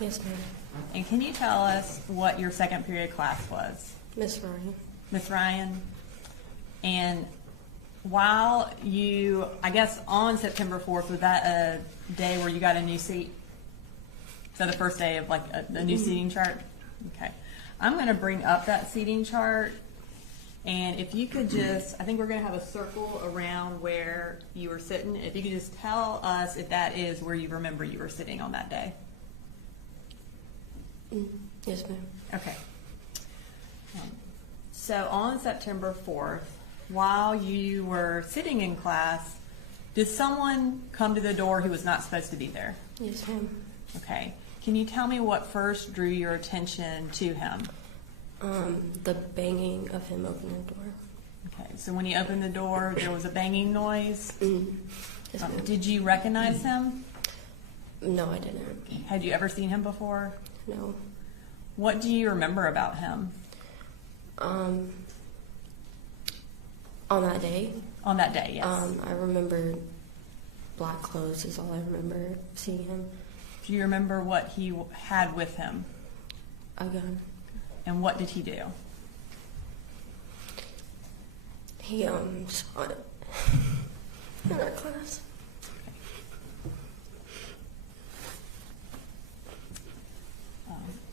Yes, ma'am. And can you tell us what your second period class was? Miss Ryan. Miss Ryan. And while you, I guess on September 4th, was that a day where you got a new seat? So the first day of like a new seating chart? Okay. I'm going to bring up that seating chart. And if you could just, I think we're going to have a circle around where you were sitting. If you could just tell us if that is where you remember you were sitting on that day. Yes, ma'am. Okay. So on September 4th, while you were sitting in class, did someone come to the door who was not supposed to be there? Yes, ma'am. Okay. Can you tell me what first drew your attention to him? The banging of him opening the door. Okay. So when he opened the door, there was a banging noise? Yes, ma'am. Did you recognize him? No, I didn't. Had you ever seen him before? No. What do you remember about him? On that day? On that day, yes. I remember black clothes is all I remember seeing him. Do you remember what he had with him? A gun. And what did he do? He shot it in our class.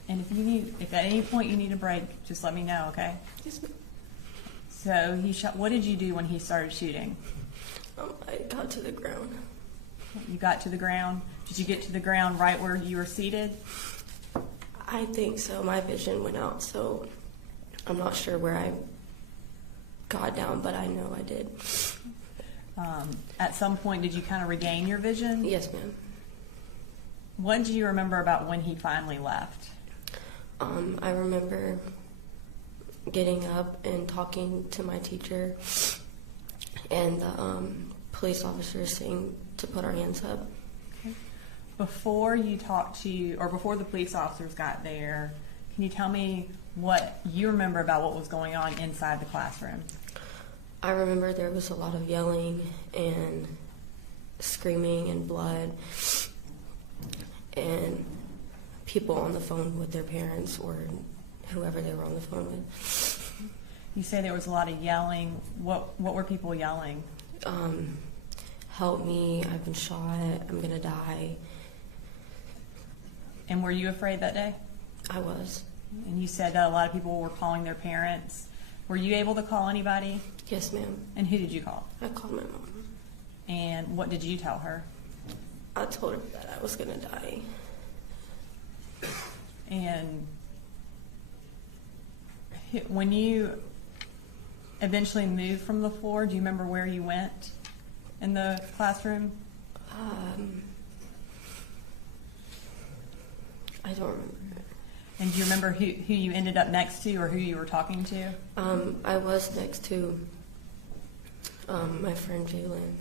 And if at any point you need a break, just let me know, okay? Yes, ma'am. So he shot. What did you do when he started shooting? I got to the ground. You got to the ground. Did you get to the ground right where you were seated? I think so. My vision went out, so I'm not sure where I got down, but I know I did. At some point, did you kind of regain your vision? Yes, ma'am. What do you remember about when he finally left? I remember getting up and talking to my teacher and the police officers saying to put our hands up. Okay. Before you talked to, or before the police officers got there, can you tell me what you remember about what was going on inside the classroom? I remember there was a lot of yelling and screaming and blood and people on the phone with their parents or whoever they were on the phone with. You say there was a lot of yelling. What were people yelling? Help me, I've been shot, I'm gonna die. And were you afraid that day? I was. And you said that a lot of people were calling their parents. Were you able to call anybody? Yes, ma'am. And who did you call? I called my mom. And what did you tell her? I told her that I was gonna die. And when you eventually moved from the floor, do you remember where you went in the classroom? I don't remember. And do you remember who you ended up next to or who you were talking to? I was next to my friend Jalen.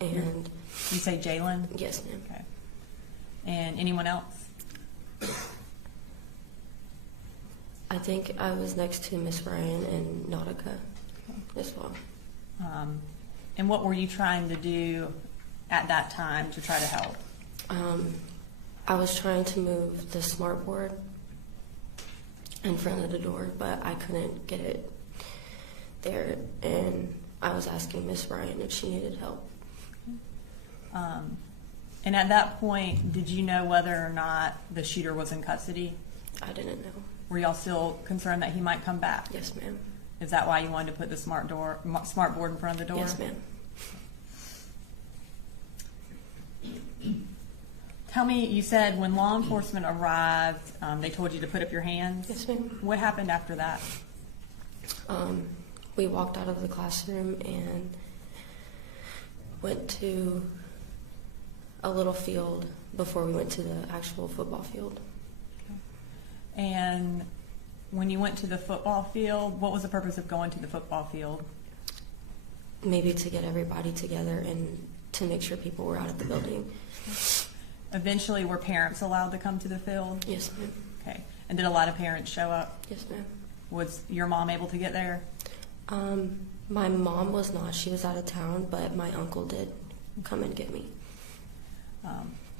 And you say Jalen? Yes, ma'am. Okay. And anyone else? I think I was next to Miss Ryan and Nautica as well. And what were you trying to do at that time to try to help? I was trying to move the smart board in front of the door, but I couldn't get it there, and I was asking Miss Ryan if she needed help. And at that point, did you know whether or not the shooter was in custody? I didn't know. Were y'all still concerned that he might come back? Yes, ma'am. Is that why you wanted to put the smart board in front of the door? Yes, ma'am. Tell me, you said when law enforcement arrived, they told you to put up your hands? Yes, ma'am. What happened after that? We walked out of the classroom and went to a little field before we went to the actual football field. And when you went to the football field, what was the purpose of going to the football field? Maybe to get everybody together and to make sure people were out of the building. Eventually, were parents allowed to come to the field? Yes, ma'am. Okay. And did a lot of parents show up? Yes, ma'am. Was your mom able to get there? My mom was not. She was out of town, but my uncle did come and get me.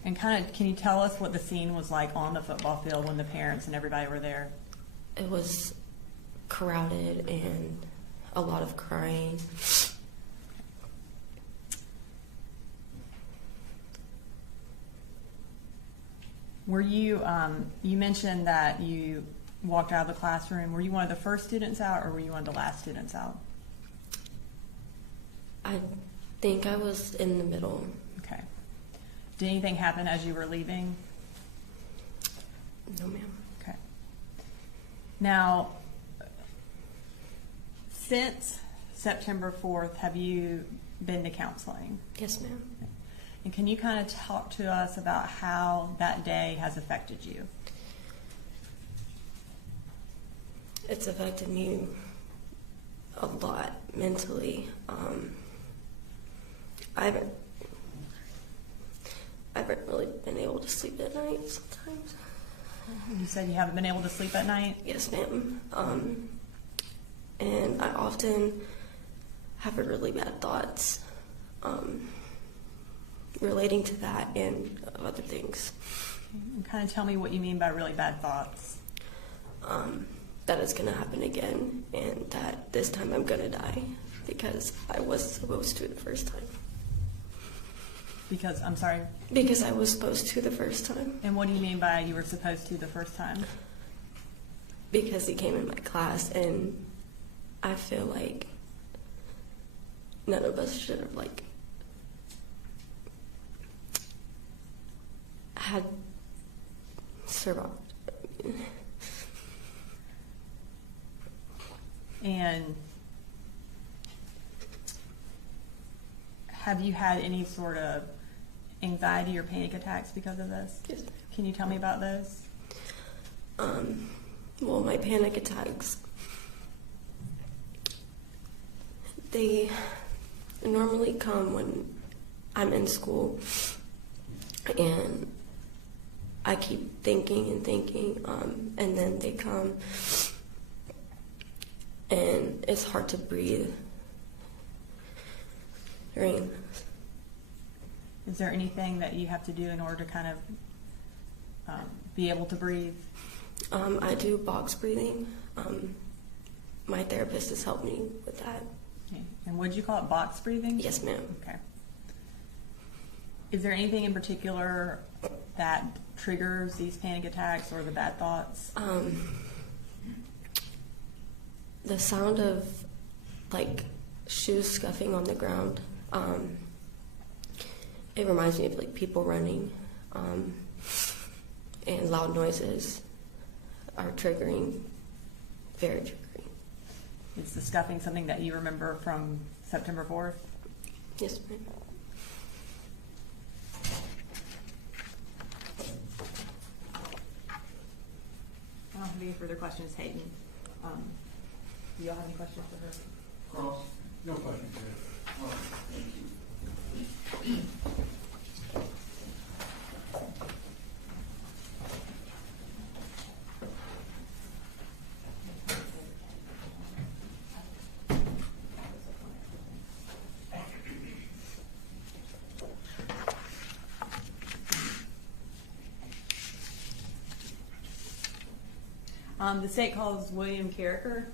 And can you tell us what the scene was like on the football field when the parents and everybody were there? It was crowded and a lot of crying. Were you, you mentioned that you walked out of the classroom. Were you one of the first students out or were you one of the last students out? I think I was in the middle. Okay. Did anything happen as you were leaving? No, ma'am. Okay. Now, since September 4th, have you been to counseling? Yes, ma'am. And can you kind of talk to us about how that day has affected you? It's affected me a lot mentally. I haven't really been able to sleep at night sometimes. You said you haven't been able to sleep at night? Yes, ma'am. And I often have really bad thoughts. relating to that and other things. And kind of tell me what you mean by really bad thoughts. That it's going to happen again, and that this time I'm going to die because I was supposed to the first time. Because, I'm sorry? Because I was supposed to the first time. And what do you mean by you were supposed to the first time? Because he came in my class, and I feel like none of us should have, like, had survived. And have you had any sort of anxiety or panic attacks because of this? Yes. Can you tell me about those? Well, my panic attacks, they normally come when I'm in school and I keep thinking and thinking, and then they come and it's hard to breathe. Is there anything that you have to do in order to kind of be able to breathe? I do box breathing. My therapist has helped me with that. Okay. And would you call it box breathing? Yes, ma'am. Okay. Is there anything in particular that triggers these panic attacks or the bad thoughts? The sound of, like, shoes scuffing on the ground. It reminds me of, like, people running, and loud noises are triggering, very triggering. Is the scuffing something that you remember from September 4th? Yes, ma'am. I don't have any further questions, Hayden. Do y'all have any questions for her? Cross? No questions, Judge. Oh, thank you. The state calls William Carricker.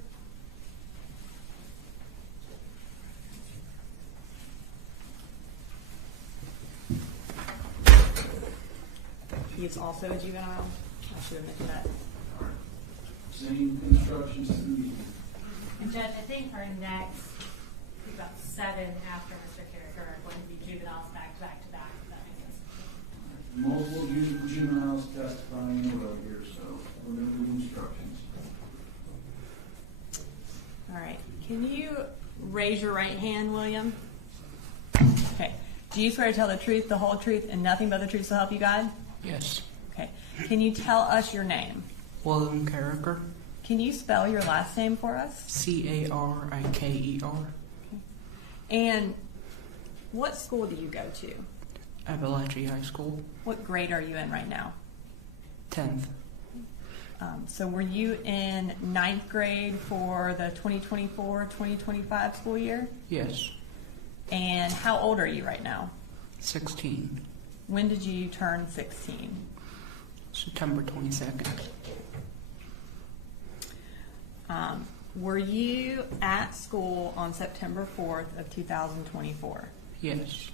He is also a juvenile. I should have mentioned that. Same instructions to me. And Judge, I think our next, about 7 after Mr. Carricker are going to be juveniles back to back to back. If that makes sense. Multiple juveniles testifying in a row here, so remember the instructions. All right. Can you raise your right hand, William? Okay. Do you swear to tell the truth, the whole truth, and nothing but the truth to help you God? Yes. Okay. Can you tell us your name? William Carricker. Can you spell your last name for us? Carriker. Okay. And what school do you go to? Apalachee High School. What grade are you in right now? 10th. So were you in 9th grade for the 2024-2025 school year? Yes. And how old are you right now? 16. When did you turn 16? September 22nd. Were you at school on September 4th of 2024? Yes.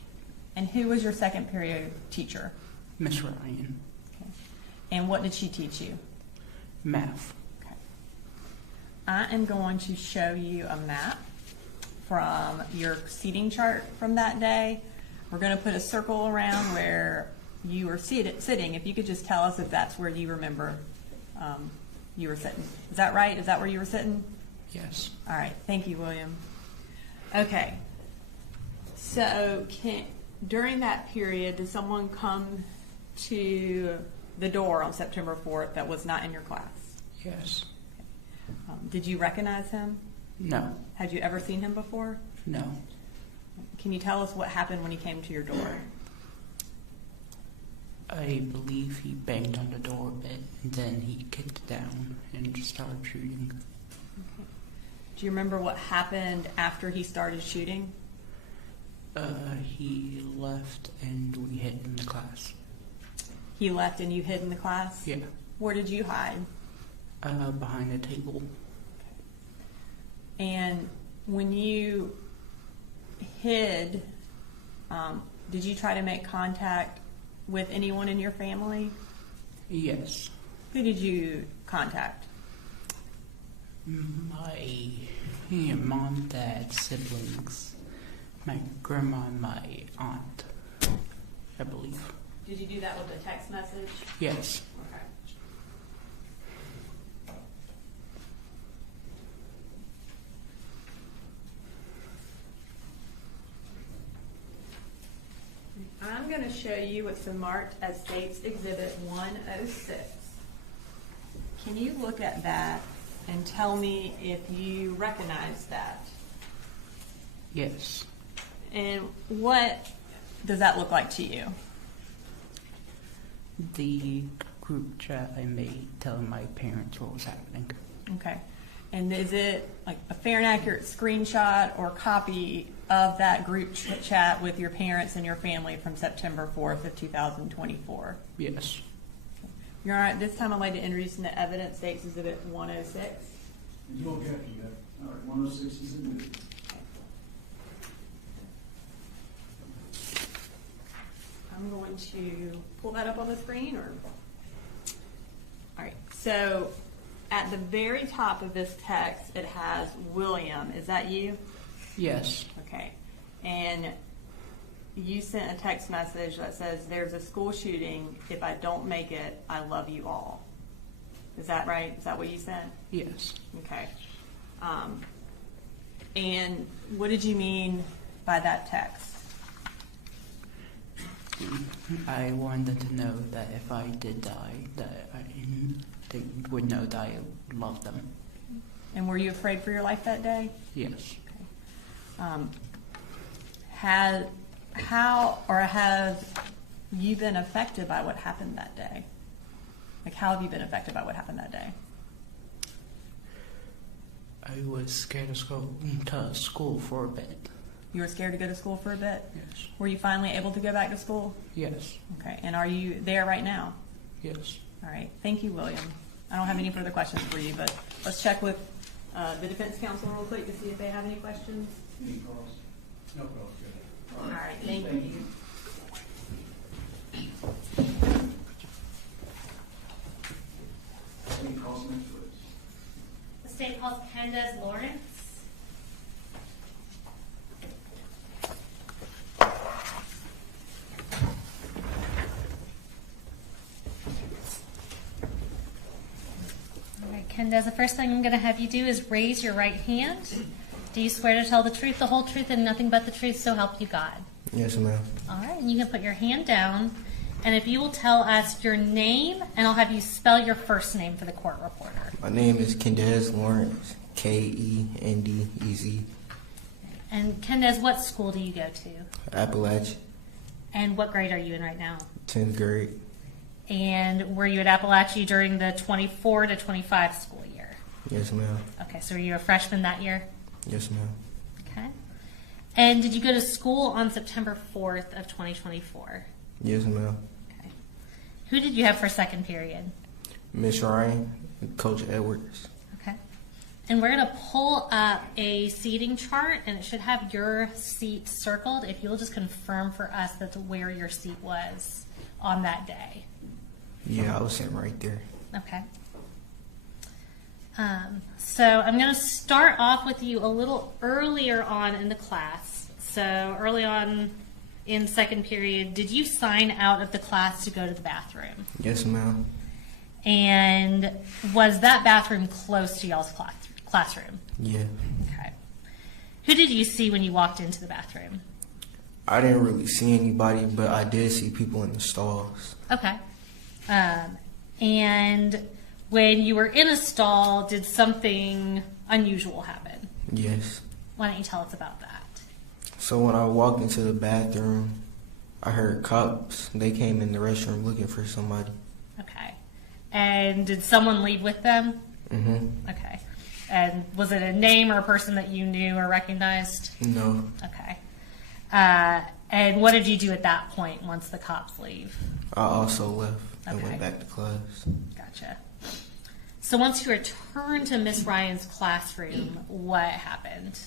And who was your second period teacher? Miss Ryan. Okay. And what did she teach you? Math. Okay. I am going to show you a map from your seating chart from that day. We're going to put a circle around where you were sitting. If you could just tell us if that's where you remember you were sitting. Is that right? Is that where you were sitting? Yes. All right. Thank you, William. Okay. So during that period, did someone come to the door on September 4th that was not in your class? Yes. Did you recognize him? No. Had you ever seen him before? No. Can you tell us what happened when he came to your door? I believe he banged on the door a bit, and then he kicked it down and just started shooting. Okay. Do you remember what happened after he started shooting? He left and we hid in the class. He left and you hid in the class? Yeah. Where did you hide? Behind a table. And when you hid, did you try to make contact with anyone in your family? Yes. Who did you contact? My mom, dad, siblings, my grandma, and my aunt, I believe. Did you do that with a text message? Yes. Okay. I'm going to show you what's been marked as State's Exhibit 106. Can you look at that and tell me if you recognize that? Yes. And what does that look like to you? The group chat I made telling my parents what was happening. Okay. And is it like a fair and accurate screenshot or copy of that group chat with your parents and your family from September 4th of 2024? Yes. Your Honor, at this time I'd like to introduce into evidence State's Exhibit 106. You okay? All right, 106 is admitted. I'm going to pull that up on the screen, or? All right, so at the very top of this text, it has William. Is that you? Yes. Okay. And you sent a text message that says, "There's a school shooting. If I don't make it, I love you all." Is that right? Is that what you sent? Yes. Okay. And what did you mean by that text? I wanted to know that if I did die, they would know that I loved them. And were you afraid for your life that day? Yes. Have you been affected by what happened that day? Like, how have you been affected by what happened that day? I was scared to go to school for a bit. You were scared to go to school for a bit? Yes. Were you finally able to go back to school? Yes. Okay. And are you there right now? Yes. All right. Thank you, William. I don't have any further questions for you, but let's check with the defense counsel real quick to see if they have any questions. Any calls? No calls, good. All right. Thank you. Any calls next, please? The state calls Candace Lawrence. All right, Candace, the first thing I'm going to have you do is raise your right hand. Do you swear to tell the truth, the whole truth, and nothing but the truth, so help you God? Yes, ma'am. All right, and you can put your hand down. And if you will tell us your name, and I'll have you spell your first name for the court reporter. My name is Kendez Lawrence, Kendez. And Kendez, what school do you go to? Apalachee, And what grade are you in right now? 10th grade. And were you at Apalachee during the 24 to 25 school year? Yes, ma'am. Okay, so were you a freshman that year? Yes, ma'am. Okay. And did you go to school on September 4th of 2024? Yes, ma'am. Okay. Who did you have for second period? Miss Ryan, Coach Edwards. Okay. And we're going to pull up a seating chart, and it should have your seat circled. If you'll just confirm for us that's where your seat was on that day. Yeah, I was sitting right there. Okay. So I'm going to start off with you a little earlier on in the class. So early on in second period, did you sign out of the class to go to the bathroom? Yes, ma'am. And was that bathroom close to y'all's classroom? Yeah. Okay. Who did you see when you walked into the bathroom? I didn't really see anybody, but I did see people in the stalls. Okay. And when you were in a stall, did something unusual happen? Yes. Why don't you tell us about that? So when I walked into the bathroom, I heard cops. They came in the restroom looking for somebody. Okay. And did someone leave with them? Mm-hmm. Okay. And was it a name or a person that you knew or recognized? No. Okay. And what did you do at that point once the cops leave? I also left and Okay. went back to class. Gotcha. So once you returned to Miss Ryan's classroom, what happened?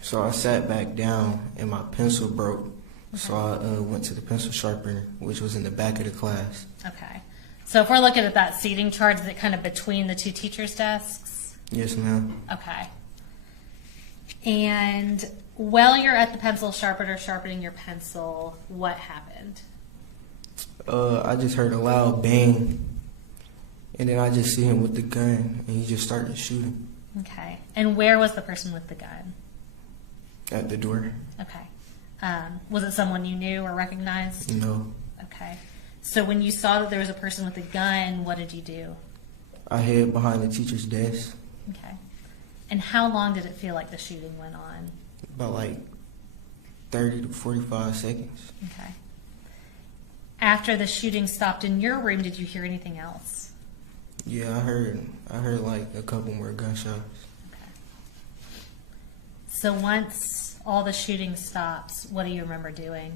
So I sat back down and my pencil broke. So I went to the pencil sharpener, which was in the back of the class. Okay. So if we're looking at that seating chart, is it kind of between the two teachers' desks? Yes, ma'am. Okay. And while you're at the pencil sharpener sharpening your pencil, what happened? I just heard a loud bang, and then I just see him with the gun, and he just started shooting Okay. And where was the person with the gun? at the door. Okay. Was it someone you knew or recognized? No. Okay. So when you saw that there was a person with a gun, what did you do? I hid behind the teacher's desk Okay. And how long did it feel like the shooting went on? about like 30 to 45 seconds. Okay. After the shooting stopped in your room, did you hear anything else? Yeah, I heard like a couple more gunshots. So once all the shooting stops, what do you remember doing?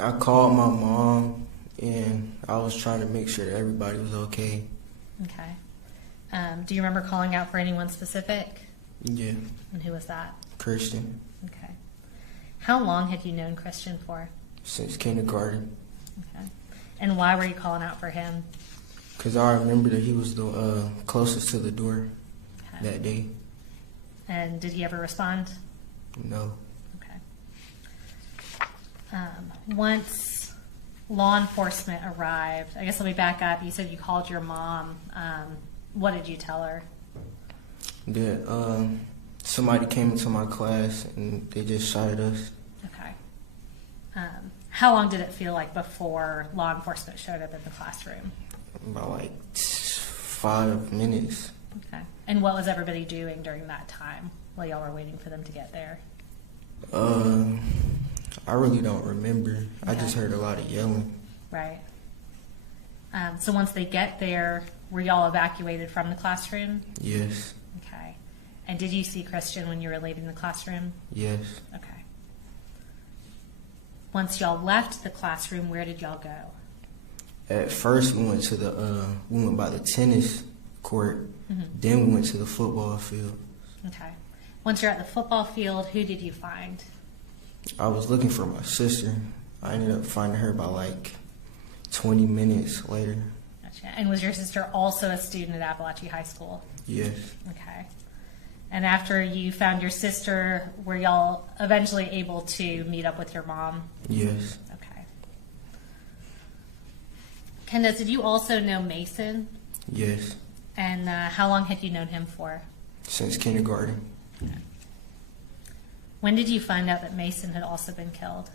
I called my mom, and I was trying to make sure that everybody was okay. Okay. Do you remember calling out for anyone specific? Yeah, And who was that? Christian, Okay. How long had you known Christian for? since kindergarten. Okay. And why were you calling out for him? Because I remember that he was the closest to the door Okay. that day. And did he ever respond? No. Okay. Once law enforcement arrived, I guess let me back up. You said you called your mom. What did you tell her? That somebody came into my class and they just shot at us. Okay. How long did it feel like before law enforcement showed up in the classroom? About like 5 minutes. Okay. And what was everybody doing during that time while y'all were waiting for them to get there? I really don't remember. I just heard a lot of yelling. Right. So once they get there, were y'all evacuated from the classroom? Yes. Okay. And did you see Christian when you were leaving the classroom? Yes. Okay. Once y'all left the classroom, where did y'all go? At first, we went to we went by the tennis court. Mhm. Then we went to the football field. Okay. Once you're at the football field, who did you find? I was looking for my sister. I ended up finding her by like 20 minutes later. Gotcha. And was your sister also a student at Apalachee High School? Yes. Okay. And after you found your sister, were y'all eventually able to meet up with your mom? Yes. Okay. Candace, did you also know Mason? Yes. And how long had you known him for? Since kindergarten. When did you find out that Mason had also been killed?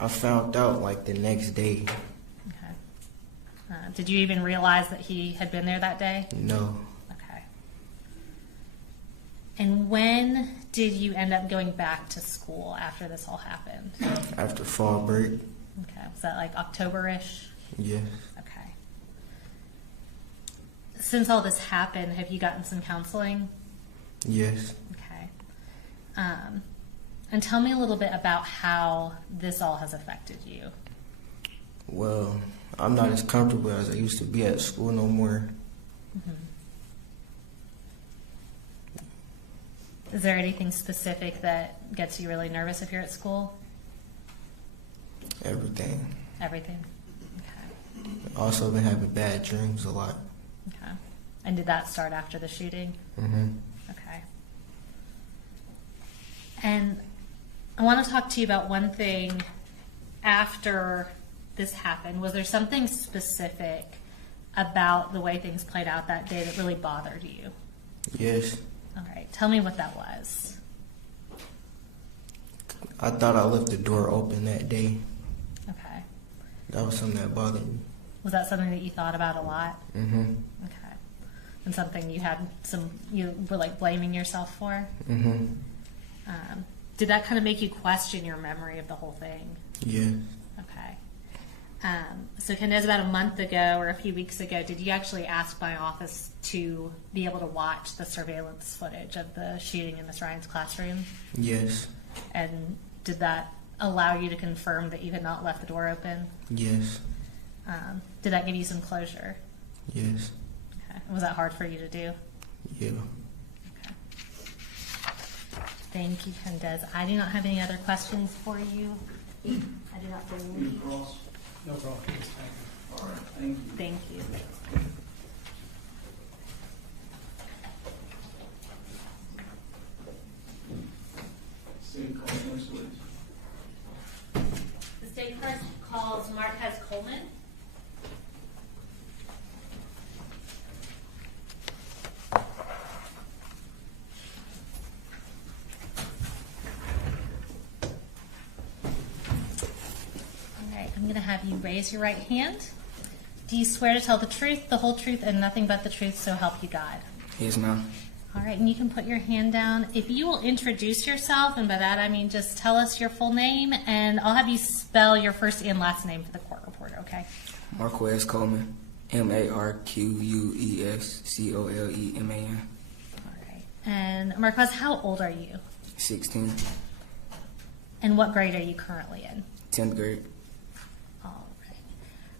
I found out like the next day. Okay. Did you even realize that he had been there that day? No. Okay. And when did you end up going back to school after this all happened? After fall break. Okay. Was that like October-ish? Yes. Okay. Since all this happened, have you gotten some counseling? Yes. Okay. And tell me a little bit about how this all has affected you. Well, I'm not as comfortable as I used to be at school no more. Mm-hmm. Is there anything specific that gets you really nervous if you're at school? Everything. Everything? Okay. Also been having bad dreams a lot. Okay. And did that start after the shooting? Mm-hmm. Okay. And I want to talk to you about one thing after this happened. Was there something specific about the way things played out that day that really bothered you? Yes. All right. Tell me what that was. I thought I left the door open that day. Okay. That was something that bothered me. Was that something that you thought about a lot? Mm-hmm. Okay. And something you were like blaming yourself for? Mm-hmm. Did that kind of make you question your memory of the whole thing? Yeah. Okay. So Candace, about a month ago or a few weeks ago, did you actually ask my office to be able to watch the surveillance footage of the shooting in Miss Ryan's classroom? Yes. And did that allow you to confirm that you had not left the door open? Yes. Did that give you some closure? Yes. Okay. Was that hard for you to do? Yeah. Okay. Thank you, Kendez. I do not have any other questions for you. I do not believe. No problem. All right, thank you. Thank you. State call next, please. The state first calls Marquez Coleman. I'm going to have you raise your right hand. Do you swear to tell the truth, the whole truth, and nothing but the truth, so help you God? Yes, ma'am. All right, and you can put your hand down. If you will introduce yourself, and by that I mean just tell us your full name, and I'll have you spell your first and last name for the court report, okay? Marquez Coleman, MarquezColeman. All right. And Marquez, how old are you? 16, And what grade are you currently in? 10th grade. All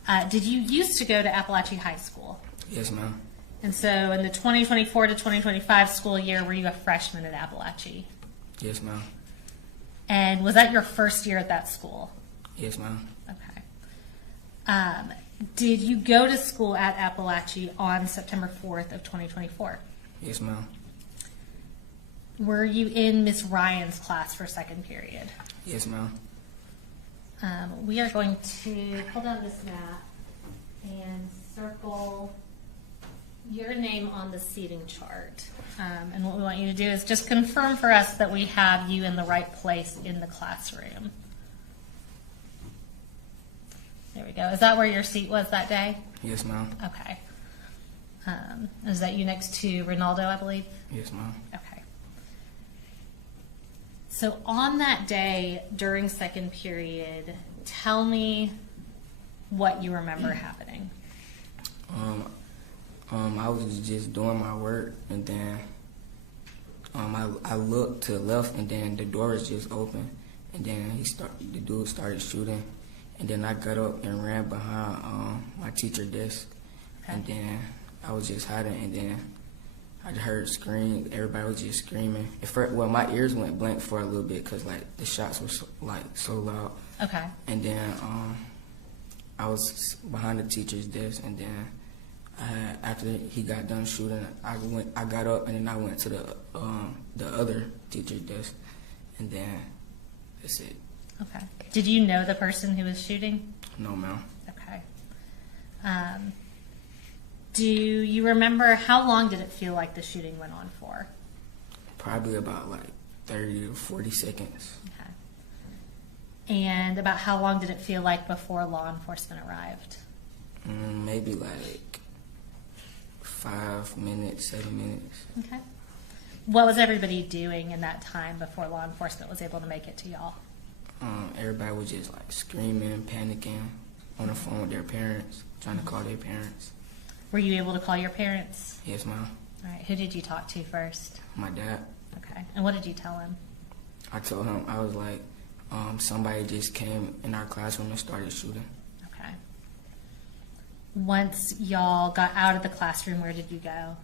right. Did you used to go to Apalachee High School? Yes, ma'am. And so in the 2024 to 2025 school year, were you a freshman at Apalachee? Yes, ma'am. And was that your first year at that school? Yes, ma'am. Okay. Did you go to school at Apalachee on September 4th of 2024? Yes, ma'am. Were you in Miss Ryan's class for second period? Yes, ma'am. We are going to pull down this map and circle your name on the seating chart. And what we want you to do is just confirm for us that we have you in the right place in the classroom. There we go. Is that where your seat was that day? Yes, ma'am. Okay. Is that you next to Ronaldo, I believe? Yes, ma'am. Okay. So on that day during second period, tell me what you remember happening. I was just doing my work, and then I looked to the left, and then the door was just open, and then the dude started shooting, and then I got up and ran behind my teacher desk, and then I was just hiding, and then I heard screams. Everybody was just screaming. Well, my ears went blank for a little bit because like the shots were so loud. Okay. And then I was behind the teacher's desk, and then after he got done shooting, I got up and then I went to the other teacher's desk, and then that's it. Okay. Did you know the person who was shooting? No, ma'am. Okay. Do you remember how long did it feel like the shooting went on for? Probably about like 30 or 40 seconds. Okay. And about how long did it feel like before law enforcement arrived? Maybe like 5 minutes, 7 minutes. Okay. What was everybody doing in that time before law enforcement was able to make it to y'all? Everybody was just like screaming, panicking, on the phone with their parents, trying to call their parents. Were you able to call your parents? Yes, ma'am. All right. Who did you talk to first? My dad. Okay. And what did you tell him? I told him, I was like, somebody just came in our classroom and started shooting. Okay. Once y'all got out of the classroom, where did you go?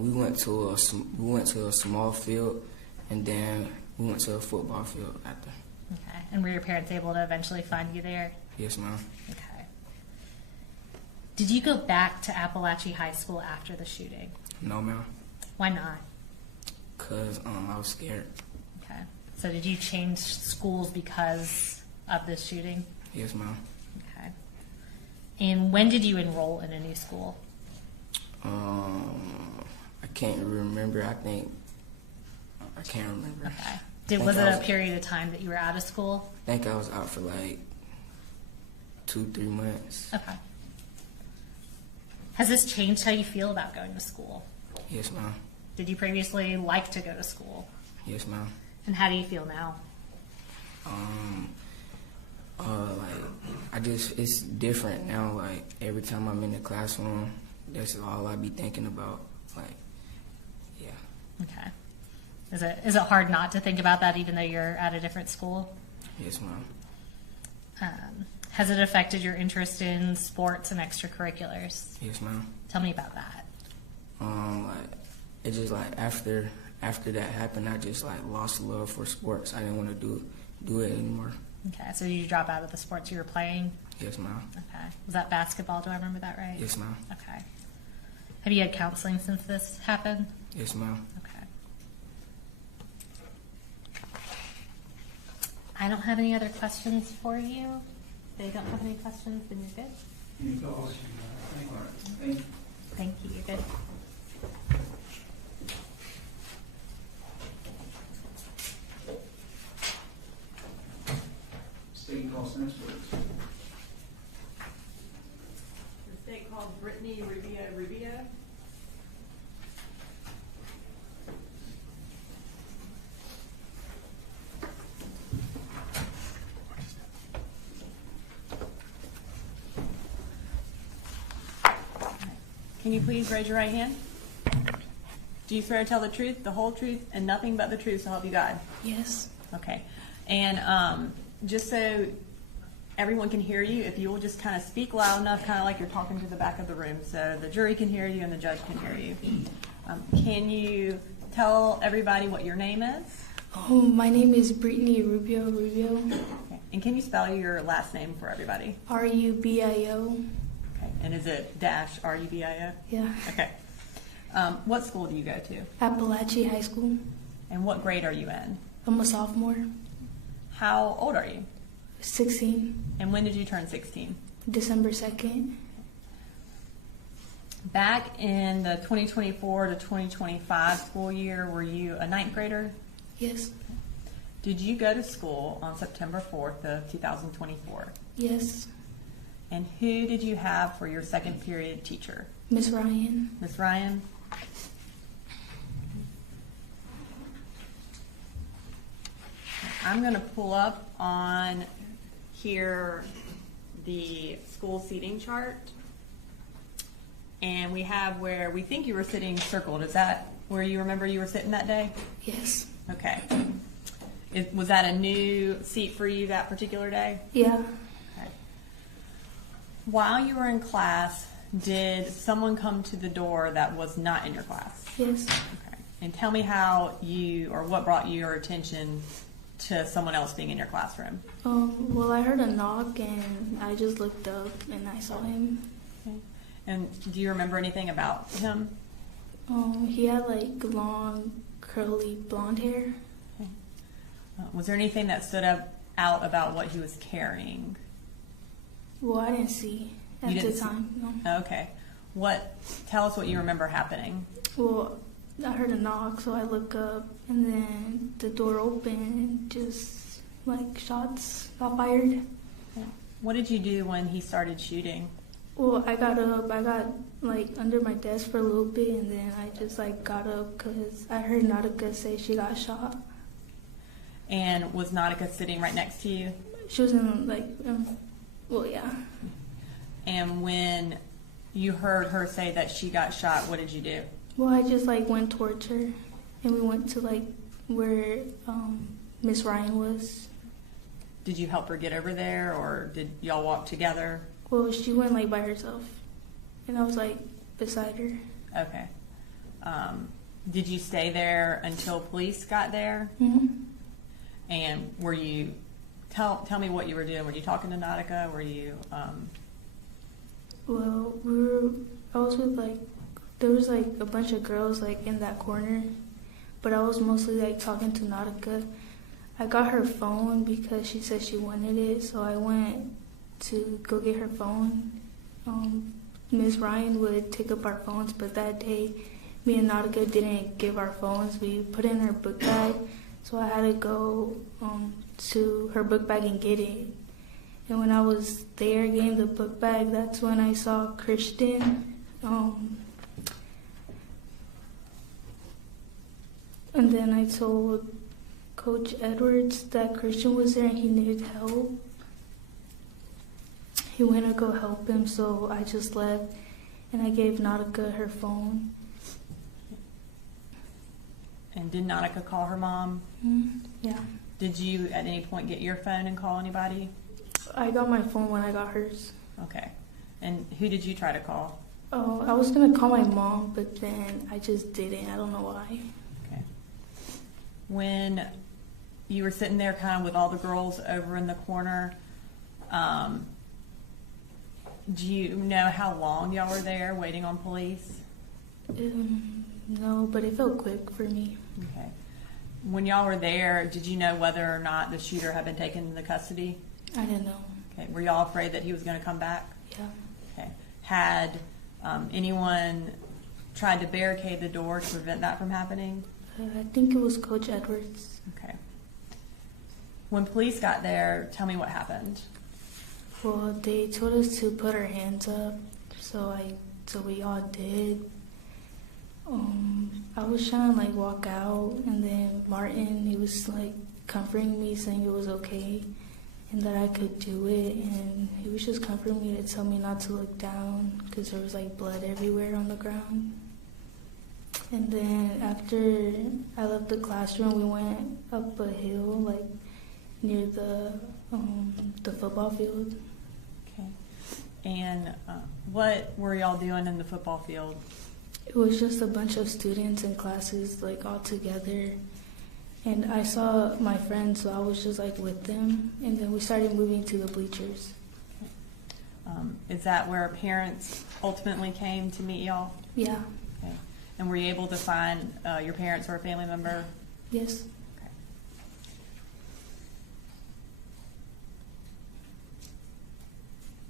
We went to a small field, and then we went to a football field after. Okay. And were your parents able to eventually find you there? Yes, ma'am. Okay. Did you go back to Apalachee High School after the shooting? No, ma'am. Why not? Because I was scared. Okay. So did you change schools because of this shooting? Yes, ma'am. Okay. And when did you enroll in a new school? I can't remember. I can't remember. Okay. Was it a period of time that you were out of school? I think I was out for like 2-3 months. Okay. Has this changed how you feel about going to school? Yes, ma'am. Did you previously like to go to school? Yes, ma'am. And how do you feel now? It's different now. Like every time I'm in the classroom, that's all I be thinking about. Like, yeah. Okay. Is it hard not to think about that even though you're at a different school? Yes, ma'am. Has it affected your interest in sports and extracurriculars? Yes, ma'am. Tell me about that. Like, it just like after that happened, I just like lost love for sports. I didn't want to do it anymore. Okay, so you drop out of the sports you were playing? Yes, ma'am. Okay. Was that basketball? Do I remember that right? Yes, ma'am. Okay. Have you had counseling since this happened? Yes, ma'am. Okay. I don't have any other questions for you. They don't have any questions, then you're good. Thank you. You're good. State calls experts. The state called Britney Rubio. Can you please raise your right hand? Do you swear to tell the truth, the whole truth, and nothing but the truth to help you God? Yes. Okay. And just so everyone can hear you, if you will just kind of speak loud enough, kind of like you're talking to the back of the room, so the jury can hear you and the judge can hear you. Can you tell everybody what your name is? My name is Britney Rubio. Okay. And can you spell your last name for everybody? Rubio. Okay. And is it dash Rubio? Yeah. Okay. What school do you go to? Apalachee High School. And what grade are you in? I'm a sophomore. How old are you? 16. And when did you turn 16? December 2nd. Back in the 2024 to 2025 school year, were you a ninth grader? Yes. Did you go to school on September 4th of 2024? Yes. And who did you have for your second period teacher? Miss Ryan. Miss Ryan? I'm going to pull up on here the school seating chart. And we have where we think you were sitting circled. Is that where you remember you were sitting that day? Yes. Okay. Was that a new seat for you that particular day? Yeah. Okay. While you were in class, did someone come to the door that was not in your class? Yes. Okay. And tell me how you, or what brought your attention to someone else being in your classroom? Well, I heard a knock and I just looked up and I saw him. Okay. And do you remember anything about him? He had like long, curly blonde hair. Okay. Was there anything that stood out about what he was carrying? Well, I didn't see at the time. No. Okay. Tell us what you remember happening. Well, I heard a knock, so I look up, and then the door opened, and just like shots got fired. Okay. What did you do when he started shooting? Well, I got up. I got like under my desk for a little bit, and then I just like got up because I heard Nautica say she got shot. And was Nautica sitting right next to you? She was in like, well, yeah. And when you heard her say that she got shot, what did you do? Well, I just like went towards her, and we went to like where Miss Ryan was. Did you help her get over there, or did y'all walk together? Well, she went like by herself, and I was like beside her. Okay. Did you stay there until police got there? Mm-hmm. And were you? Tell me what you were doing. Were you talking to Nautica? Were you? Well, I was with like, there was like a bunch of girls like in that corner, but I was mostly like talking to Nautica. I got her phone because she said she wanted it, so I went to go get her phone. Ms. Ryan would take up our phones, but that day, me and Nautica didn't give our phones. We put it in her book bag, so I had to go to her book bag and get it. And when I was there getting the book bag, that's when I saw Christian. And then I told Coach Edwards that Christian was there and he needed help. He went to go help him, so I just left and I gave Nautica her phone. And did Nautica call her mom? Yeah. Did you at any point get your phone and call anybody? I got my phone when I got hers. Okay. And who did you try to call? Oh, I was gonna call my mom, but then I just didn't. I don't know why. Okay. When you were sitting there kind of with all the girls over in the corner, do you know how long y'all were there waiting on police? No, but it felt quick for me. Okay. When y'all were there, did you know whether or not the shooter had been taken into custody? I didn't know. Okay. Were y'all afraid that he was going to come back? Yeah. Okay. Had anyone tried to barricade the door to prevent that from happening? I think it was Coach Edwards. Okay. When police got there, tell me what happened. Well, they told us to put our hands up, so we all did. I was trying to walk out, and then Martin, he was comforting me, saying it was okay and that I could do it, and he was just comforting me to tell me not to look down because there was blood everywhere on the ground. And then after I left the classroom, we went up a hill near the football field. Okay. And what were y'all doing in the football field? It was just a bunch of students and classes all together. And I saw my friends, so I was just with them. And then we started moving to the bleachers. Okay. Is that where parents ultimately came to meet y'all? Yeah. Okay. And were you able to find your parents or a family member? Yes. Okay.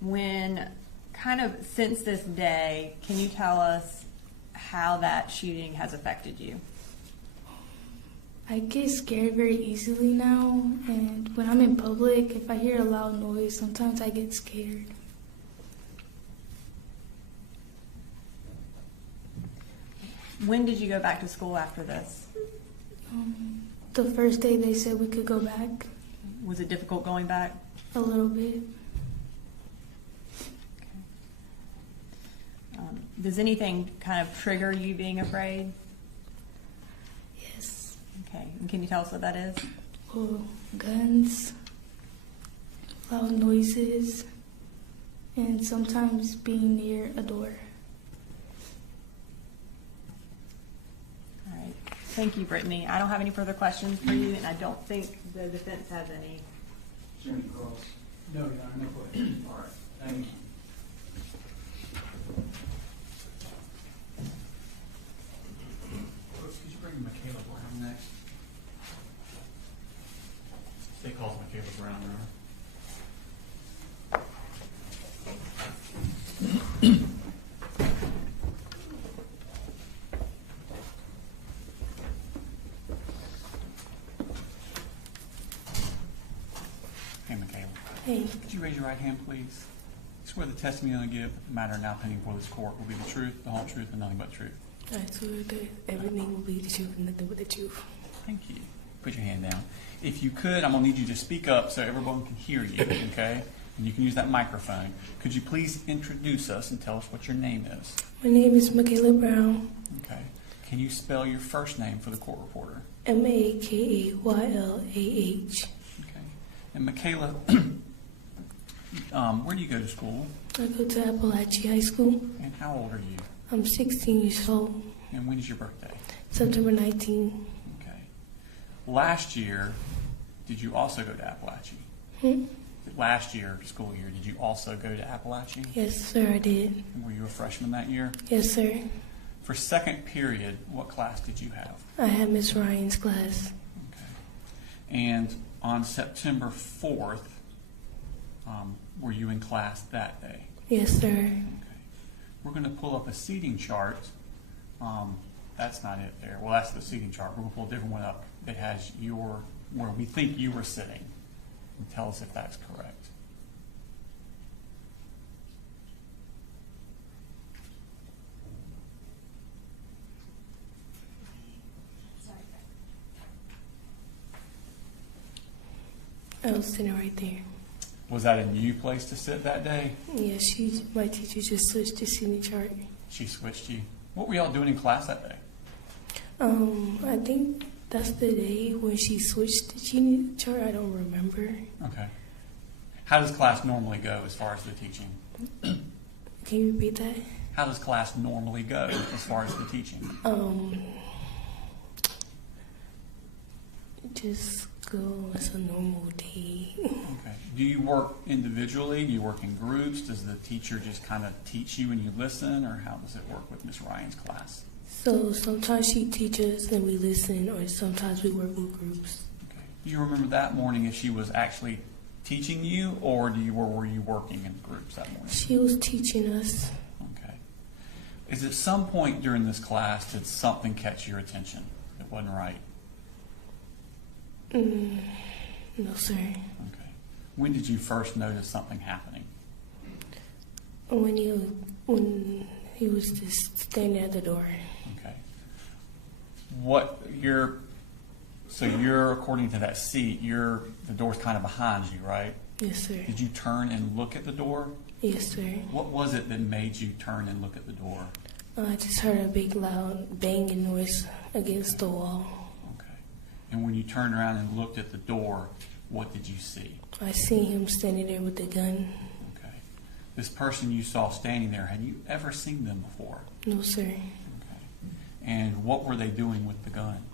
When since this day, can you tell us how that shooting has affected you? I get scared very easily now, and when I'm in public, if I hear a loud noise, sometimes I get scared. When did you go back to school after this? The first day they said we could go back. Was it difficult going back? A little bit. Does anything trigger you being afraid? Yes. Okay. And can you tell us what that is? Oh, guns, loud noises, and sometimes being near a door. All right. Thank you, Britney. I don't have any further questions for you, and I don't think the defense has any. Jimmy Cross. No, Your Honor, no question. All right, thank you. Coach, could you bring Michaela Brown next? State calls Michaela Brown, Your Honor. Hey, Michaela. Hey. Could you raise your right hand, please? Swear the testimony you're going to give, the matter now pending before this court, will be the truth, the whole truth, and nothing but the truth. I swear that everything will be the truth and nothing but the truth. Thank you. Put your hand down. If you could, I'm going to need you to speak up so everyone can hear you, okay? And you can use that microphone. Could you please introduce us and tell us what your name is? My name is Michaela Brown. Okay. Can you spell your first name for the court reporter? Makaylah. Okay. And Michaela, where do you go to school? I go to Apalachee High School. And how old are you? I'm 16 years old. And when is your birthday? September 19. Okay. Last year, did you also go to Apalachee? Last year, school year, did you also go to Apalachee? Yes, sir, I did. And were you a freshman that year? Yes, sir. For second period, what class did you have? I had Miss Ryan's class. Okay. And on September 4th, were you in class that day? Yes, sir. Okay. We're going to pull up a seating chart. That's not it there. Well, that's the seating chart. We're going to pull a different one up that has where we think you were sitting. And tell us if that's correct. I was sitting right there. Was that a new place to sit that day? Yeah, my teacher just switched the seating chart. She switched you. What were y'all doing in class that day? I think that's the day when she switched the cheating chart. I don't remember. Okay. How does class normally go as far as the teaching? Can you repeat that? How does class normally go as far as the teaching? Just go as a normal day. Okay. Do you work individually? Do you work in groups? Does the teacher just kind of teach you and you listen, or how does it work with Miss Ryan's class? So sometimes she teaches and we listen, or sometimes we work in groups. Okay. Do you remember that morning if she was actually teaching you, or were you working in groups that morning? She was teaching us. Okay. Is at some point during this class did something catch your attention that wasn't right? No, sir. Okay. When did you first notice something happening? When he was just standing at the door. Okay. You're according to that seat, the door's kind of behind you, right? Yes, sir. Did you turn and look at the door? Yes, sir. What was it that made you turn and look at the door? I just heard a big loud banging noise against the wall. Okay. And when you turned around and looked at the door, what did you see? I seen him standing there with the gun. Okay. This person you saw standing there, had you ever seen them before? No, sir. Okay. And what were they doing with the gun?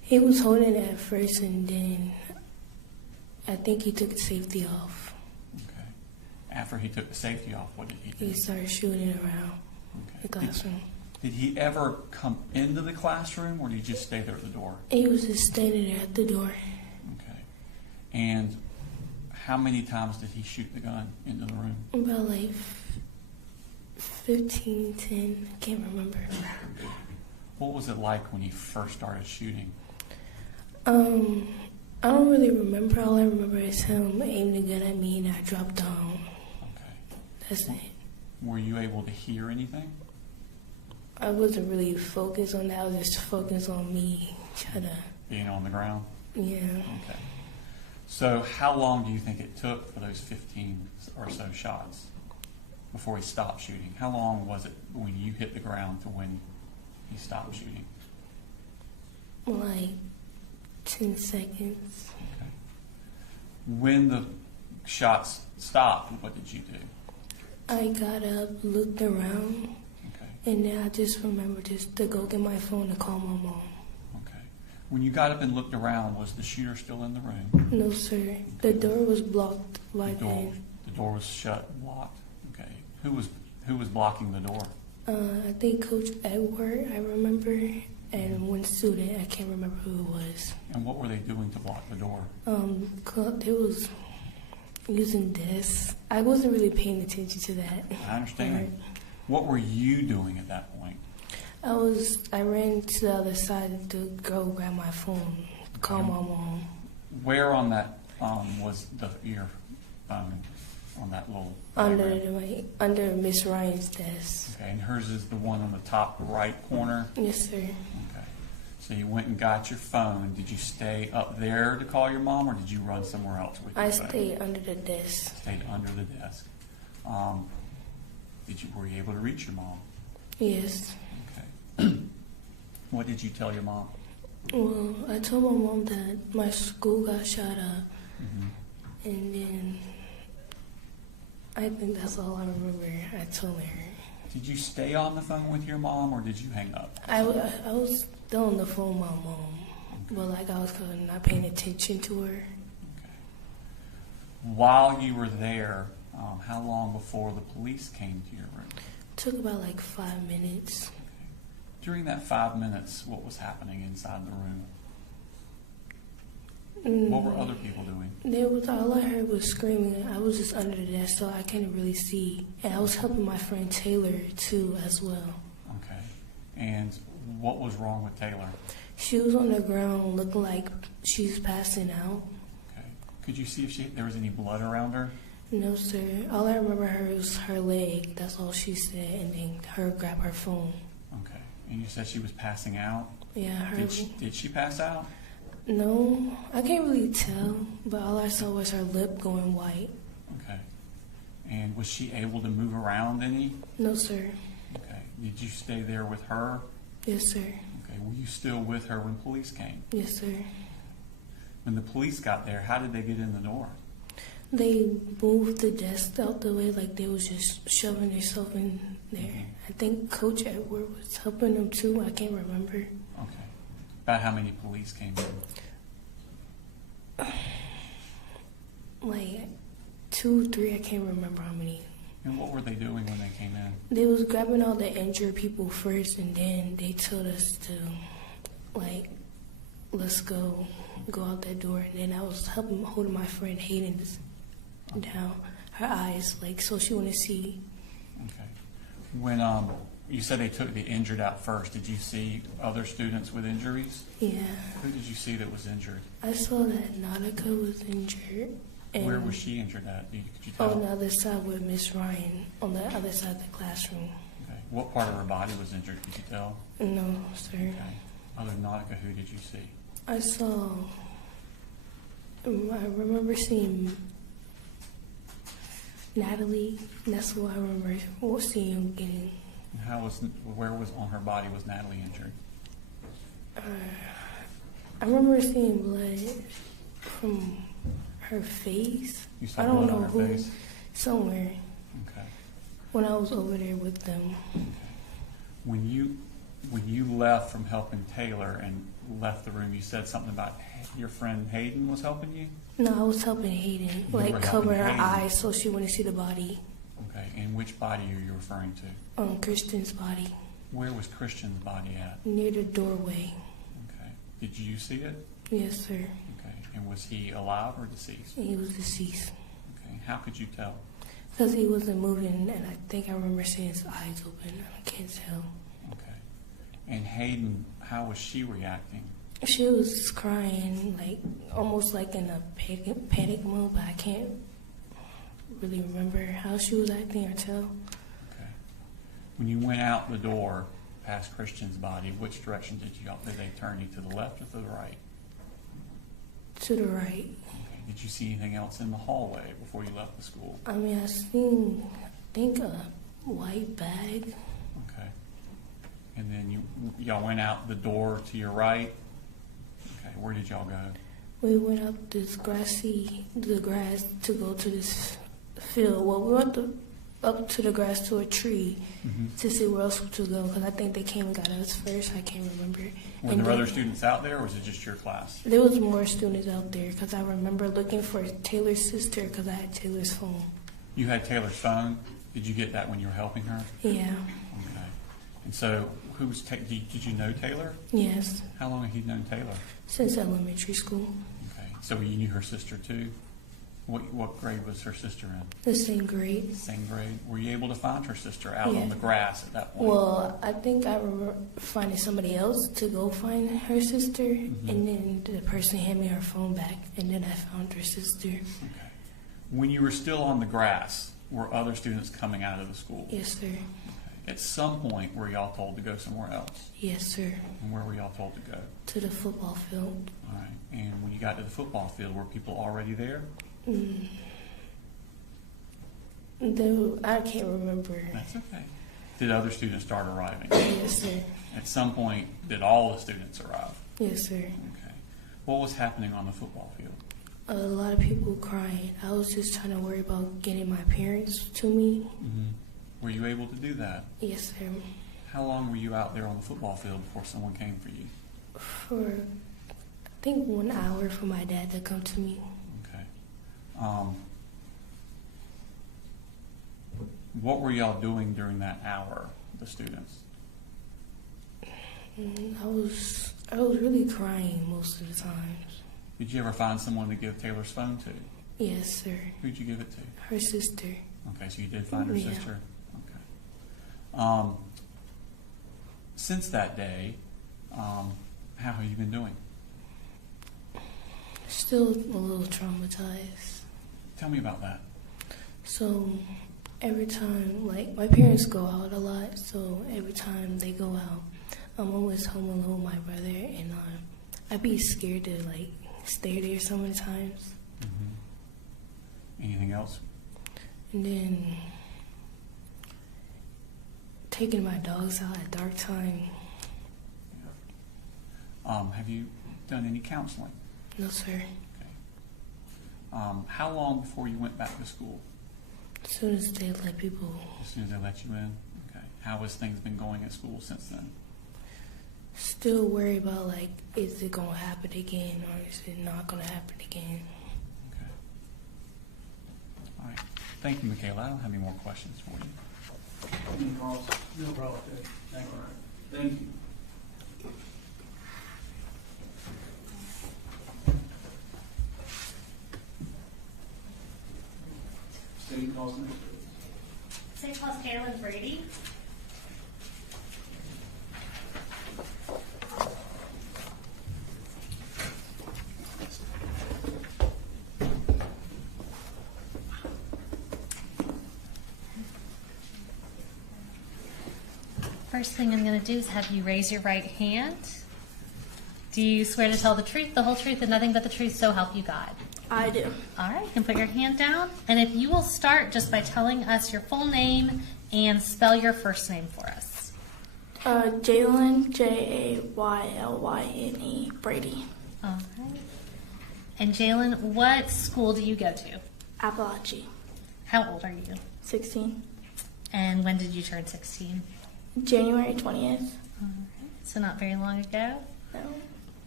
He was holding it at first, and then I think he took the safety off. Okay. After he took the safety off, what did he do? He started shooting around the classroom. Did he ever come into the classroom, or did he just stay there at the door? He was just standing there at the door. Okay. And how many times did he shoot the gun into the room? About like 15, 10, I can't remember. What was it like when he first started shooting? I don't really remember. All I remember is him aiming the gun at me and I dropped down. Okay. That's it. Were you able to hear anything? I wasn't really focused on that. I was just focused on me trying to... Being on the ground? Yeah. Okay. So how long do you think it took for those 15 or so shots before he stopped shooting? How long was it when you hit the ground to when he stopped shooting? Like 10 seconds. Okay. When the shots stopped, what did you do? I got up, looked around, and then I just remember just to go get my phone to call my mom. Okay. When you got up and looked around, was the shooter still in the room? No, sir. The door was blocked by then. The door was shut and blocked. Okay. Who was blocking the door? I think Coach Edward, I remember, and one student, I can't remember who it was. And what were they doing to block the door? They was using this. I wasn't really paying attention to that. I understand. Right. What were you doing at that point? I ran to the other side to go grab my phone, call my mom. Where on that was your phone on that little Under Miss Ryan's desk. Okay, and hers is the one on the top right corner? Yes, sir. Okay. So you went and got your phone. Did you stay up there to call your mom, or did you run somewhere else with your phone? I stayed under the desk. Stayed under the desk. Were you able to reach your mom? Yes. Okay. What did you tell your mom? Well, I told my mom that my school got shot up, and then I think that's all I remember. I told her. Did you stay on the phone with your mom, or did you hang up? I was still on the phone with my mom, but like I was kind of not paying attention to her. Okay. While you were there, how long before the police came to your room? It took about like 5 minutes. Okay. During that 5 minutes, what was happening inside the room? What were other people doing? All I heard was screaming. I was just under the desk, so I couldn't really see. And I was helping my friend Taylor too, as well. Okay. And what was wrong with Taylor? She was on the ground, looking like she's passing out. Okay. Could you see if there was any blood around her? No, sir. All I remember her was her leg. That's all she said, and then her grab her phone. Okay. And you said she was passing out? Yeah. Did she pass out? No, I can't really tell, but all I saw was her lip going white. Okay. And was she able to move around any? No, sir. Okay. Did you stay there with her? Yes, sir. Okay. were you still with her when police came? Yes, sir. When the police got there, how did they get in the door? They moved the desk out the way, like they was just shoving themselves in there. I think Coach Edward was helping them too. I can't remember. Okay. About how many police came in? Like 2, 3, I can't remember how many. And what were they doing when they came in? They was grabbing all the injured people first, and then they told us to, like, let's go out that door. And then I was holding my friend Hayden down, her eyes, like, so she wouldn't see. Okay. When you said they took the injured out first, did you see other students with injuries? Yeah. Who did you see that was injured? I saw that Nautica was injured. And where was she injured at? Could you tell? On the other side with Miss Ryan, on the other side of the classroom. Okay. What part of her body was injured? Could you tell? No, sir. Okay. Other than Nautica, who did you see? I remember seeing Natalie. That's what I remember seeing getting. Where was on her body was Natalie injured? I remember seeing blood from her face. You saw I don't blood know on her who. face? Somewhere. Okay. When I was over there with them. Okay. When you left from helping Taylor and left the room, you said something about your friend Hayden was helping you? No, I was helping Hayden, You were like cover her helping Hayden. eyes so she wouldn't see the body. Okay. And which body are you referring to? Christian's body. Where was Christian's body at? Near the doorway. Okay. Did you see it? Yes, sir. Okay. And was he alive or deceased? He was deceased. Okay. How could you tell? Because he wasn't moving, and I think I remember seeing his eyes open. I can't tell. Okay. And Hayden, how was she reacting? She was crying, like almost like in a panic mode, but I can't really remember how she was acting or tell. Okay. When you went out the door past Christian's body, which direction did they turn you, to the left or to the right? To the right. Okay. Did you see anything else in the hallway before you left the school? I mean, I think a white bag. Okay. And then y'all went out the door to your right. Okay. Where did y'all go? We went up the grass to go to this field. Well, we went up to the grass to a tree to see where else to go, because I think they came and got us first. I can't remember. Were there other students out there, or was it just your class? There was more students out there, because I remember looking for Taylor's sister, because I had Taylor's phone. You had Taylor's phone. Did you get that when you were helping her? Yeah. Okay. And so, did you know Taylor? Yes. How long have you known Taylor? Since elementary school. Okay. So you knew her sister too? What grade was her sister in? The same grade. Same grade. Were you able to find her sister out on the grass at that point? Well, I think I remember finding somebody else to go find her sister, and then the person handed me her phone back, and then I found her sister. Okay. When you were still on the grass, were other students coming out of the school? Yes, sir. Okay. At some point, were y'all told to go somewhere else? Yes, sir. And where were y'all told to go? To the football field. All right. And when you got to the football field, were people already there? I can't remember. That's okay. Did other students start arriving? Yes, sir. At some point, did all the students arrive? Yes, sir. Okay. What was happening on the football field? A lot of people crying. I was just trying to worry about getting my parents to me. Were you able to do that? Yes, sir. How long were you out there on the football field before someone came for you? For, I think, 1 hour for my dad to come to me. Okay. What were y'all doing during that hour, the students? I was really crying most of the times. Did you ever find someone to give Taylor's phone to? Yes, sir. Who'd you give it to? Her sister. Okay, so you did find her Yeah. sister? Okay. Since that day, how have you been doing? Still a little traumatized. Tell me about that. So every time, like, my parents go out a lot, so every time they go out, I'm always home alone with my brother, and I'd be scared to, like, stay there so many times. Anything else? And then taking my dogs out at dark time. Have you done any counseling? No, sir. How long before you went back to school? As soon as they let people. As soon as they let you in? Okay. How has things been going at school since then? Still worried about, like, is it going to happen again or is it not going to happen again? Okay. All right. Thank you, Michaela. I don't have any more questions for you. Any calls? No problem. Thank you. All right. Thank you. City calls next. St. Paul's Carolyn Brady. First thing I'm going to do is have you raise your right hand. Do you swear to tell the truth, the whole truth, and nothing but the truth, so help you God? I do. All right, you can put your hand down. And if you will start just by telling us your full name and spell your first name for us. Jaylyn, Jaylyne, Brady. All right. And Jaylyn, what school do you go to? Apalachee. How old are you? 16. And when did you turn 16? January 20th. All right. So not very long ago. No.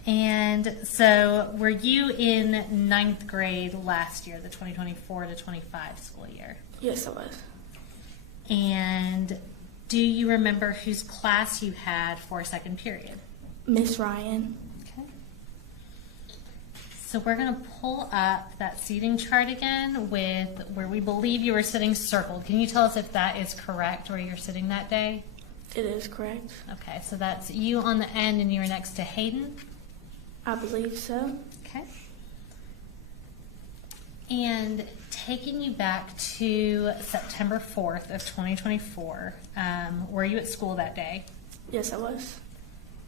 And so were you in 9th grade last year, the 2024 to 25 school year? Yes, I was. And do you remember whose class you had for second period? Miss Ryan. Okay. So we're going to pull up that seating chart again with where we believe you were sitting circled. Can you tell us if that is correct where you're sitting that day? It is correct. Okay, so that's you on the end and you were next to Hayden? I believe so. Okay. And taking you back to September 4th of 2024, were you at school that day? Yes, I was.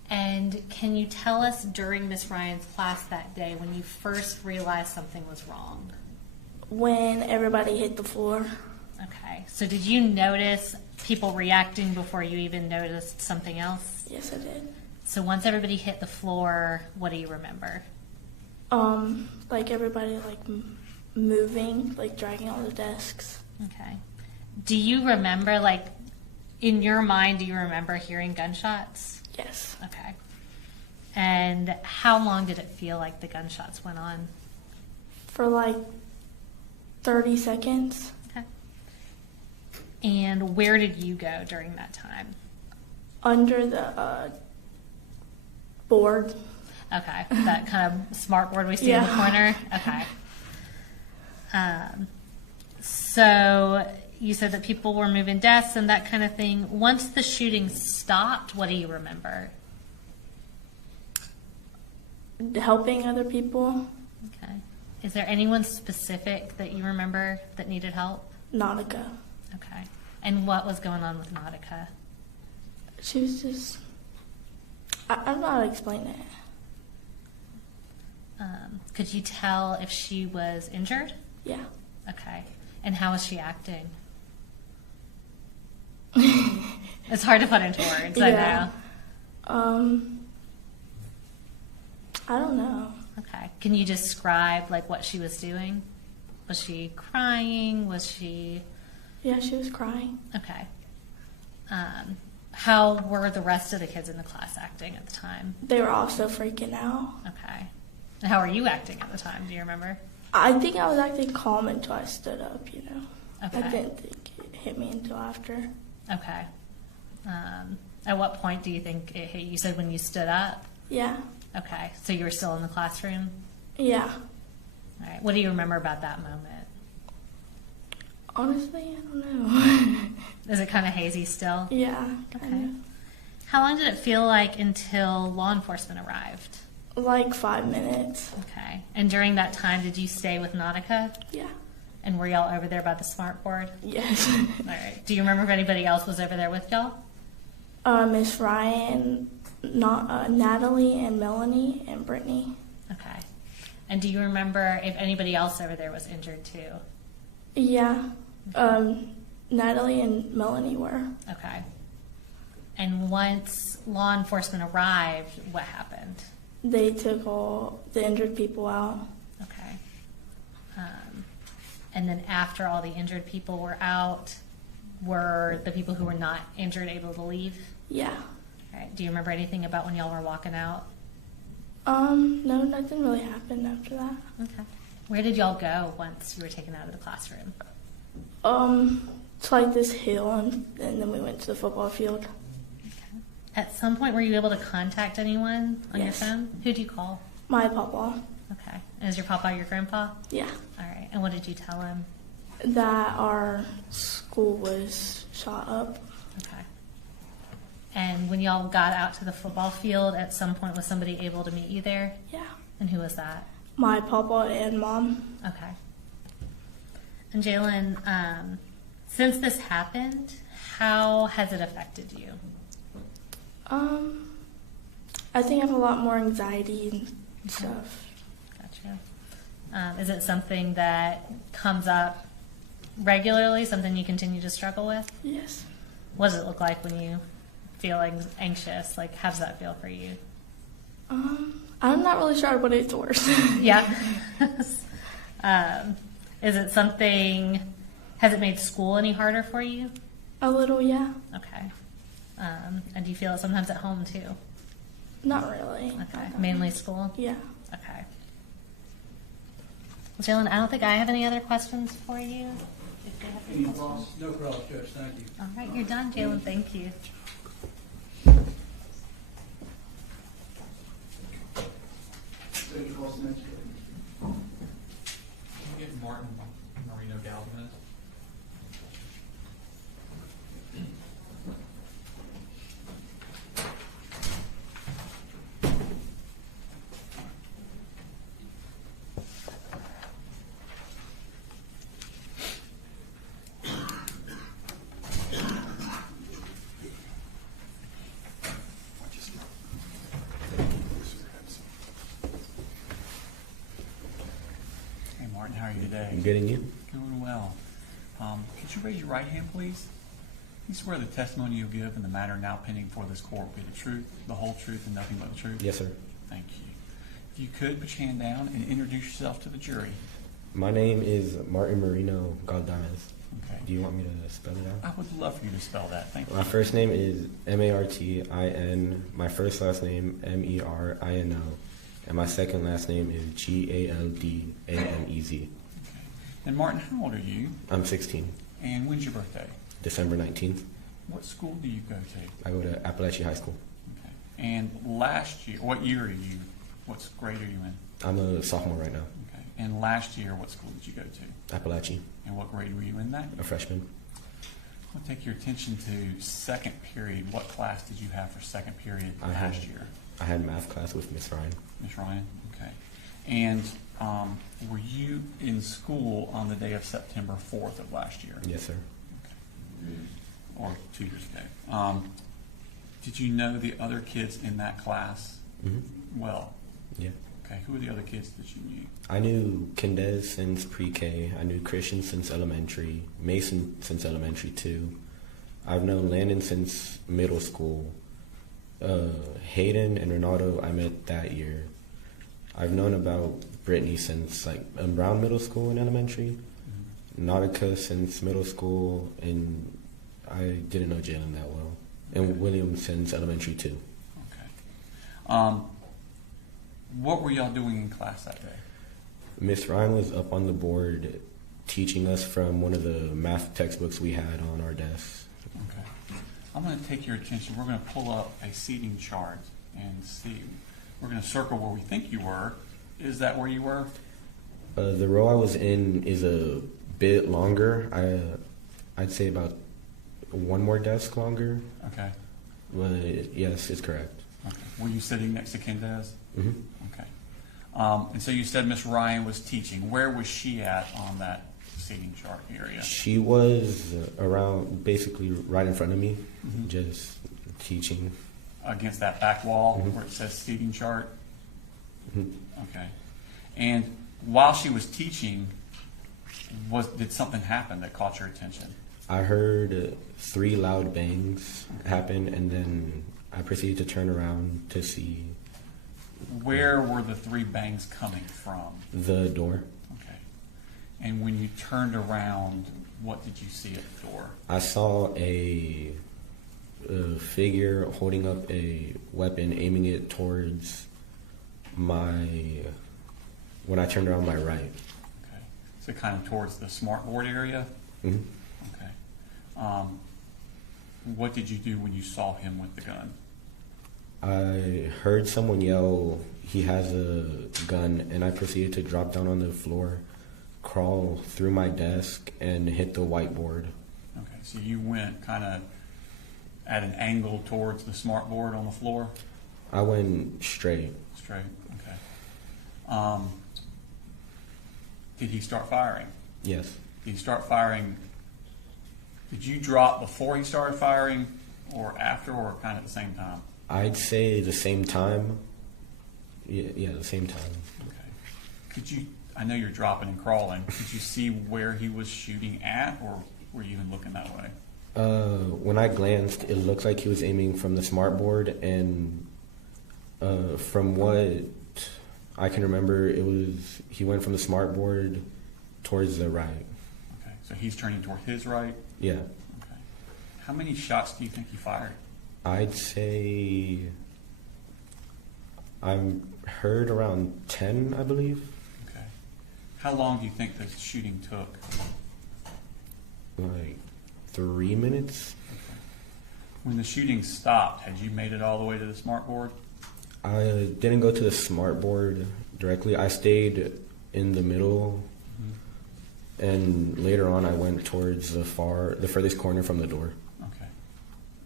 And can you tell us during Miss Ryan's class that day when you first realized something was wrong? When everybody hit the floor. Okay, so did you notice people reacting before you even noticed something else? Yes, I did. So once everybody hit the floor, what do you remember? Like everybody moving, like dragging all the desks. Okay. Do you remember, like, in your mind, do you remember hearing gunshots? Yes. Okay. And how long did it feel like the gunshots went on? For like 30 seconds. Okay. And where did you go during that time? Under the board. Okay, that kind of smart board we see in the corner. Okay. So you said that people were moving desks and that kind of thing. Once the shooting stopped, what do you remember? Helping other people. Okay. Is there anyone specific that you remember that needed help? Nautica. Okay. And what was going on with Nautica? She was just... I don't know how to explain it. Could you tell if she was injured? Yeah. Okay. And how was she acting? It's hard to put into words, I know. I don't know. Okay. Can you describe like what she was doing? Was she crying? Was she... Yeah, she was crying. Okay. How were the rest of the kids in the class acting at the time? They were also freaking out. Okay. And how were you acting at the time? Do you remember? I think I was acting calm until I stood up, you know. Okay. I didn't think it hit me until after. Okay. At what point do you think it hit you? You said when you stood up? Yeah. Okay. So you were still in the classroom? Yeah. All right. What do you remember about that moment? Honestly, I don't know. Is it kind of hazy still? Yeah. Okay. How long did it feel like until law enforcement arrived? Like 5 minutes. Okay. And during that time, did you stay with Nautica? Yeah. And were y'all over there by the smart board? Yes. All right. Do you remember if anybody else was over there with y'all? Miss Ryan, Natalie, and Melanie, and Britney. Okay. And do you remember if anybody else over there was injured too? Yeah. Natalie and Melanie were. Okay. And once law enforcement arrived, what happened? they took all the injured people out. Okay. And then after all the injured people were out, were the people who were not injured able to leave? Yeah. All right. Do you remember anything about when y'all were walking out? No, nothing really happened after that. Okay. Where did y'all go once you were taken out of the classroom? To like this hill, and then we went to the football field. Okay. At some point, were you able to contact anyone on your Yes. phone? Who'd you call? My papa. Okay. And is your papa your grandpa? Yeah. All right. And what did you tell him? That our school was shot up. Okay. And when y'all got out to the football field, at some point was somebody able to meet you there? Yeah. And who was that? My papa and mom. Okay. And Jalen, since this happened, how has it affected you? I think I have a lot more anxiety and stuff. Gotcha. Is it something that comes up regularly, something you continue to struggle with? Yes. What does it look like when you feel anxious? Like, how does that feel for you? I'm not really sure what it's worse. Yeah. Is it something, has it made school any harder for you? A little, yeah. Okay. And do you feel it sometimes at home too? Not really. Okay. Mainly school? Yeah. Okay. Jalen, I don't think I have any other questions for you. If you have any questions. No problem, Judge, thank you. All right, you're done, Jalen. Thank you. Can you get Martin Marino Galvin? How are you today? I'm getting you. Doing well. Could you raise your right hand, please? You swear the testimony you'll give in the matter now pending before this court will be the truth, the whole truth, and nothing but the truth? Yes, sir. Thank you. If you could, put your hand down and introduce yourself to the jury. My name is Martin Marino Galdames. Okay. Do you want me to spell it out? I would love for you to spell that. Thank you. My first name is Martin. My first last name Merino. And my second last name is Galdamez. Okay. And Martin, how old are you? I'm 16. And when's your birthday? December 19th. What school do you go to? I go to Apalachee High School. Okay. And last year, what year are you? What grade are you in? I'm a sophomore right now. Okay. And last year, what school did you go to? Appalachee. And what grade were you in that? A freshman. I'll take your attention to second period. What class did you have for second period last year? I had math class with Miss Ryan. Miss Ryan, okay. And were you in school on the day of September 4th of last year? Yes, sir. Okay. Or 2 years ago. Did you know the other kids in that class well? Yeah. Okay. Who were the other kids that you knew? I knew Kendez since pre-K. I knew Christian since elementary. Mason since elementary too. I've known Landon since middle school. Hayden and Ronaldo I met that year. I've known about Britney since around middle school and elementary. Nautica since middle school, and I didn't know Jalen that well. And William since elementary too. Okay. What were y'all doing in class that day? Miss Ryan was up on the board teaching us from one of the math textbooks we had on our desk. Okay. I'm going to take your attention. We're going to pull up a seating chart and see. We're going to circle where we think you were. Is that where you were? The row I was in is a bit longer. I'd say about one more desk longer. Okay. But yes, it's correct. Okay. Were you sitting next to Kendez? Mm-hmm. Okay. And so you said Miss Ryan was teaching. Where was she at on that seating chart area? She was around, basically right in front of me, just teaching. Against that back wall where it says seating chart? Okay. And while she was teaching, did something happen that caught your attention? I heard 3 loud bangs happen, and then I proceeded to turn around to see Where were the 3 bangs coming from? The door. Okay. And when you turned around, what did you see at the door? I saw a figure holding up a weapon, aiming it towards when I turned around my right. Okay. So kind of towards the smartboard area? Mm-hmm. Okay. What did you do when you saw him with the gun? I heard someone yell, "He has a gun," and I proceeded to drop down on the floor, crawl through my desk, and hit the whiteboard. Okay, so you went kind of at an angle towards the smartboard on the floor? I went straight. Straight, okay. Did he start firing? Yes. Did he start firing? Did you drop before he started firing, or after, or kind of at the same time? I'd say the same time. Yeah, the same time. Okay. Could you, I know you're dropping and crawling, could you see where he was shooting at, or were you even looking that way? When I glanced, it looked like he was aiming from the smartboard, and from what I can remember, he went from the smartboard towards the right. Okay, so he's turning toward his right? Yeah. Okay. How many shots do you think he fired? I'd say I heard around 10, I believe. Okay. How long do you think the shooting took? Like 3 minutes. Okay. When the shooting stopped, had you made it all the way to the smartboard? I didn't go to the smartboard directly. I stayed in the middle, and later on I went towards the furthest corner from the door. Okay.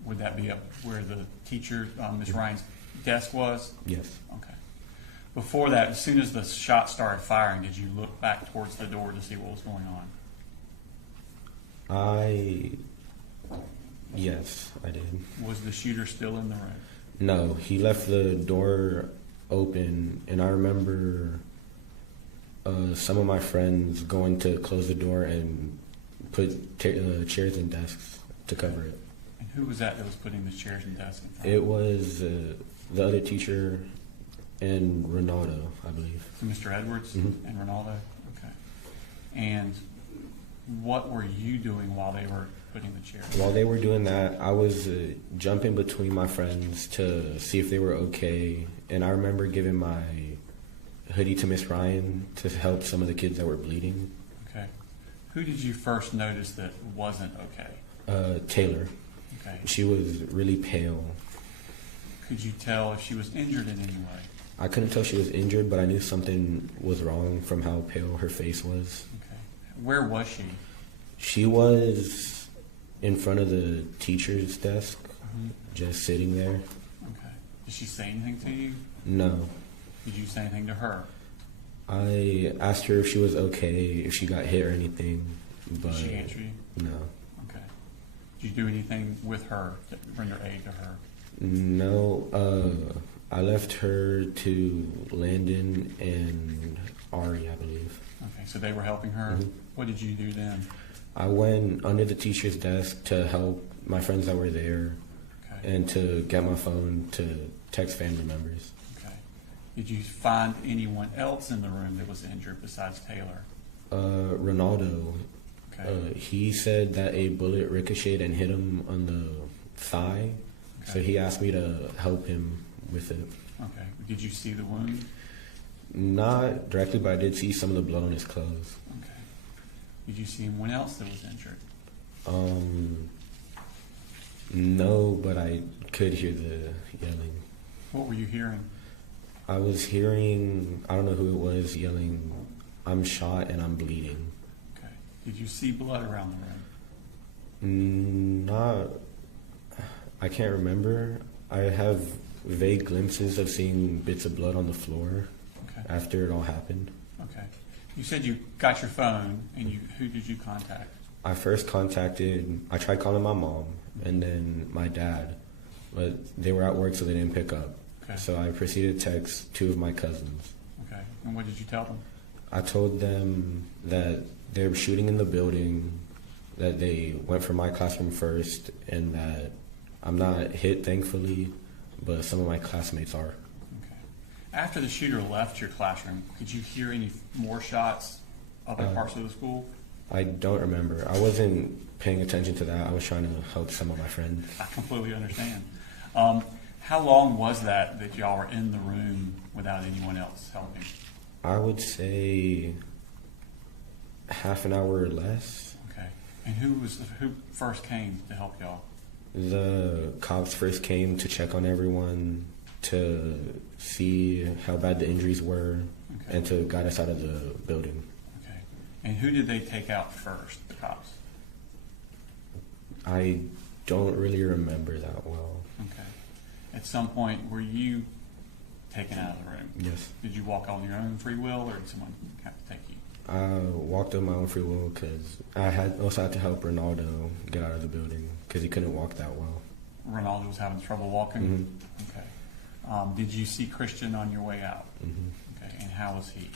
Would that be up where the teacher, Ms. Ryan's desk was? Yes. Okay. Before that, as soon as the shot started firing, did you look back towards the door to see what was going on? Yes, I did. Was the shooter still in the room? No, he left the door open, and I remember some of my friends going to close the door and put chairs and desks to cover it. And who was that was putting the chairs and desks in front? It was the other teacher and Ronaldo, I believe. So Mr. Edwards Mm-hmm. and Ronaldo? Okay. And what were you doing while they were putting the chairs? While they were doing that, I was jumping between my friends to see if they were okay. And I remember giving my hoodie to Miss Ryan to help some of the kids that were bleeding. Okay. Who did you first notice that wasn't okay? Taylor. Okay. She was really pale. Could you tell if she was injured in any way? I couldn't tell she was injured, but I knew something was wrong from how pale her face was. Okay. Where was she? She was in front of the teacher's desk, just sitting there. Okay. Did she say anything to you? No. Did you say anything to her? I asked her if she was okay, if she got hit or anything, but Did she answer you? No. Okay. Did you do anything with her to render aid to her? No. I left her to Landon and Ari, I believe. Okay, so they were helping her. Mm-hmm. What did you do then? I went under the teacher's desk to help my friends that were there, Okay. and to get my phone to text family members. Okay. Did you find anyone else in the room that was injured besides Taylor? Ronaldo, Okay. he said that a bullet ricocheted and hit him on the thigh, so he asked me to help him with it. Okay. Did you see the wound? Not directly, but I did see some of the blood on his clothes. Okay. Did you see anyone else that was injured? No, but I could hear the yelling. What were you hearing? I was hearing, I don't know who it was, yelling, "I'm shot and I'm bleeding." Okay. Did you see blood around the room? I can't remember. I have vague glimpses of seeing bits of blood on the floor after it all happened. Okay. You said you got your phone, and who did you contact? I tried calling my mom and then my dad, but they were at work, so they didn't pick up. Okay. So I proceeded to text 2 of my cousins. Okay. And what did you tell them? I told them that they were shooting in the building, that they went for my classroom first, and that I'm not hit, thankfully, but some of my classmates are. Okay. After the shooter left your classroom, could you hear any more shots other parts of the school? I don't remember. I wasn't paying attention to that. I was trying to help some of my friends. I completely understand. How long was that y'all were in the room without anyone else helping? I would say half an hour or less. Okay. And who first came to help y'all? The cops first came to check on everyone, to see how bad the injuries were, Okay. and to guide us out of the building. Okay. And who did they take out first, the cops? I don't really remember that well. Okay. At some point, were you taken out of the room? Yes. Did you walk on your own free will, or did someone have to take you? I walked on my own free will because I also had to help Ronaldo get out of the building because he couldn't walk that well. Ronaldo was having trouble walking? Mm-hmm. Okay. Did you see Christian on your way out? Mm-hmm. Okay. And how was he?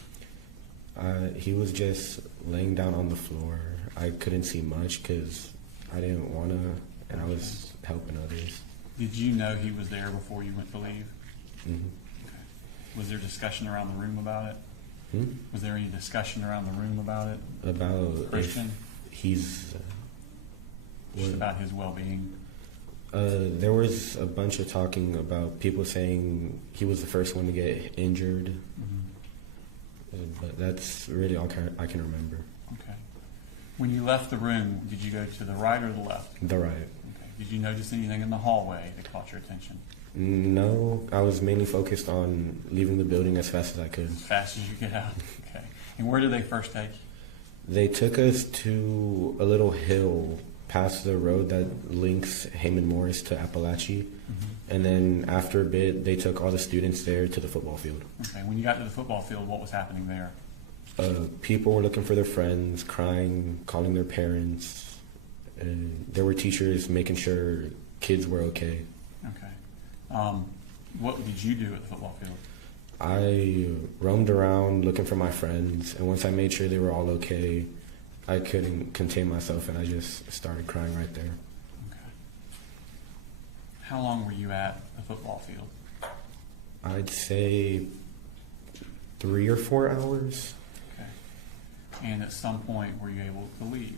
He was just laying down on the floor. I couldn't see much because I didn't want to, and I was helping others. Did you know he was there before you went to leave? Mm-hmm. Okay. Was there discussion around the room about it? Was there any discussion around the room about it? About Christian? if he's Just about his well-being? There was a bunch of talking about people saying he was the first one to get injured. But that's really all I can remember. Okay. When you left the room, did you go to the right or the left? The right. Okay. Did you notice anything in the hallway that caught your attention? No, I was mainly focused on leaving the building as fast as I could. As fast as you get out? Okay. And where did they first take you? They took us to a little hill past the road that links Hayden Morris to Apalachee. And then after a bit, they took all the students there to the football field. Okay. When you got to the football field, what was happening there? People were looking for their friends, crying, calling their parents. And there were teachers making sure kids were okay. Okay. What did you do at the football field? I roamed around looking for my friends, and once I made sure they were all okay, I couldn't contain myself, and I just started crying right there. Okay. How long were you at the football field? I'd say 3 or 4 hours. Okay. And at some point, were you able to leave?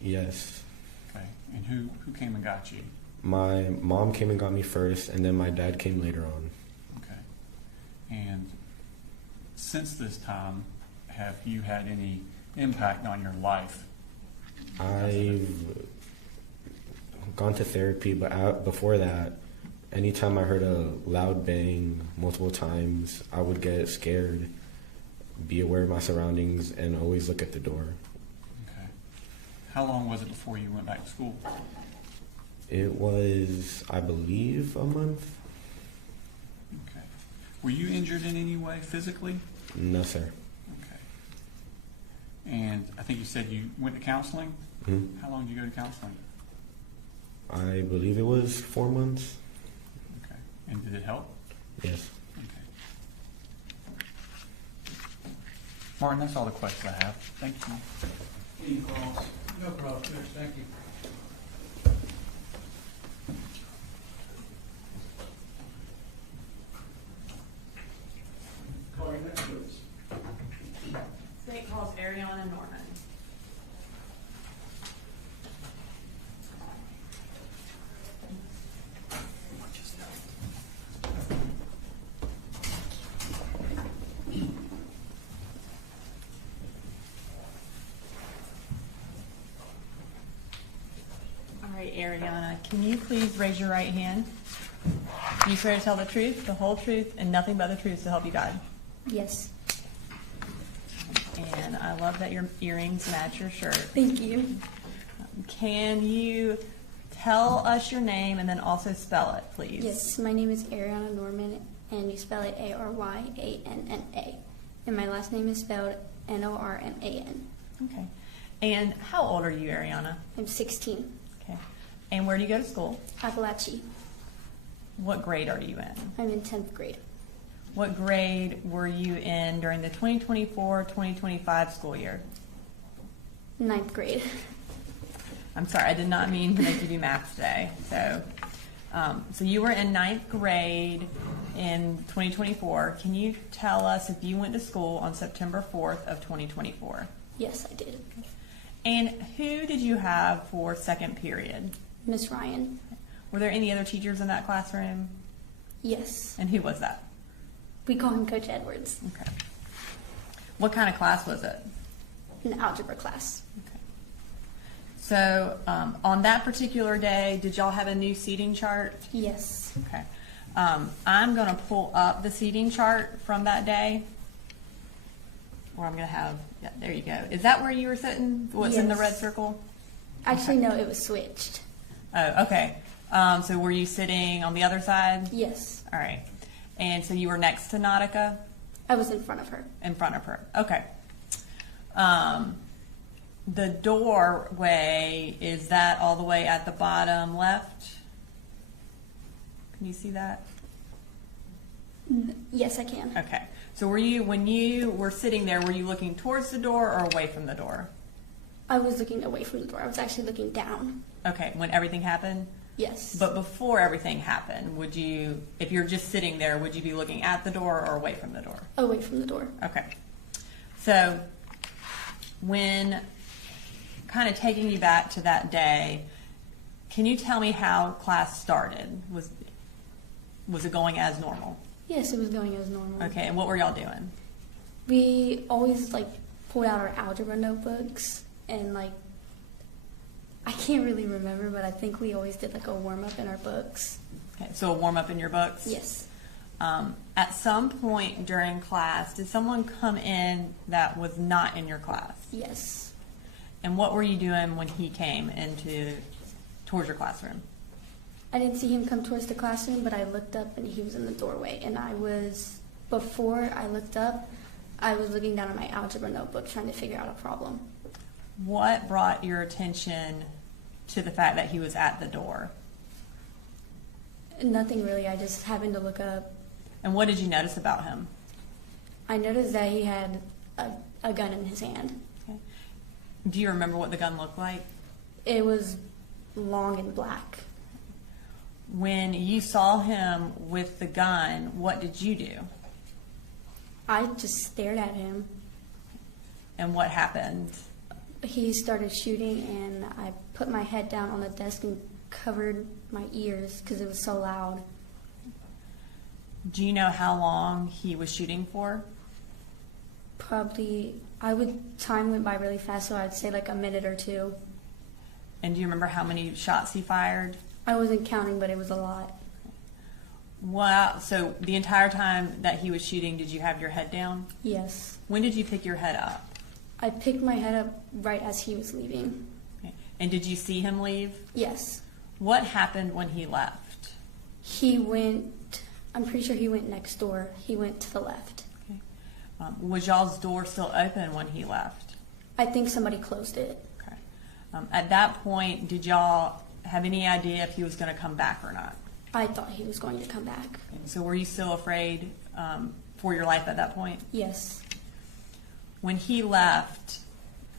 Yes. Okay. And who came and got you? My mom came and got me first, and then my dad came later on. Okay. And since this time, have you had any impact on your life? I've gone to therapy, but before that, anytime I heard a loud bang multiple times, I would get scared, be aware of my surroundings, and always look at the door. Okay. How long was it before you went back to school? It was, I believe, a month. Okay. Were you injured in any way physically? No, sir. Okay. And I think you said you went to counseling? Mm-hmm. How long did you go to counseling? I believe it was 4 months. Okay. And did it help? Yes. Okay. Martin, that's all the questions I have. Thank you. Any calls? No problem. Yes, thank you. Call your next witness. State calls Ariana Norman. All right, Ariana, can you please raise your right hand? Do you swear to tell the truth, the whole truth, and nothing but the truth to help you God? Yes. And I love that your earrings match your shirt. Thank you. Can you tell us your name and then also spell it, please? Yes, my name is Ariana Norman, and you spell it Aryanna. And my last name is spelled Norman. Okay. And how old are you, Ariana? I'm 16. Okay. And where do you go to school? Apalachee. What grade are you in? I'm in 10th grade. What grade were you in during the 2024-2025 school year? 9th grade. I'm sorry, I did not mean to make you do math today. So So you were in 9th grade in 2024. Can you tell us if you went to school on September 4th of 2024? Yes, I did. And who did you have for second period? Miss Ryan. Were there any other teachers in that classroom? Yes. And who was that? We call him Coach Edwards. Okay. What kind of class was it? An algebra class. Okay. So on that particular day, did y'all have a new seating chart? Yes. Okay. I'm going to pull up the seating chart from that day. Or I'm going to have, yeah, there you go. Is that where you were sitting? What's in the red circle? Actually, no, it was switched. Oh, okay. So were you sitting on the other side? Yes. All right. And so you were next to Nautica? I was in front of her. In front of her. Okay. The doorway, is that all the way at the bottom left? Can you see that? Yes, I can. Okay. So were you, when you were sitting there, were you looking towards the door or away from the door? I was looking away from the door. I was actually looking down. Okay. When everything happened? Yes. But before everything happened, would you, if you're just sitting there, would you be looking at the door or away from the door? Away from the door. Okay. So when kind of taking you back to that day, can you tell me how class started? Was it going as normal? Yes, it was going as normal. Okay, and what were y'all doing? We always pulled out our algebra notebooks and I can't really remember, but I think we always did a warm up in our books. Okay, so a warm up in your books? Yes. At some point during class, did someone come in that was not in your class? Yes. And what were you doing when he came towards your classroom? I didn't see him come towards the classroom, but I looked up and he was in the doorway. And before I looked up, I was looking down at my algebra notebook trying to figure out a problem. What brought your attention to the fact that he was at the door? Nothing really. I just happened to look up. And what did you notice about him? I noticed that he had a gun in his hand. Okay. Do you remember what the gun looked like? It was long and black. When you saw him with the gun, what did you do? I just stared at him. And what happened? He started shooting, and I put my head down on the desk and covered my ears because it was so loud. Do you know how long he was shooting for? Probably, time went by really fast, so I'd say a minute or two. And do you remember how many shots he fired? I wasn't counting, but it was a lot. Wow. So the entire time that he was shooting, did you have your head down? Yes. When did you pick your head up? I picked my head up right as he was leaving. Okay. And did you see him leave? Yes. What happened when he left? I'm pretty sure he went next door. He went to the left. Okay. Was y'all's door still open when he left? I think somebody closed it. Okay. At that point, did y'all have any idea if he was going to come back or not? I thought he was going to come back. Okay. So were you still afraid for your life at that point? Yes. When he left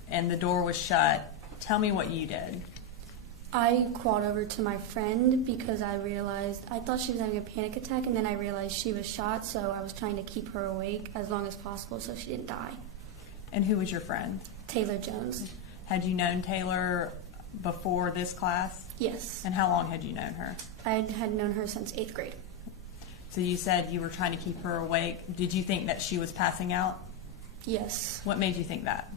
and the door was shut, tell me what you did. I crawled over to my friend because I thought she was having a panic attack, and then I realized she was shot, so I was trying to keep her awake as long as possible so she didn't die. And who was your friend? Taylor Jones. Had you known Taylor before this class? Yes. And how long had you known her? I had known her since 8th grade. So you said you were trying to keep her awake. Did you think that she was passing out? Yes. What made you think that?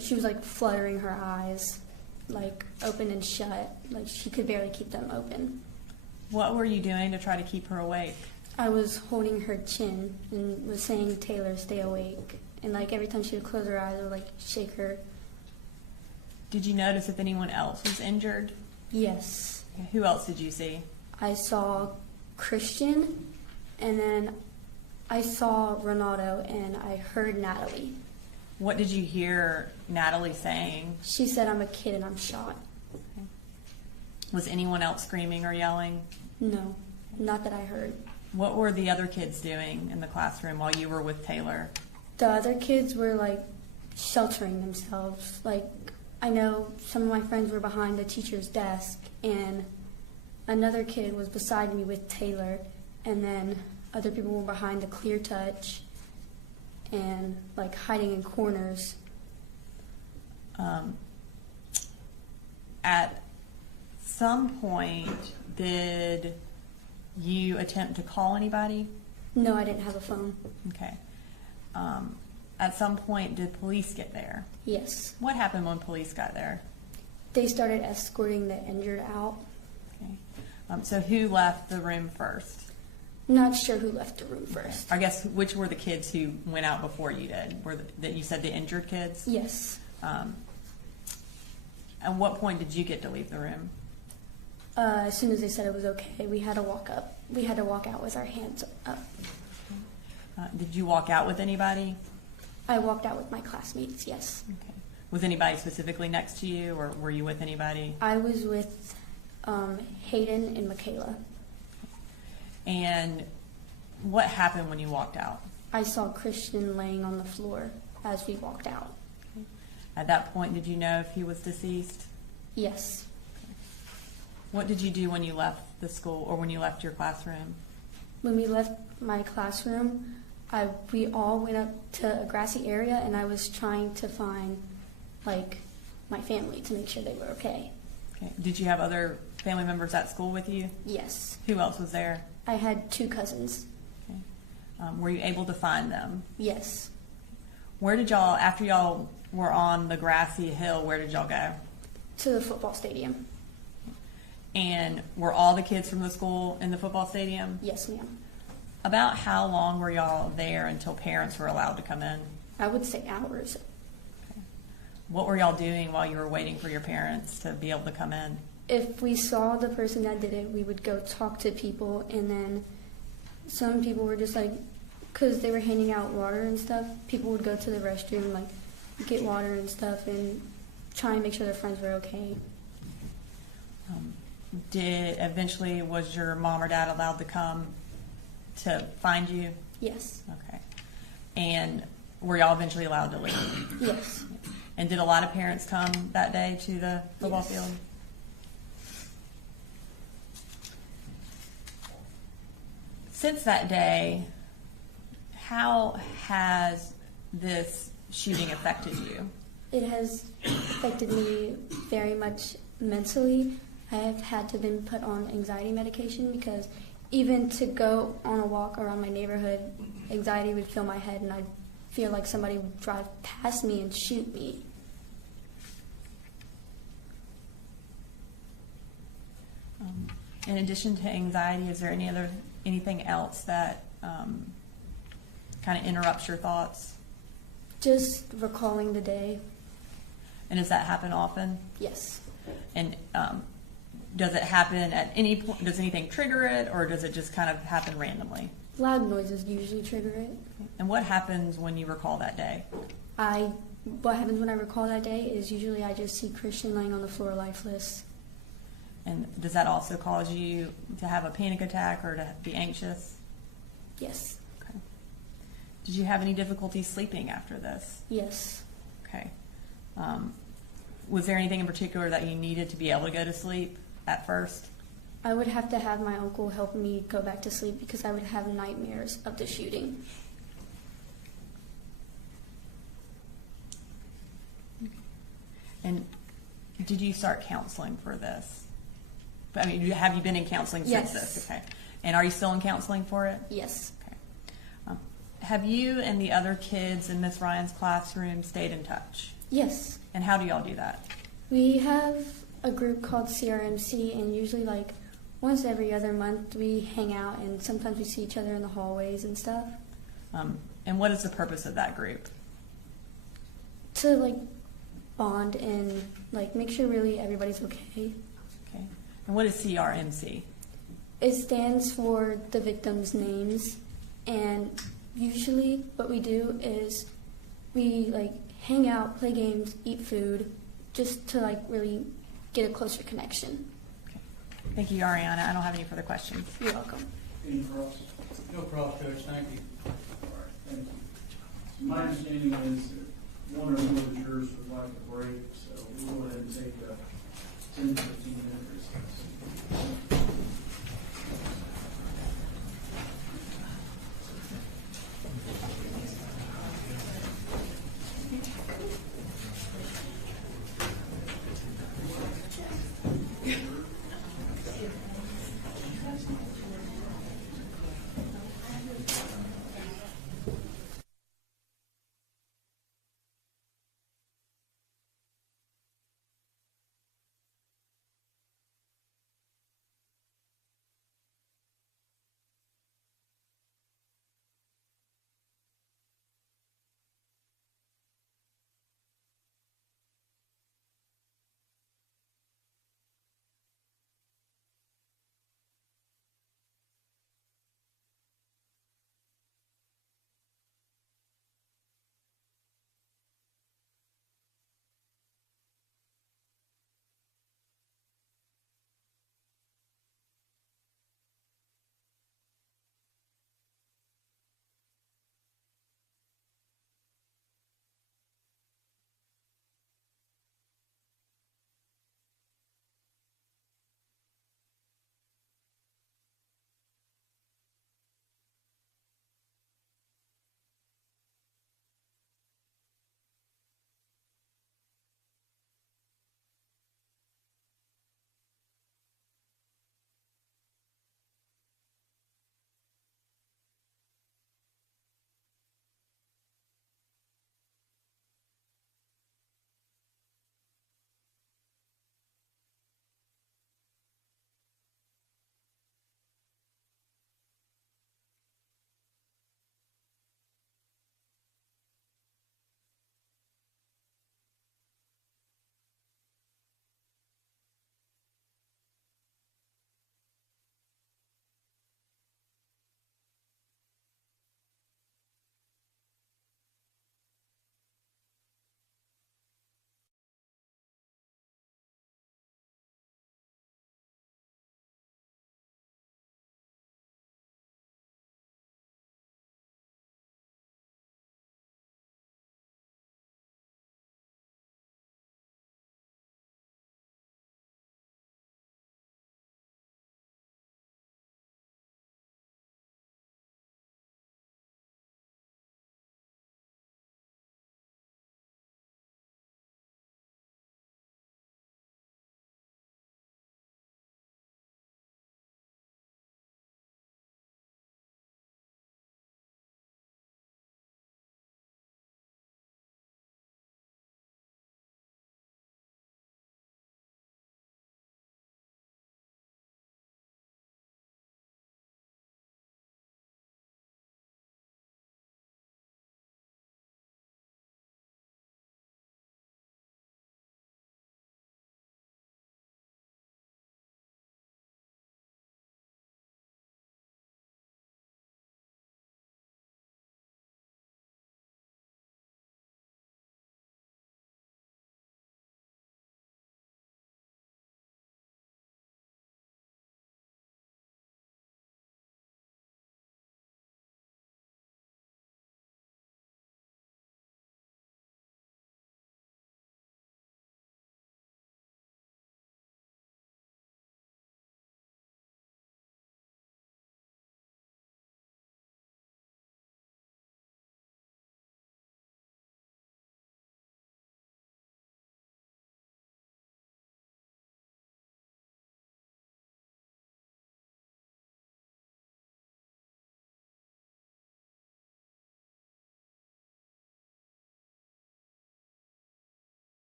She was fluttering her eyes, open and shut. She could barely keep them open. What were you doing to try to keep her awake? I was holding her chin and was saying, "Taylor, stay awake." And every time she would close her eyes, I would shake her. Did you notice if anyone else was injured? Yes. Who else did you see? I saw Christian, and then I saw Ronaldo, and I heard Natalie. What did you hear Natalie saying? She said, "I'm a kid and I'm shot." Okay. Was anyone else screaming or yelling? No, not that I heard. What were the other kids doing in the classroom while you were with Taylor? The other kids were sheltering themselves. I know some of my friends were behind the teacher's desk, and another kid was beside me with Taylor, and then other people were behind the clear touch and like hiding in corners. At some point, did you attempt to call anybody? No, I didn't have a phone. Okay. At some point, did police get there? Yes. What happened when police got there? They started escorting the injured out. Okay. So who left the room first? Not sure who left the room first. I guess which were the kids who went out before you did? That you said the injured kids? Yes. At what point did you get to leave the room? As soon as they said it was okay, we had to walk up. We had to walk out with our hands up. Did you walk out with anybody? I walked out with my classmates, yes. Okay. Was anybody specifically next to you, or were you with anybody? I was with Hayden and Michaela. And what happened when you walked out? I saw Christian laying on the floor as we walked out. At that point, did you know if he was deceased? Yes. What did you do when you left the school, or when you left your classroom? When we left my classroom, we all went up to a grassy area, and I was trying to find, like, my family to make sure they were okay. Okay. Did you have other family members at school with you? Yes. Who else was there? I had 2 cousins. Okay. Were you able to find them? Yes. Where did y'all, after y'all were on the grassy hill, where did y'all go? To the football stadium. And were all the kids from the school in the football stadium? Yes, ma'am. About how long were y'all there until parents were allowed to come in? I would say hours. Okay. What were y'all doing while you were waiting for your parents to be able to come in? If we saw the person that did it, we would go talk to people, and then some people were just like, because they were handing out water and stuff, people would go to the restroom, like, get water and stuff, and try and make sure their friends were okay. Eventually, was your mom or dad allowed to come to find you? Yes. Okay. And were y'all eventually allowed to leave? Yes. And did a lot of parents come that day to the football Yes. field? Since that day, how has this shooting affected you? It has affected me very much mentally. I have had to been put on anxiety medication because even to go on a walk around my neighborhood, anxiety would fill my head, and I'd feel like somebody would drive past me and shoot me. In addition to anxiety, is there anything else that kind of interrupts your thoughts? Just recalling the day. And does that happen often? Yes. And does it happen at any point? Does anything trigger it, or does it just kind of happen randomly? Loud noises usually trigger it. And what happens when you recall that day? What happens when I recall that day is usually I just see Christian laying on the floor lifeless. And does that also cause you to have a panic attack or to be anxious? Yes. Okay. Did you have any difficulty sleeping after this? Yes. Okay. Was there anything in particular that you needed to be able to go to sleep at first? I would have to have my uncle help me go back to sleep because I would have nightmares of the shooting. And did you start counseling for this? I mean, have you been in counseling since Yes. this? Okay. And are you still in counseling for it? Yes. Okay. Have you and the other kids in Miss Ryan's classroom stayed in touch? Yes. And how do y'all do that? We have a group called CRMC, and usually like once every other month we hang out, and sometimes we see each other in the hallways and stuff. And what is the purpose of that group? To like bond and like make sure really everybody's okay. Okay. And what is CRMC? It stands for the victims' names, and usually what we do is we like hang out, play games, eat food, just to like really get a closer connection. Okay. Thank you, Ariana. I don't have any further questions. You're welcome. Any cross? No cross, Judge, thank you. All right, thank you. So my understanding is that one or more of the jurors would like a break, so we'll go ahead and take a 10 to 15 minute recess.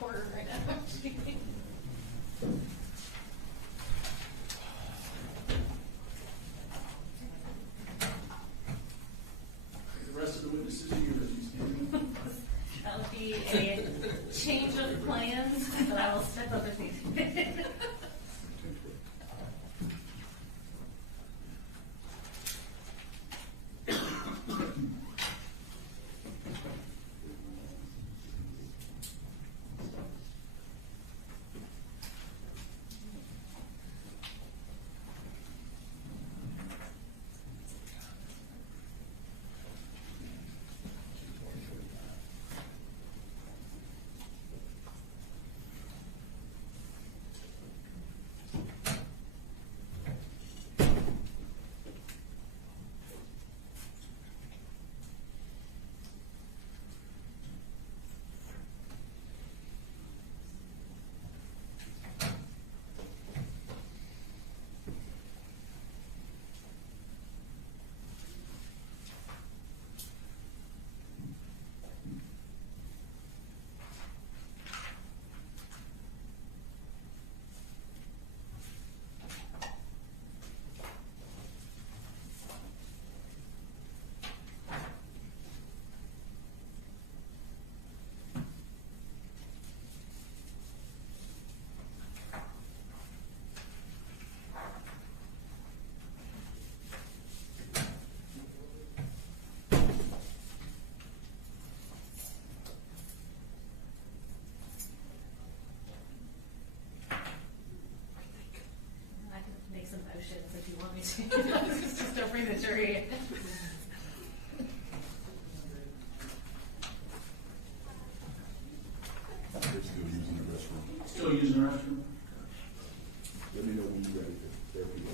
quarter right now. The rest of the witnesses here as you stand. That would be a change of plans, but I will step up if needed. Some motions if you want me to. Just don't bring the jury. Still using the restroom? Let me know when you're ready. There we go.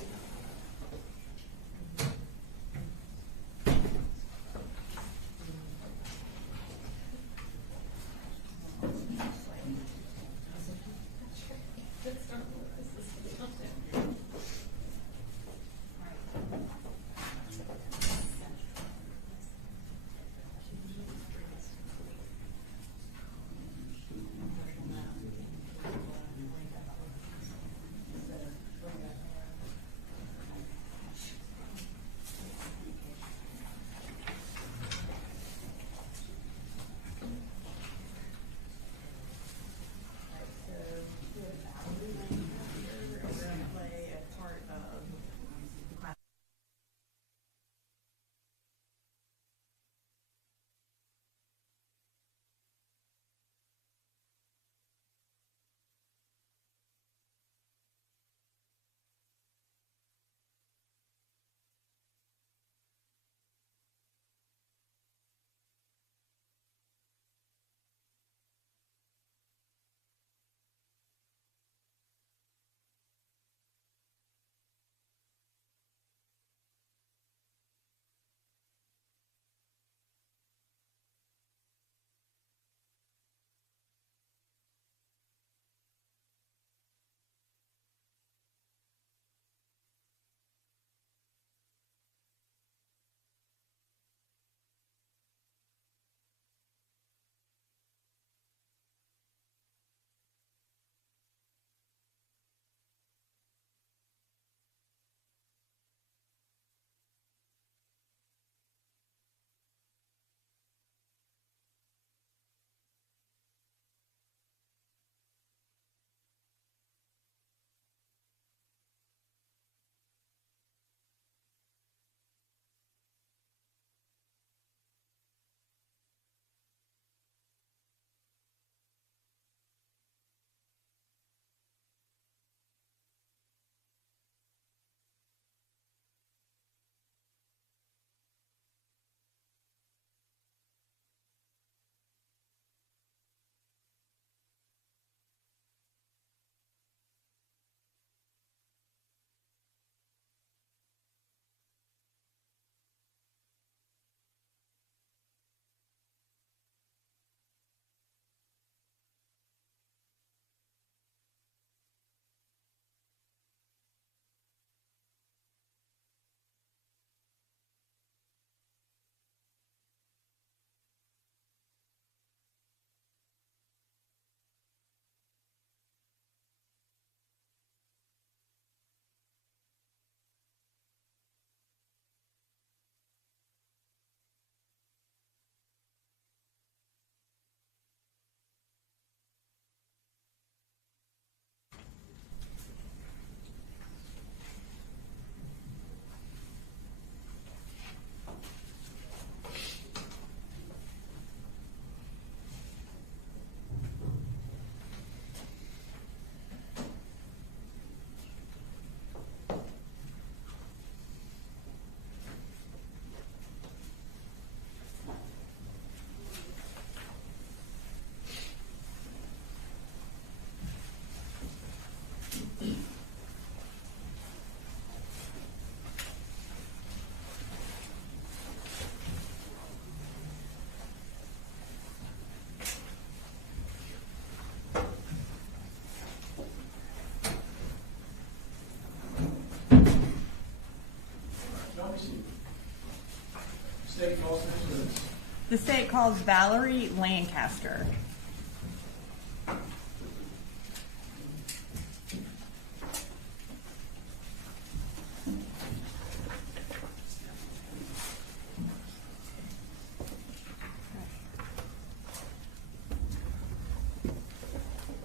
State calls next witness. The state calls Valerie Lancaster.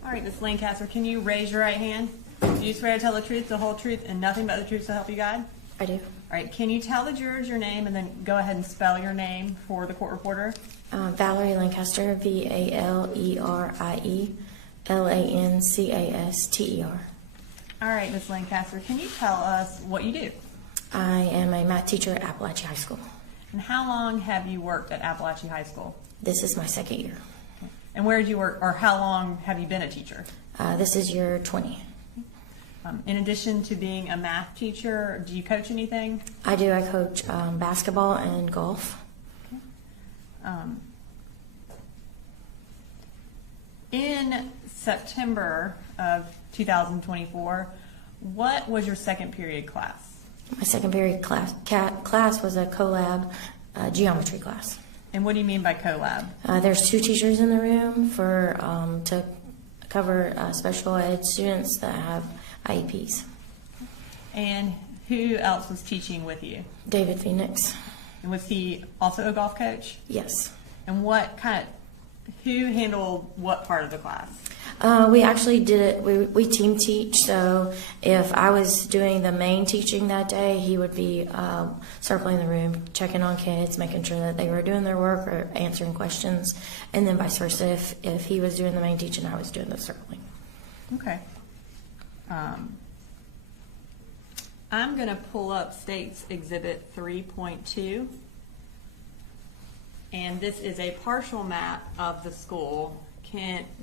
All right, Ms. Lancaster, can you raise your right hand? Do you swear to tell the truth, the whole truth, and nothing but the truth to help you God? I do. All right, can you tell the jurors your name and then go ahead and spell your name for the court reporter? Valerie Lancaster, Valerie Lancaster. All right, Ms. Lancaster, can you tell us what you do? I am a math teacher at Apalachee High School. And how long have you worked at Apalachee High School? This is my second year. And where did you work, or how long have you been a teacher? This is year 20. In addition to being a math teacher, do you coach anything? I do. I coach basketball and golf. In September of 2024, what was your second period class? My second period class was a collab geometry class. And what do you mean by collab? There's 2 teachers in the room for to cover special ed students that have IEPs. And who else was teaching with you? David Phoenix. And was he also a golf coach? Yes. And who handled what part of the class? We actually did it, we team teach, so if I was doing the main teaching that day, he would be circling the room, checking on kids, making sure that they were doing their work or answering questions, and then vice versa. If he was doing the main teaching, I was doing the circling. Okay. I'm going to pull up State's Exhibit 3.2. And this is a partial map of the school.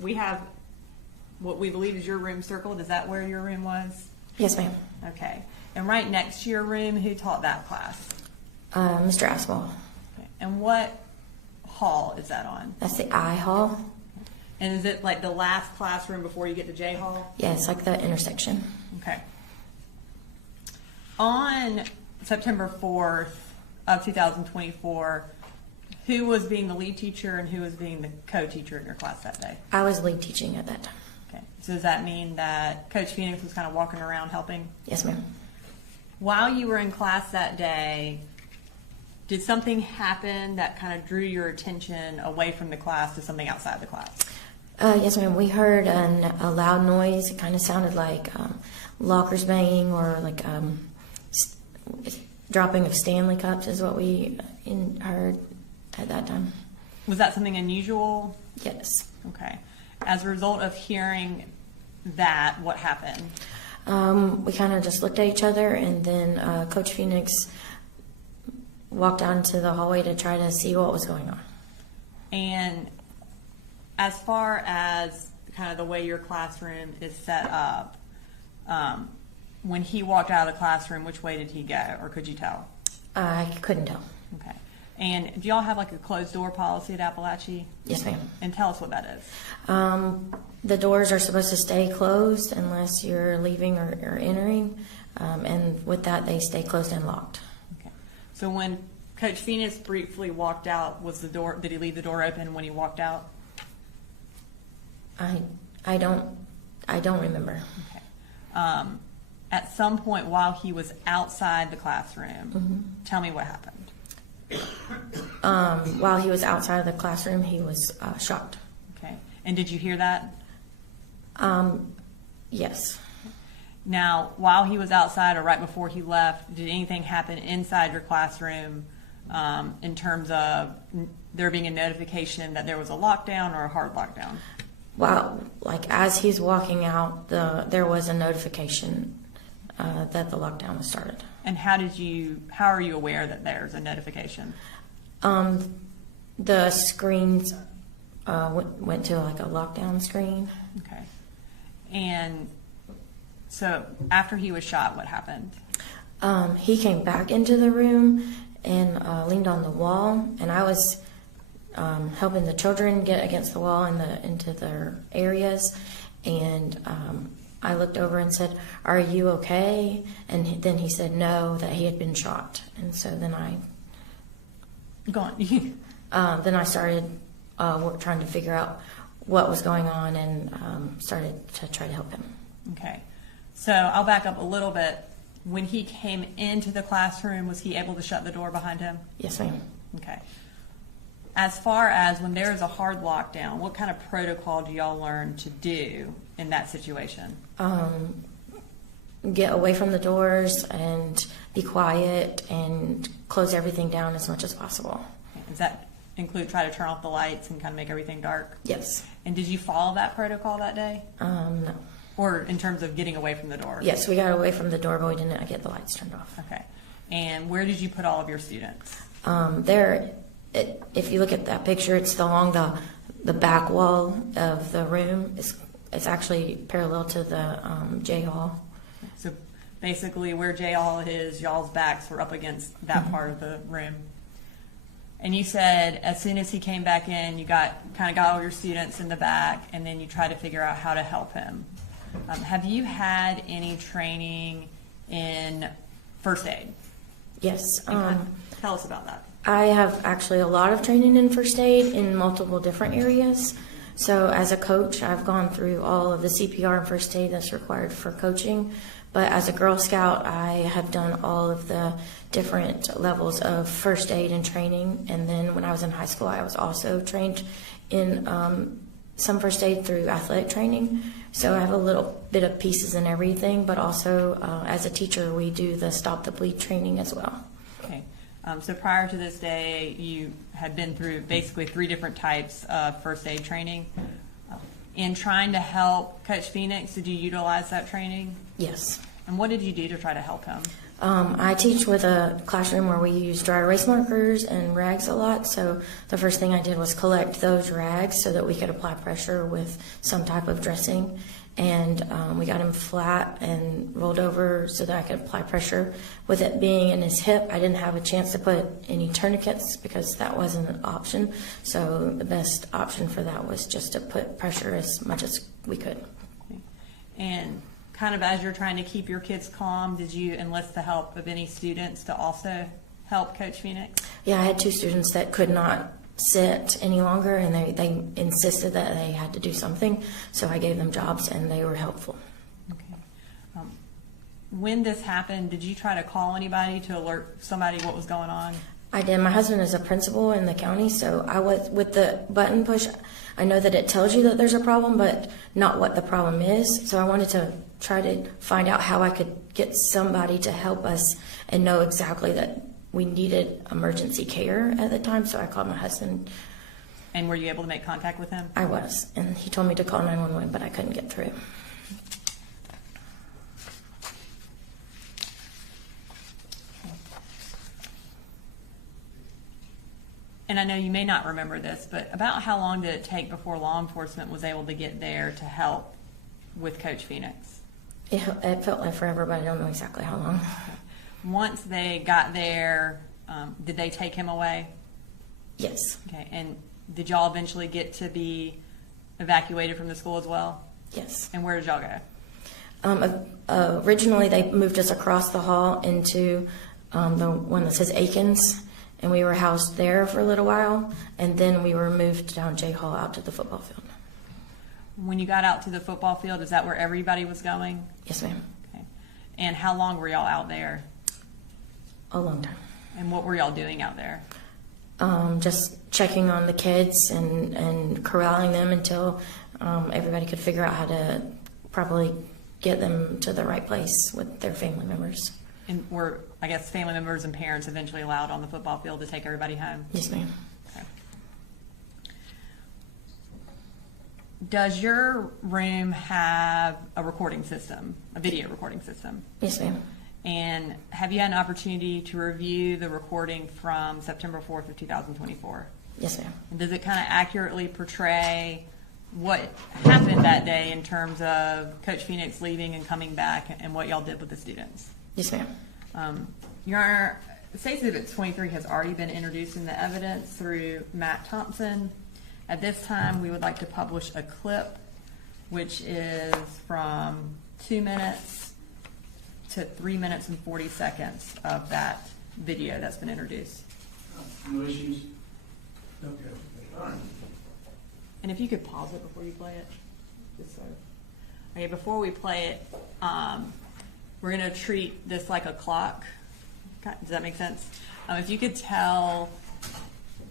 We have what we believe is your room circled. Is that where your room was? Yes, ma'am. Okay. And right next to your room, who taught that class? Mr. Aswell. Okay. And what hall is that on? That's the I hall. And is it like the last classroom before you get to J hall? Yeah, it's like the intersection. Okay. On September 4th of 2024, who was being the lead teacher and who was being the co-teacher in your class that day? I was lead teaching at that time. Okay. So does that mean that Coach Phoenix was kind of walking around helping? Yes, ma'am. While you were in class that day, did something happen that kind of drew your attention away from the class to something outside the class? Yes, ma'am. We heard a loud noise. It kind of sounded like lockers banging or like dropping of Stanley cups is what we heard at that time. Was that something unusual? Yes. Okay. As a result of hearing that, what happened? We kind of just looked at each other, and then Coach Phoenix walked out into the hallway to try to see what was going on. And as far as kind of the way your classroom is set up, when he walked out of the classroom, which way did he go, or could you tell? I couldn't tell. Okay. And do y'all have like a closed door policy at Apalachee? Yes, ma'am. And tell us what that is. The doors are supposed to stay closed unless you're leaving or entering, and with that, they stay closed and locked. Okay. So when Coach Phoenix briefly walked out, did he leave the door open when he walked out? I don't remember. Okay. At some point while he was outside the classroom, tell me what happened. While he was outside of the classroom, he was shocked. Okay. And did you hear that? Yes. Now, while he was outside or right before he left, did anything happen inside your classroom in terms of there being a notification that there was a lockdown or a hard lockdown? Well, like as he's walking out, there was a notification that the lockdown was started. And how are you aware that there's a notification? The screens went to like a lockdown screen. Okay. And so after he was shot, what happened? He came back into the room and leaned on the wall, and I was helping the children get against the wall into their areas, and I looked over and said, "Are you okay?" And then he said no, that he had been shot. And so then Go on. Then I started trying to figure out what was going on and started to try to help him. Okay. So I'll back up a little bit. When he came into the classroom, was he able to shut the door behind him? Yes, ma'am. Okay. As far as when there is a hard lockdown, what kind of protocol do y'all learn to do in that situation? Get away from the doors and be quiet and close everything down as much as possible. Does that include try to turn off the lights and kind of make everything dark? Yes. And did you follow that protocol that day? No. Or in terms of getting away from the door? Yes, we got away from the door, but we didn't get the lights turned off. Okay. And where did you put all of your students? If you look at that picture, it's along the back wall of the room. It's actually parallel to the J Hall. So basically where J Hall is, y'all's backs were up against that part of the room. And you said as soon as he came back in, you got all your students in the back, and then you tried to figure out how to help him. Have you had any training in first aid? Yes. Tell us about that. I have actually a lot of training in first aid in multiple different areas. So as a coach, I've gone through all of the CPR and first aid that's required for coaching. But as a Girl Scout, I have done all of the different levels of first aid and training. And then when I was in high school, I was also trained in some first aid through athletic training. So I have a little bit of pieces in everything, but also as a teacher, we do the Stop the Bleed training as well. Okay. So prior to this day, you had been through basically 3 different types of first aid training. In trying to help Coach Phoenix, did you utilize that training? Yes. And what did you do to try to help him? I teach with a classroom where we use dry erase markers and rags a lot. So the first thing I did was collect those rags so that we could apply pressure with some type of dressing. And we got him flat and rolled over so that I could apply pressure. With it being in his hip, I didn't have a chance to put any tourniquets because that wasn't an option. So the best option for that was just to put pressure as much as we could. Okay. And kind of as you're trying to keep your kids calm, did you enlist the help of any students to also help Coach Phoenix? Yeah, I had 2 students that could not sit any longer, and they insisted that they had to do something, so I gave them jobs and they were helpful. Okay. When this happened, did you try to call anybody to alert somebody what was going on? I did. My husband is a principal in the county, so I was with the button push. I know that it tells you that there's a problem, but not what the problem is. So I wanted to try to find out how I could get somebody to help us and know exactly that we needed emergency care at the time. So I called my husband. And were you able to make contact with him? I was, and he told me to call 911, but I couldn't get through. And I know you may not remember this, but about how long did it take before law enforcement was able to get there to help with Coach Phoenix? It felt like forever, but I don't know exactly how long. Once they got there, did they take him away? Yes. Okay, and did y'all eventually get to be evacuated from the school as well? Yes. And where did y'all go? Originally, they moved us across the hall into the one that says Aikens, and we were housed there for a little while, and then we were moved down J Hall out to the football field. When you got out to the football field, is that where everybody was going? Yes, ma'am. Okay. And how long were y'all out there? A long time. And what were y'all doing out there? Just checking on the kids and corralling them until everybody could figure out how to properly get them to the right place with their family members. And were, I guess, family members and parents eventually allowed on the football field to take everybody home? Yes, ma'am. Okay. Does your room have a recording system, a video recording system? Yes, ma'am. And have you had an opportunity to review the recording from September 4th of 2024? Yes, ma'am. And does it kind of accurately portray what happened that day in terms of Coach Phoenix leaving and coming back and what y'all did with the students? Yes, ma'am. Your Honor, State Exhibit 23 has already been introduced in the evidence through Matt Thompson. At this time, we would like to publish a clip, which is from 2 minutes to 3 minutes and 40 seconds of that video that's been introduced. No issues? Okay. All right. And if you could pause it before you play it, just so. Okay, before we play it, we're going to treat this like a clock. Does that make sense? If you could tell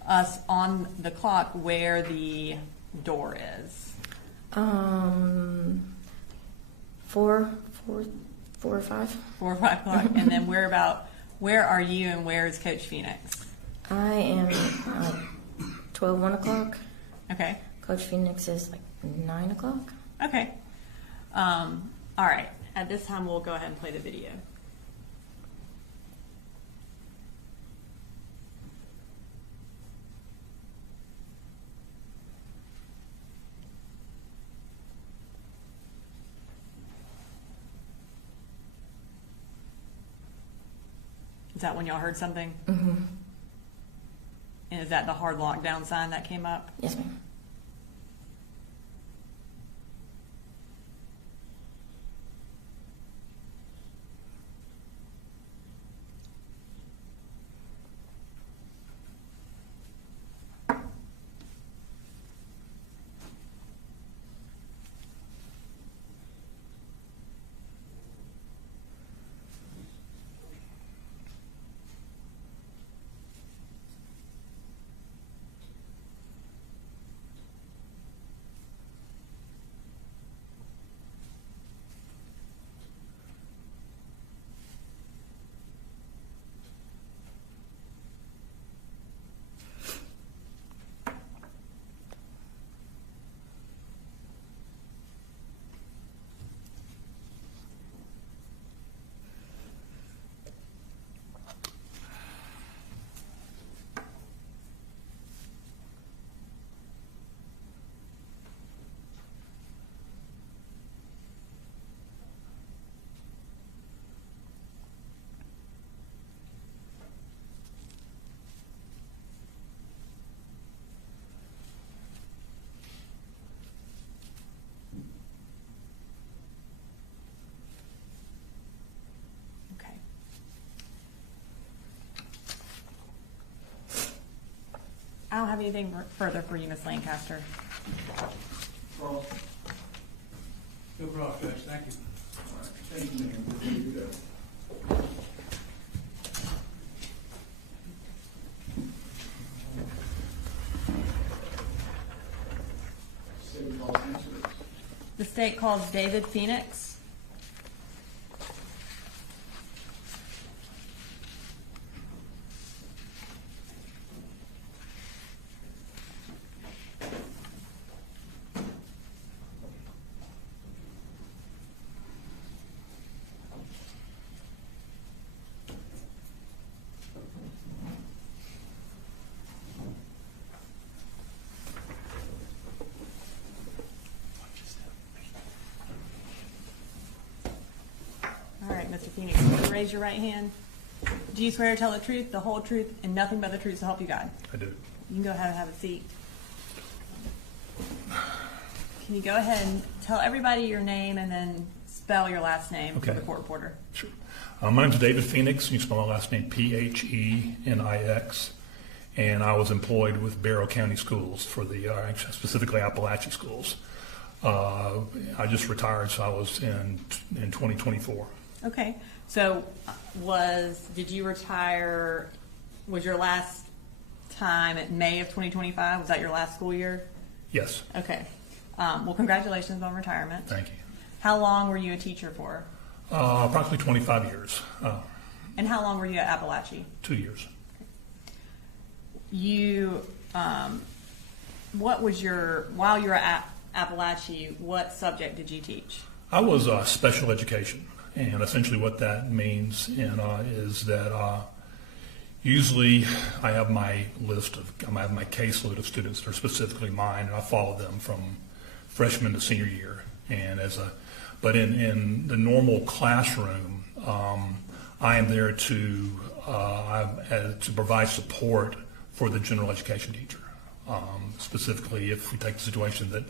us on the clock where the door is. 4 or 5. 4 or 5 o'clock. And then where are you and where is Coach Phoenix? I am 12, 1 o'clock. Okay. Coach Phoenix is like 9 o'clock. Okay. All right. At this time, we'll go ahead and play the video. Is that when y'all heard something? Mm-hmm. And is that the hard lockdown sign that came up? Yes, ma'am. I don't have anything further for you, Miss Lancaster. Cross. Go cross, Judge. Thank you. All right. Thank you, ma'am. We're ready to go. State calls answers. The state calls David Phoenix. All right, Mr. Phoenix, will you raise your right hand? Do you swear to tell the truth, the whole truth, and nothing but the truth to help you God? I do. You can go ahead and have a seat. Can you go ahead and tell everybody your name and then spell your last name for the court reporter? Sure. My name's David Phoenix. You spell my last name Phenix. And I was employed with Barrow County Schools for the, specifically Apalachee schools. I just retired, so I was in 2024. Okay. So did you retire, was your last time at May of 2025? Was that your last school year? Yes. Okay. Well, congratulations on retirement. Thank you. How long were you a teacher for? Approximately 25 years. And how long were you at Apalachee? 2 years. You, while you were at Apalachee, what subject did you teach? I was special education, and essentially what that means is that usually I have my caseload of students that are specifically mine, and I follow them from freshman to senior year. And but in the normal classroom, I am there to provide support for the general education teacher. Specifically, if we take the situation that,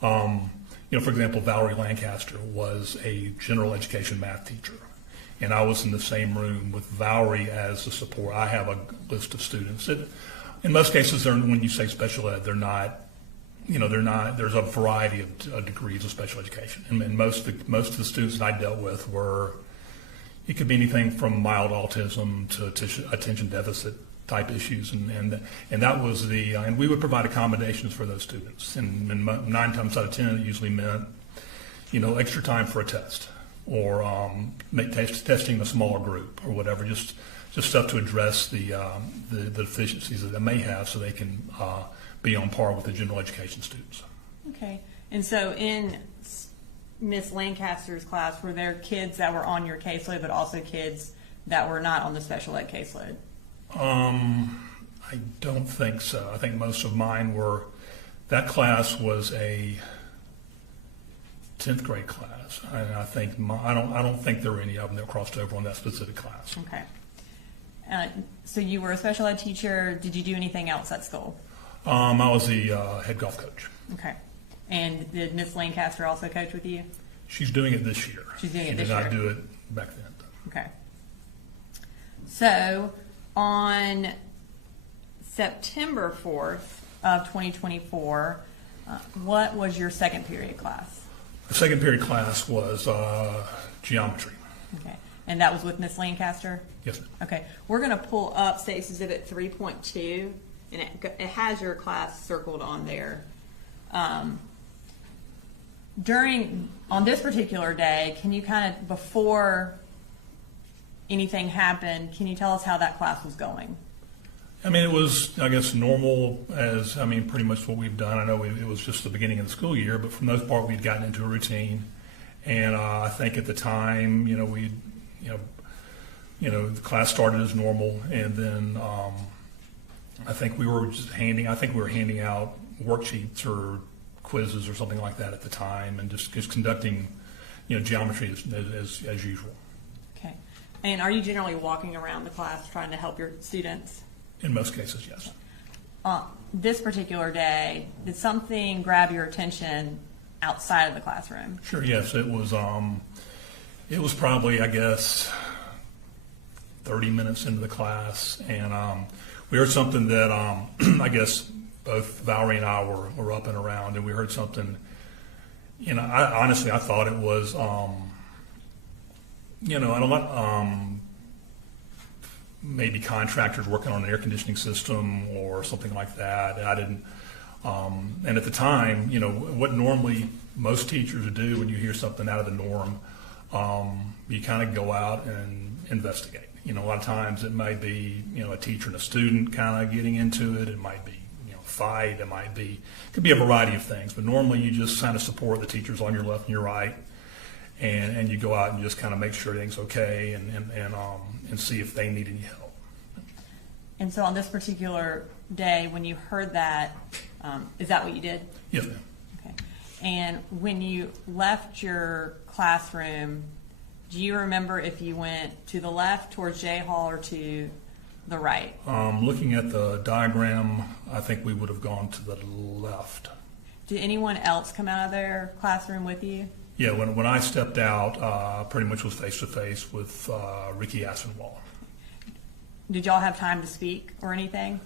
for example, Valerie Lancaster was a general education math teacher, and I was in the same room with Valerie as the support. I have a list of students. In most cases, when you say special ed, they're not. There's a variety of degrees of special education, and most of the students that I dealt with were. It could be anything from mild autism to attention deficit type issues, and that was and we would provide accommodations for those students, and 9 times out of 10 it usually meant, extra time for a test, or testing a smaller group or whatever, just stuff to address the deficiencies that they may have, so they can be on par with the general education students. Okay, and so in Miss Lancaster's class, were there kids that were on your caseload, but also kids that were not on the special ed caseload? I don't think so. I think most of mine were. That class was a 10th grade class, and I think I don't think there were any of them that crossed over on that specific class. Okay. So you were a special ed teacher. Did you do anything else at school? I was the head golf coach. Okay. And did Miss Lancaster also coach with you? She's doing it this year. She's doing it this year. She did not do it back then. Okay. So on September 4th of 2024, what was your second period class? The second period class was geometry. Okay. And that was with Miss Lancaster? Yes, ma'am. Okay. We're going to pull up State's Exhibit 3.2, and it has your class circled on there. On this particular day, can you kind of, before anything happened, can you tell us how that class was going? I mean, it was, I guess, normal pretty much what we've done. I know it was just the beginning of the school year, but for the most part, we'd gotten into a routine. And I think at the time, the class started as normal, and then I think we were handing out worksheets or quizzes or something like that at the time, and just conducting, geometry as usual. Okay. And are you generally walking around the class trying to help your students? In most cases, yes. This particular day, did something grab your attention outside of the classroom? Sure. Yes, it was. It was probably, I guess, 30 minutes into the class, and we heard something that I guess both Valerie and I were up and around, and we heard something. I thought it was, maybe contractors working on an air conditioning system or something like that. I didn't, and at the time, what normally most teachers would do when you hear something out of the norm, you kind of go out and investigate. A lot of times it might be, a teacher and a student kind of getting into it. It might be, fight. It could be a variety of things. But normally you just kind of support the teachers on your left and your right, and you go out and just kind of make sure everything's okay and see if they need any help. And so on this particular day, when you heard that, is that what you did? Yes, ma'am. Okay. And when you left your classroom, do you remember if you went to the left towards J Hall or to the right? Looking at the diagram, I think we would have gone to the left. Did anyone else come out of their classroom with you? Yeah, when I stepped out, pretty much was face to face with Ricky Asenwall. Did y'all have time to speak or anything?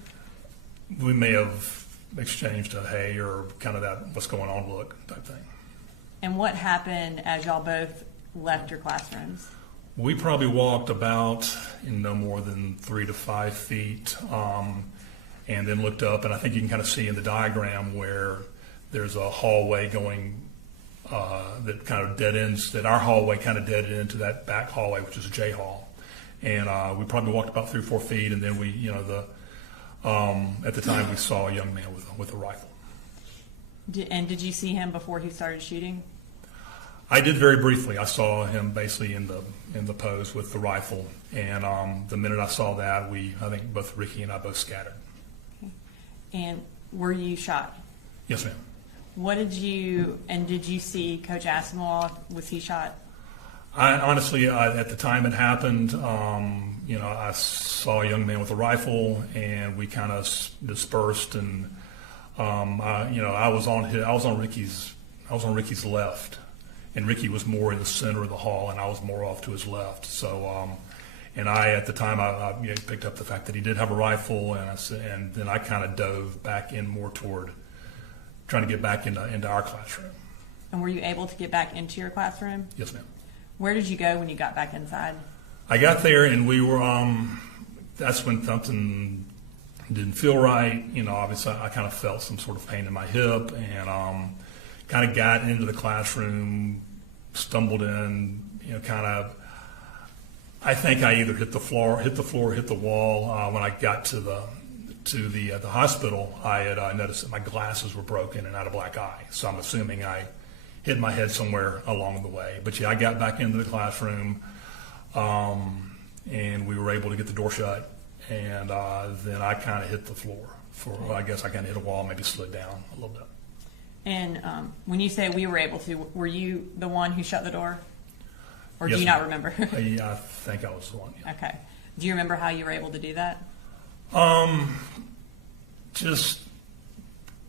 We may have exchanged a hey or kind of that what's going on look type thing. And what happened as y'all both left your classrooms? We probably walked about no more than 3 to 5 feet, and then looked up, and I think you can kind of see in the diagram where there's a hallway going that kind of dead ends, that our hallway kind of deaded into that back hallway, which is a J Hall. And we probably walked about 3 or 4 feet, and then we, at the time we saw a young man with a rifle. Did you see him before he started shooting? I did very briefly. I saw him basically in the pose with the rifle, and the minute I saw that, I think both Ricky and I both scattered. Okay. And were you shot? Yes, ma'am. Did you see Coach Asenwall? Was he shot? I honestly, at the time it happened, I saw a young man with a rifle, and we kind of dispersed, and I was on Ricky's left. and Ricky was more in the center of the hall, and I was more off to his left. So, and I, at the time, I picked up the fact that he did have a rifle, and then I kind of dove back in more toward trying to get back into our classroom. And were you able to get back into your classroom? Yes, ma'am. Where did you go when you got back inside? I got there, and we were, that's when something didn't feel right. You know, obviously I kind of felt some sort of pain in my hip, and kind of got into the classroom, stumbled in, you know, kind of, I think I either hit the floor, hit the wall. When I got to the hospital, I had noticed that my glasses were broken and I had a black eye. So I'm assuming I hit my head somewhere along the way. But yeah, I got back into the classroom, and we were able to get the door shut. And then I kind of hit the floor. I guess I kind of hit a wall, maybe slid down a little bit. And when you say we were able to, were you the one who shut the door? Or Yes, do you ma'am. not remember? I think I was the one. Yeah. Okay. Do you remember how you were able to do that? Just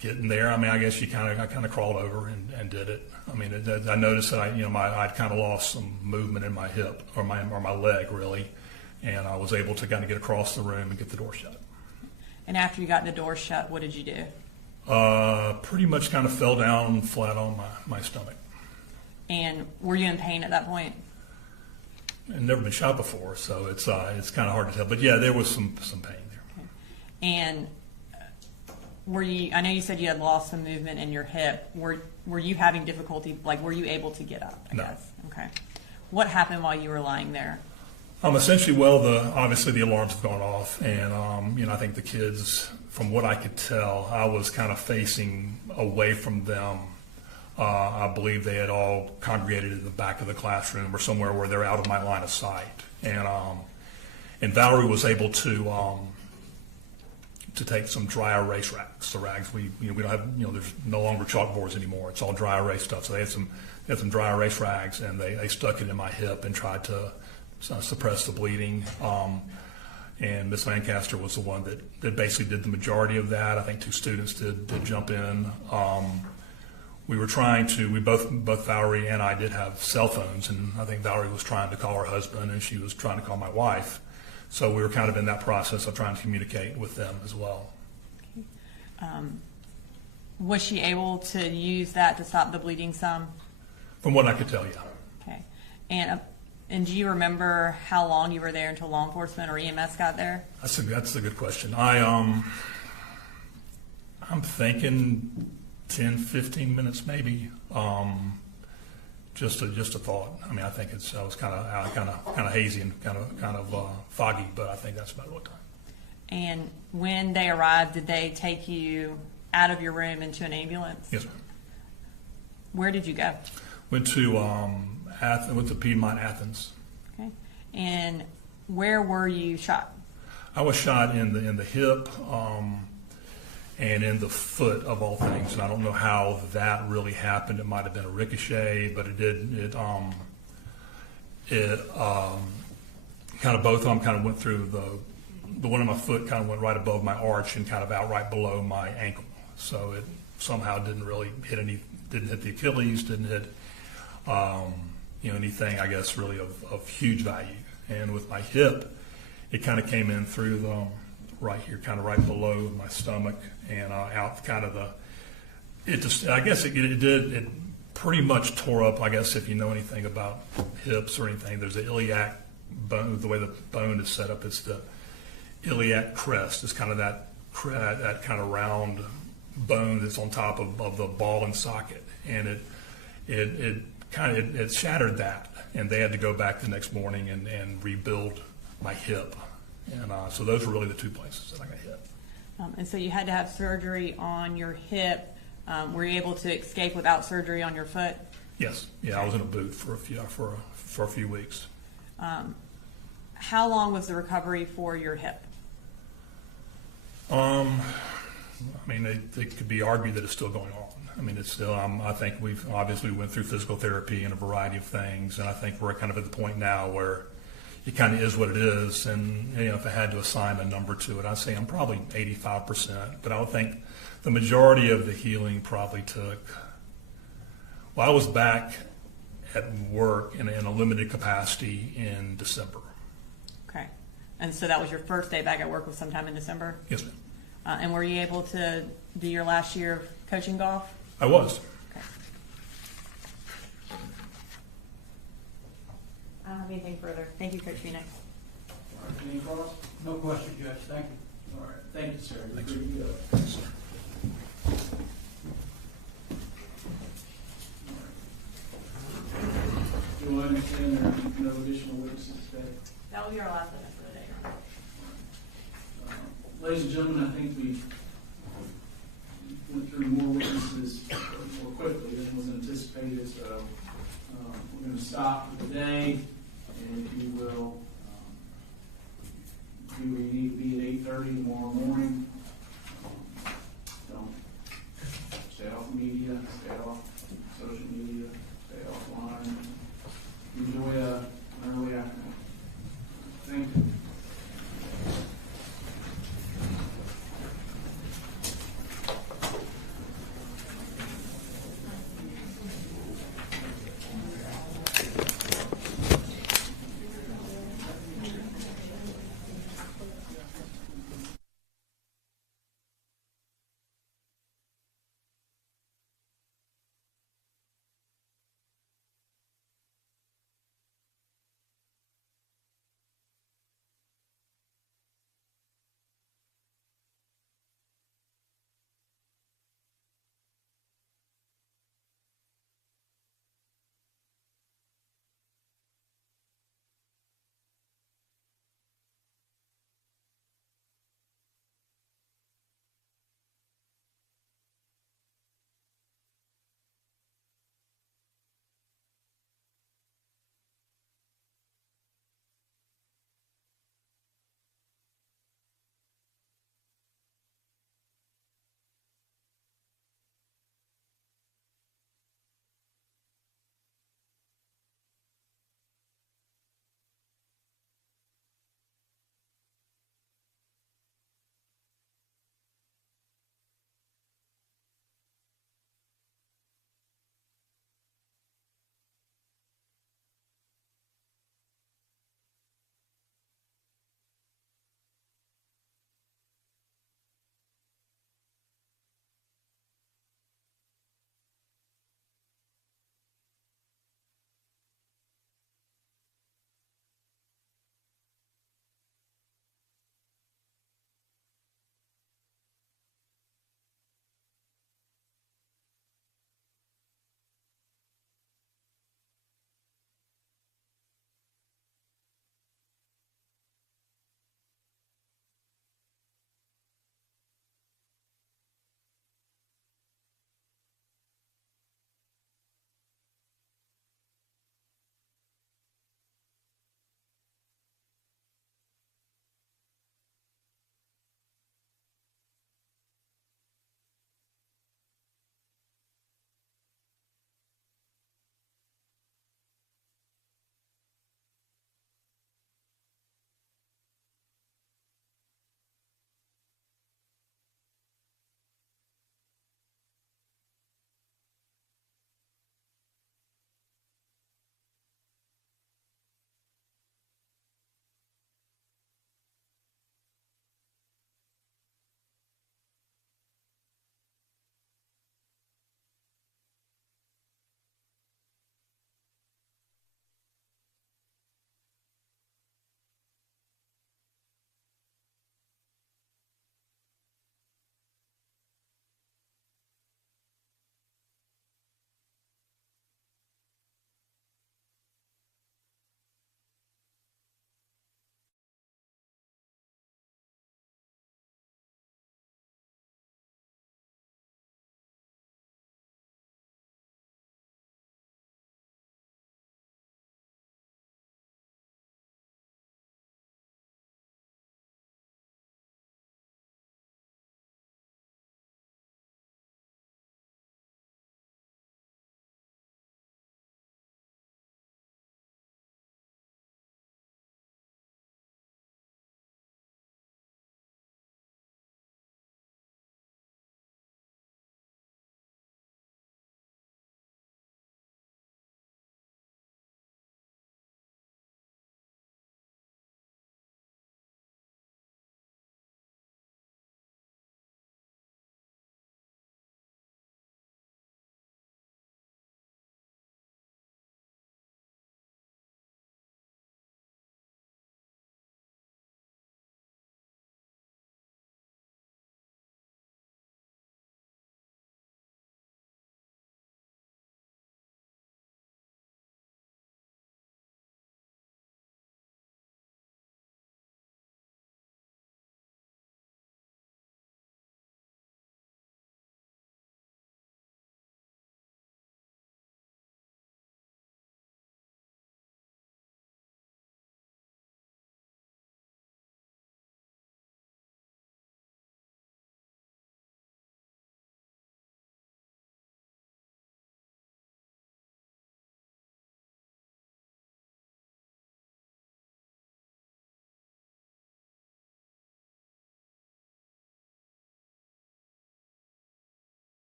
getting there. I mean, I guess I kind of crawled over and did it. I mean, I noticed that I'd kind of lost some movement in my hip or my leg really, and I was able to kind of get across the room and get the door shut. And after you got the door shut, what did you do? Pretty much kind of fell down flat on my stomach. And were you in pain at that point? I'd never been shot before, so it's kind of hard to tell. But yeah, there was some pain there. Okay. And were you? I know you said you had lost some movement in your hip. Were you having difficulty? Like, were you able to get up? I guess. Okay. What happened while you were lying there? Essentially, obviously the alarms have gone off, and I think the kids, from what I could tell, I was kind of facing away from them. I believe they had all congregated in the back of the classroom or somewhere where they're out of my line of sight, and Valerie was able to take some dry erase rags. The rags we don't have, there's no longer chalkboards anymore. It's all dry erase stuff. So they had some dry erase rags, and they stuck it in my hip and tried to suppress the bleeding. And Miss Lancaster was the one that basically did the majority of that. I think 2 students did jump in. We both Valerie and I did have cell phones, and I think Valerie was trying to call her husband and she was trying to call my wife. So we were kind of in that process of trying to communicate with them as well. Was she able to use that to stop the bleeding some? From what I could tell, yeah. Okay. And do you remember how long you were there until law enforcement or EMS got there? That's a good question. I'm thinking 10, 15 minutes maybe. Just a thought. I mean, I think I was kind of hazy and kind of foggy, but I think that's about what time. And when they arrived, did they take you out of your room into an ambulance? Yes, ma'am. Where did you go? Went to Piedmont, Athens. Okay. And where were you shot? I was shot in the hip and in the foot of all things. And I don't know how that really happened. It might have been a ricochet, but it did. Kind of both of them kind of went through the one in my foot kind of went right above my arch and kind of out right below my ankle. So it somehow didn't really didn't hit the Achilles, didn't hit anything, I guess, really of huge value. And with my hip, it kind of came in through the right here, kind of right below my stomach, and out kind of it pretty much tore up. I guess if you know anything about hips or anything, there's the iliac bone. The way the bone is set up, it's the iliac crest. It's kind of that kind of round bone that's on top of the ball and socket, and it shattered that, and they had to go back the next morning and rebuild my hip, and so those were really the 2 places that I got hit. And so you had to have surgery on your hip. Were you able to escape without surgery on your foot? Yes. Yeah, I was in a boot for a few weeks. How long was the recovery for your hip? I mean, it could be argued that it's still going on. I mean, it's still. I think we've obviously went through physical therapy and a variety of things, and I think we're kind of at the point now where it kind of is what it is. And if I had to assign a number to it, I'd say I'm probably 85%. But I would think the majority of the healing probably took. Well, I was back at work in a limited capacity in December. Okay. And so that was your first day back at work was sometime in December? Yes, ma'am. And were you able to do your last year of coaching golf? I was. Okay. I don't have anything further. Thank you, Coach Phoenix. All right, any calls? No question, Judge, thank you. All right, thank you, sir. You're Thanks. free to go. Yes, sir. Do I understand there are no additional witnesses today? That will be our last witness for the day, Your Honor. Ladies and gentlemen, I think we went through more witnesses more quickly than was anticipated, so we're going to stop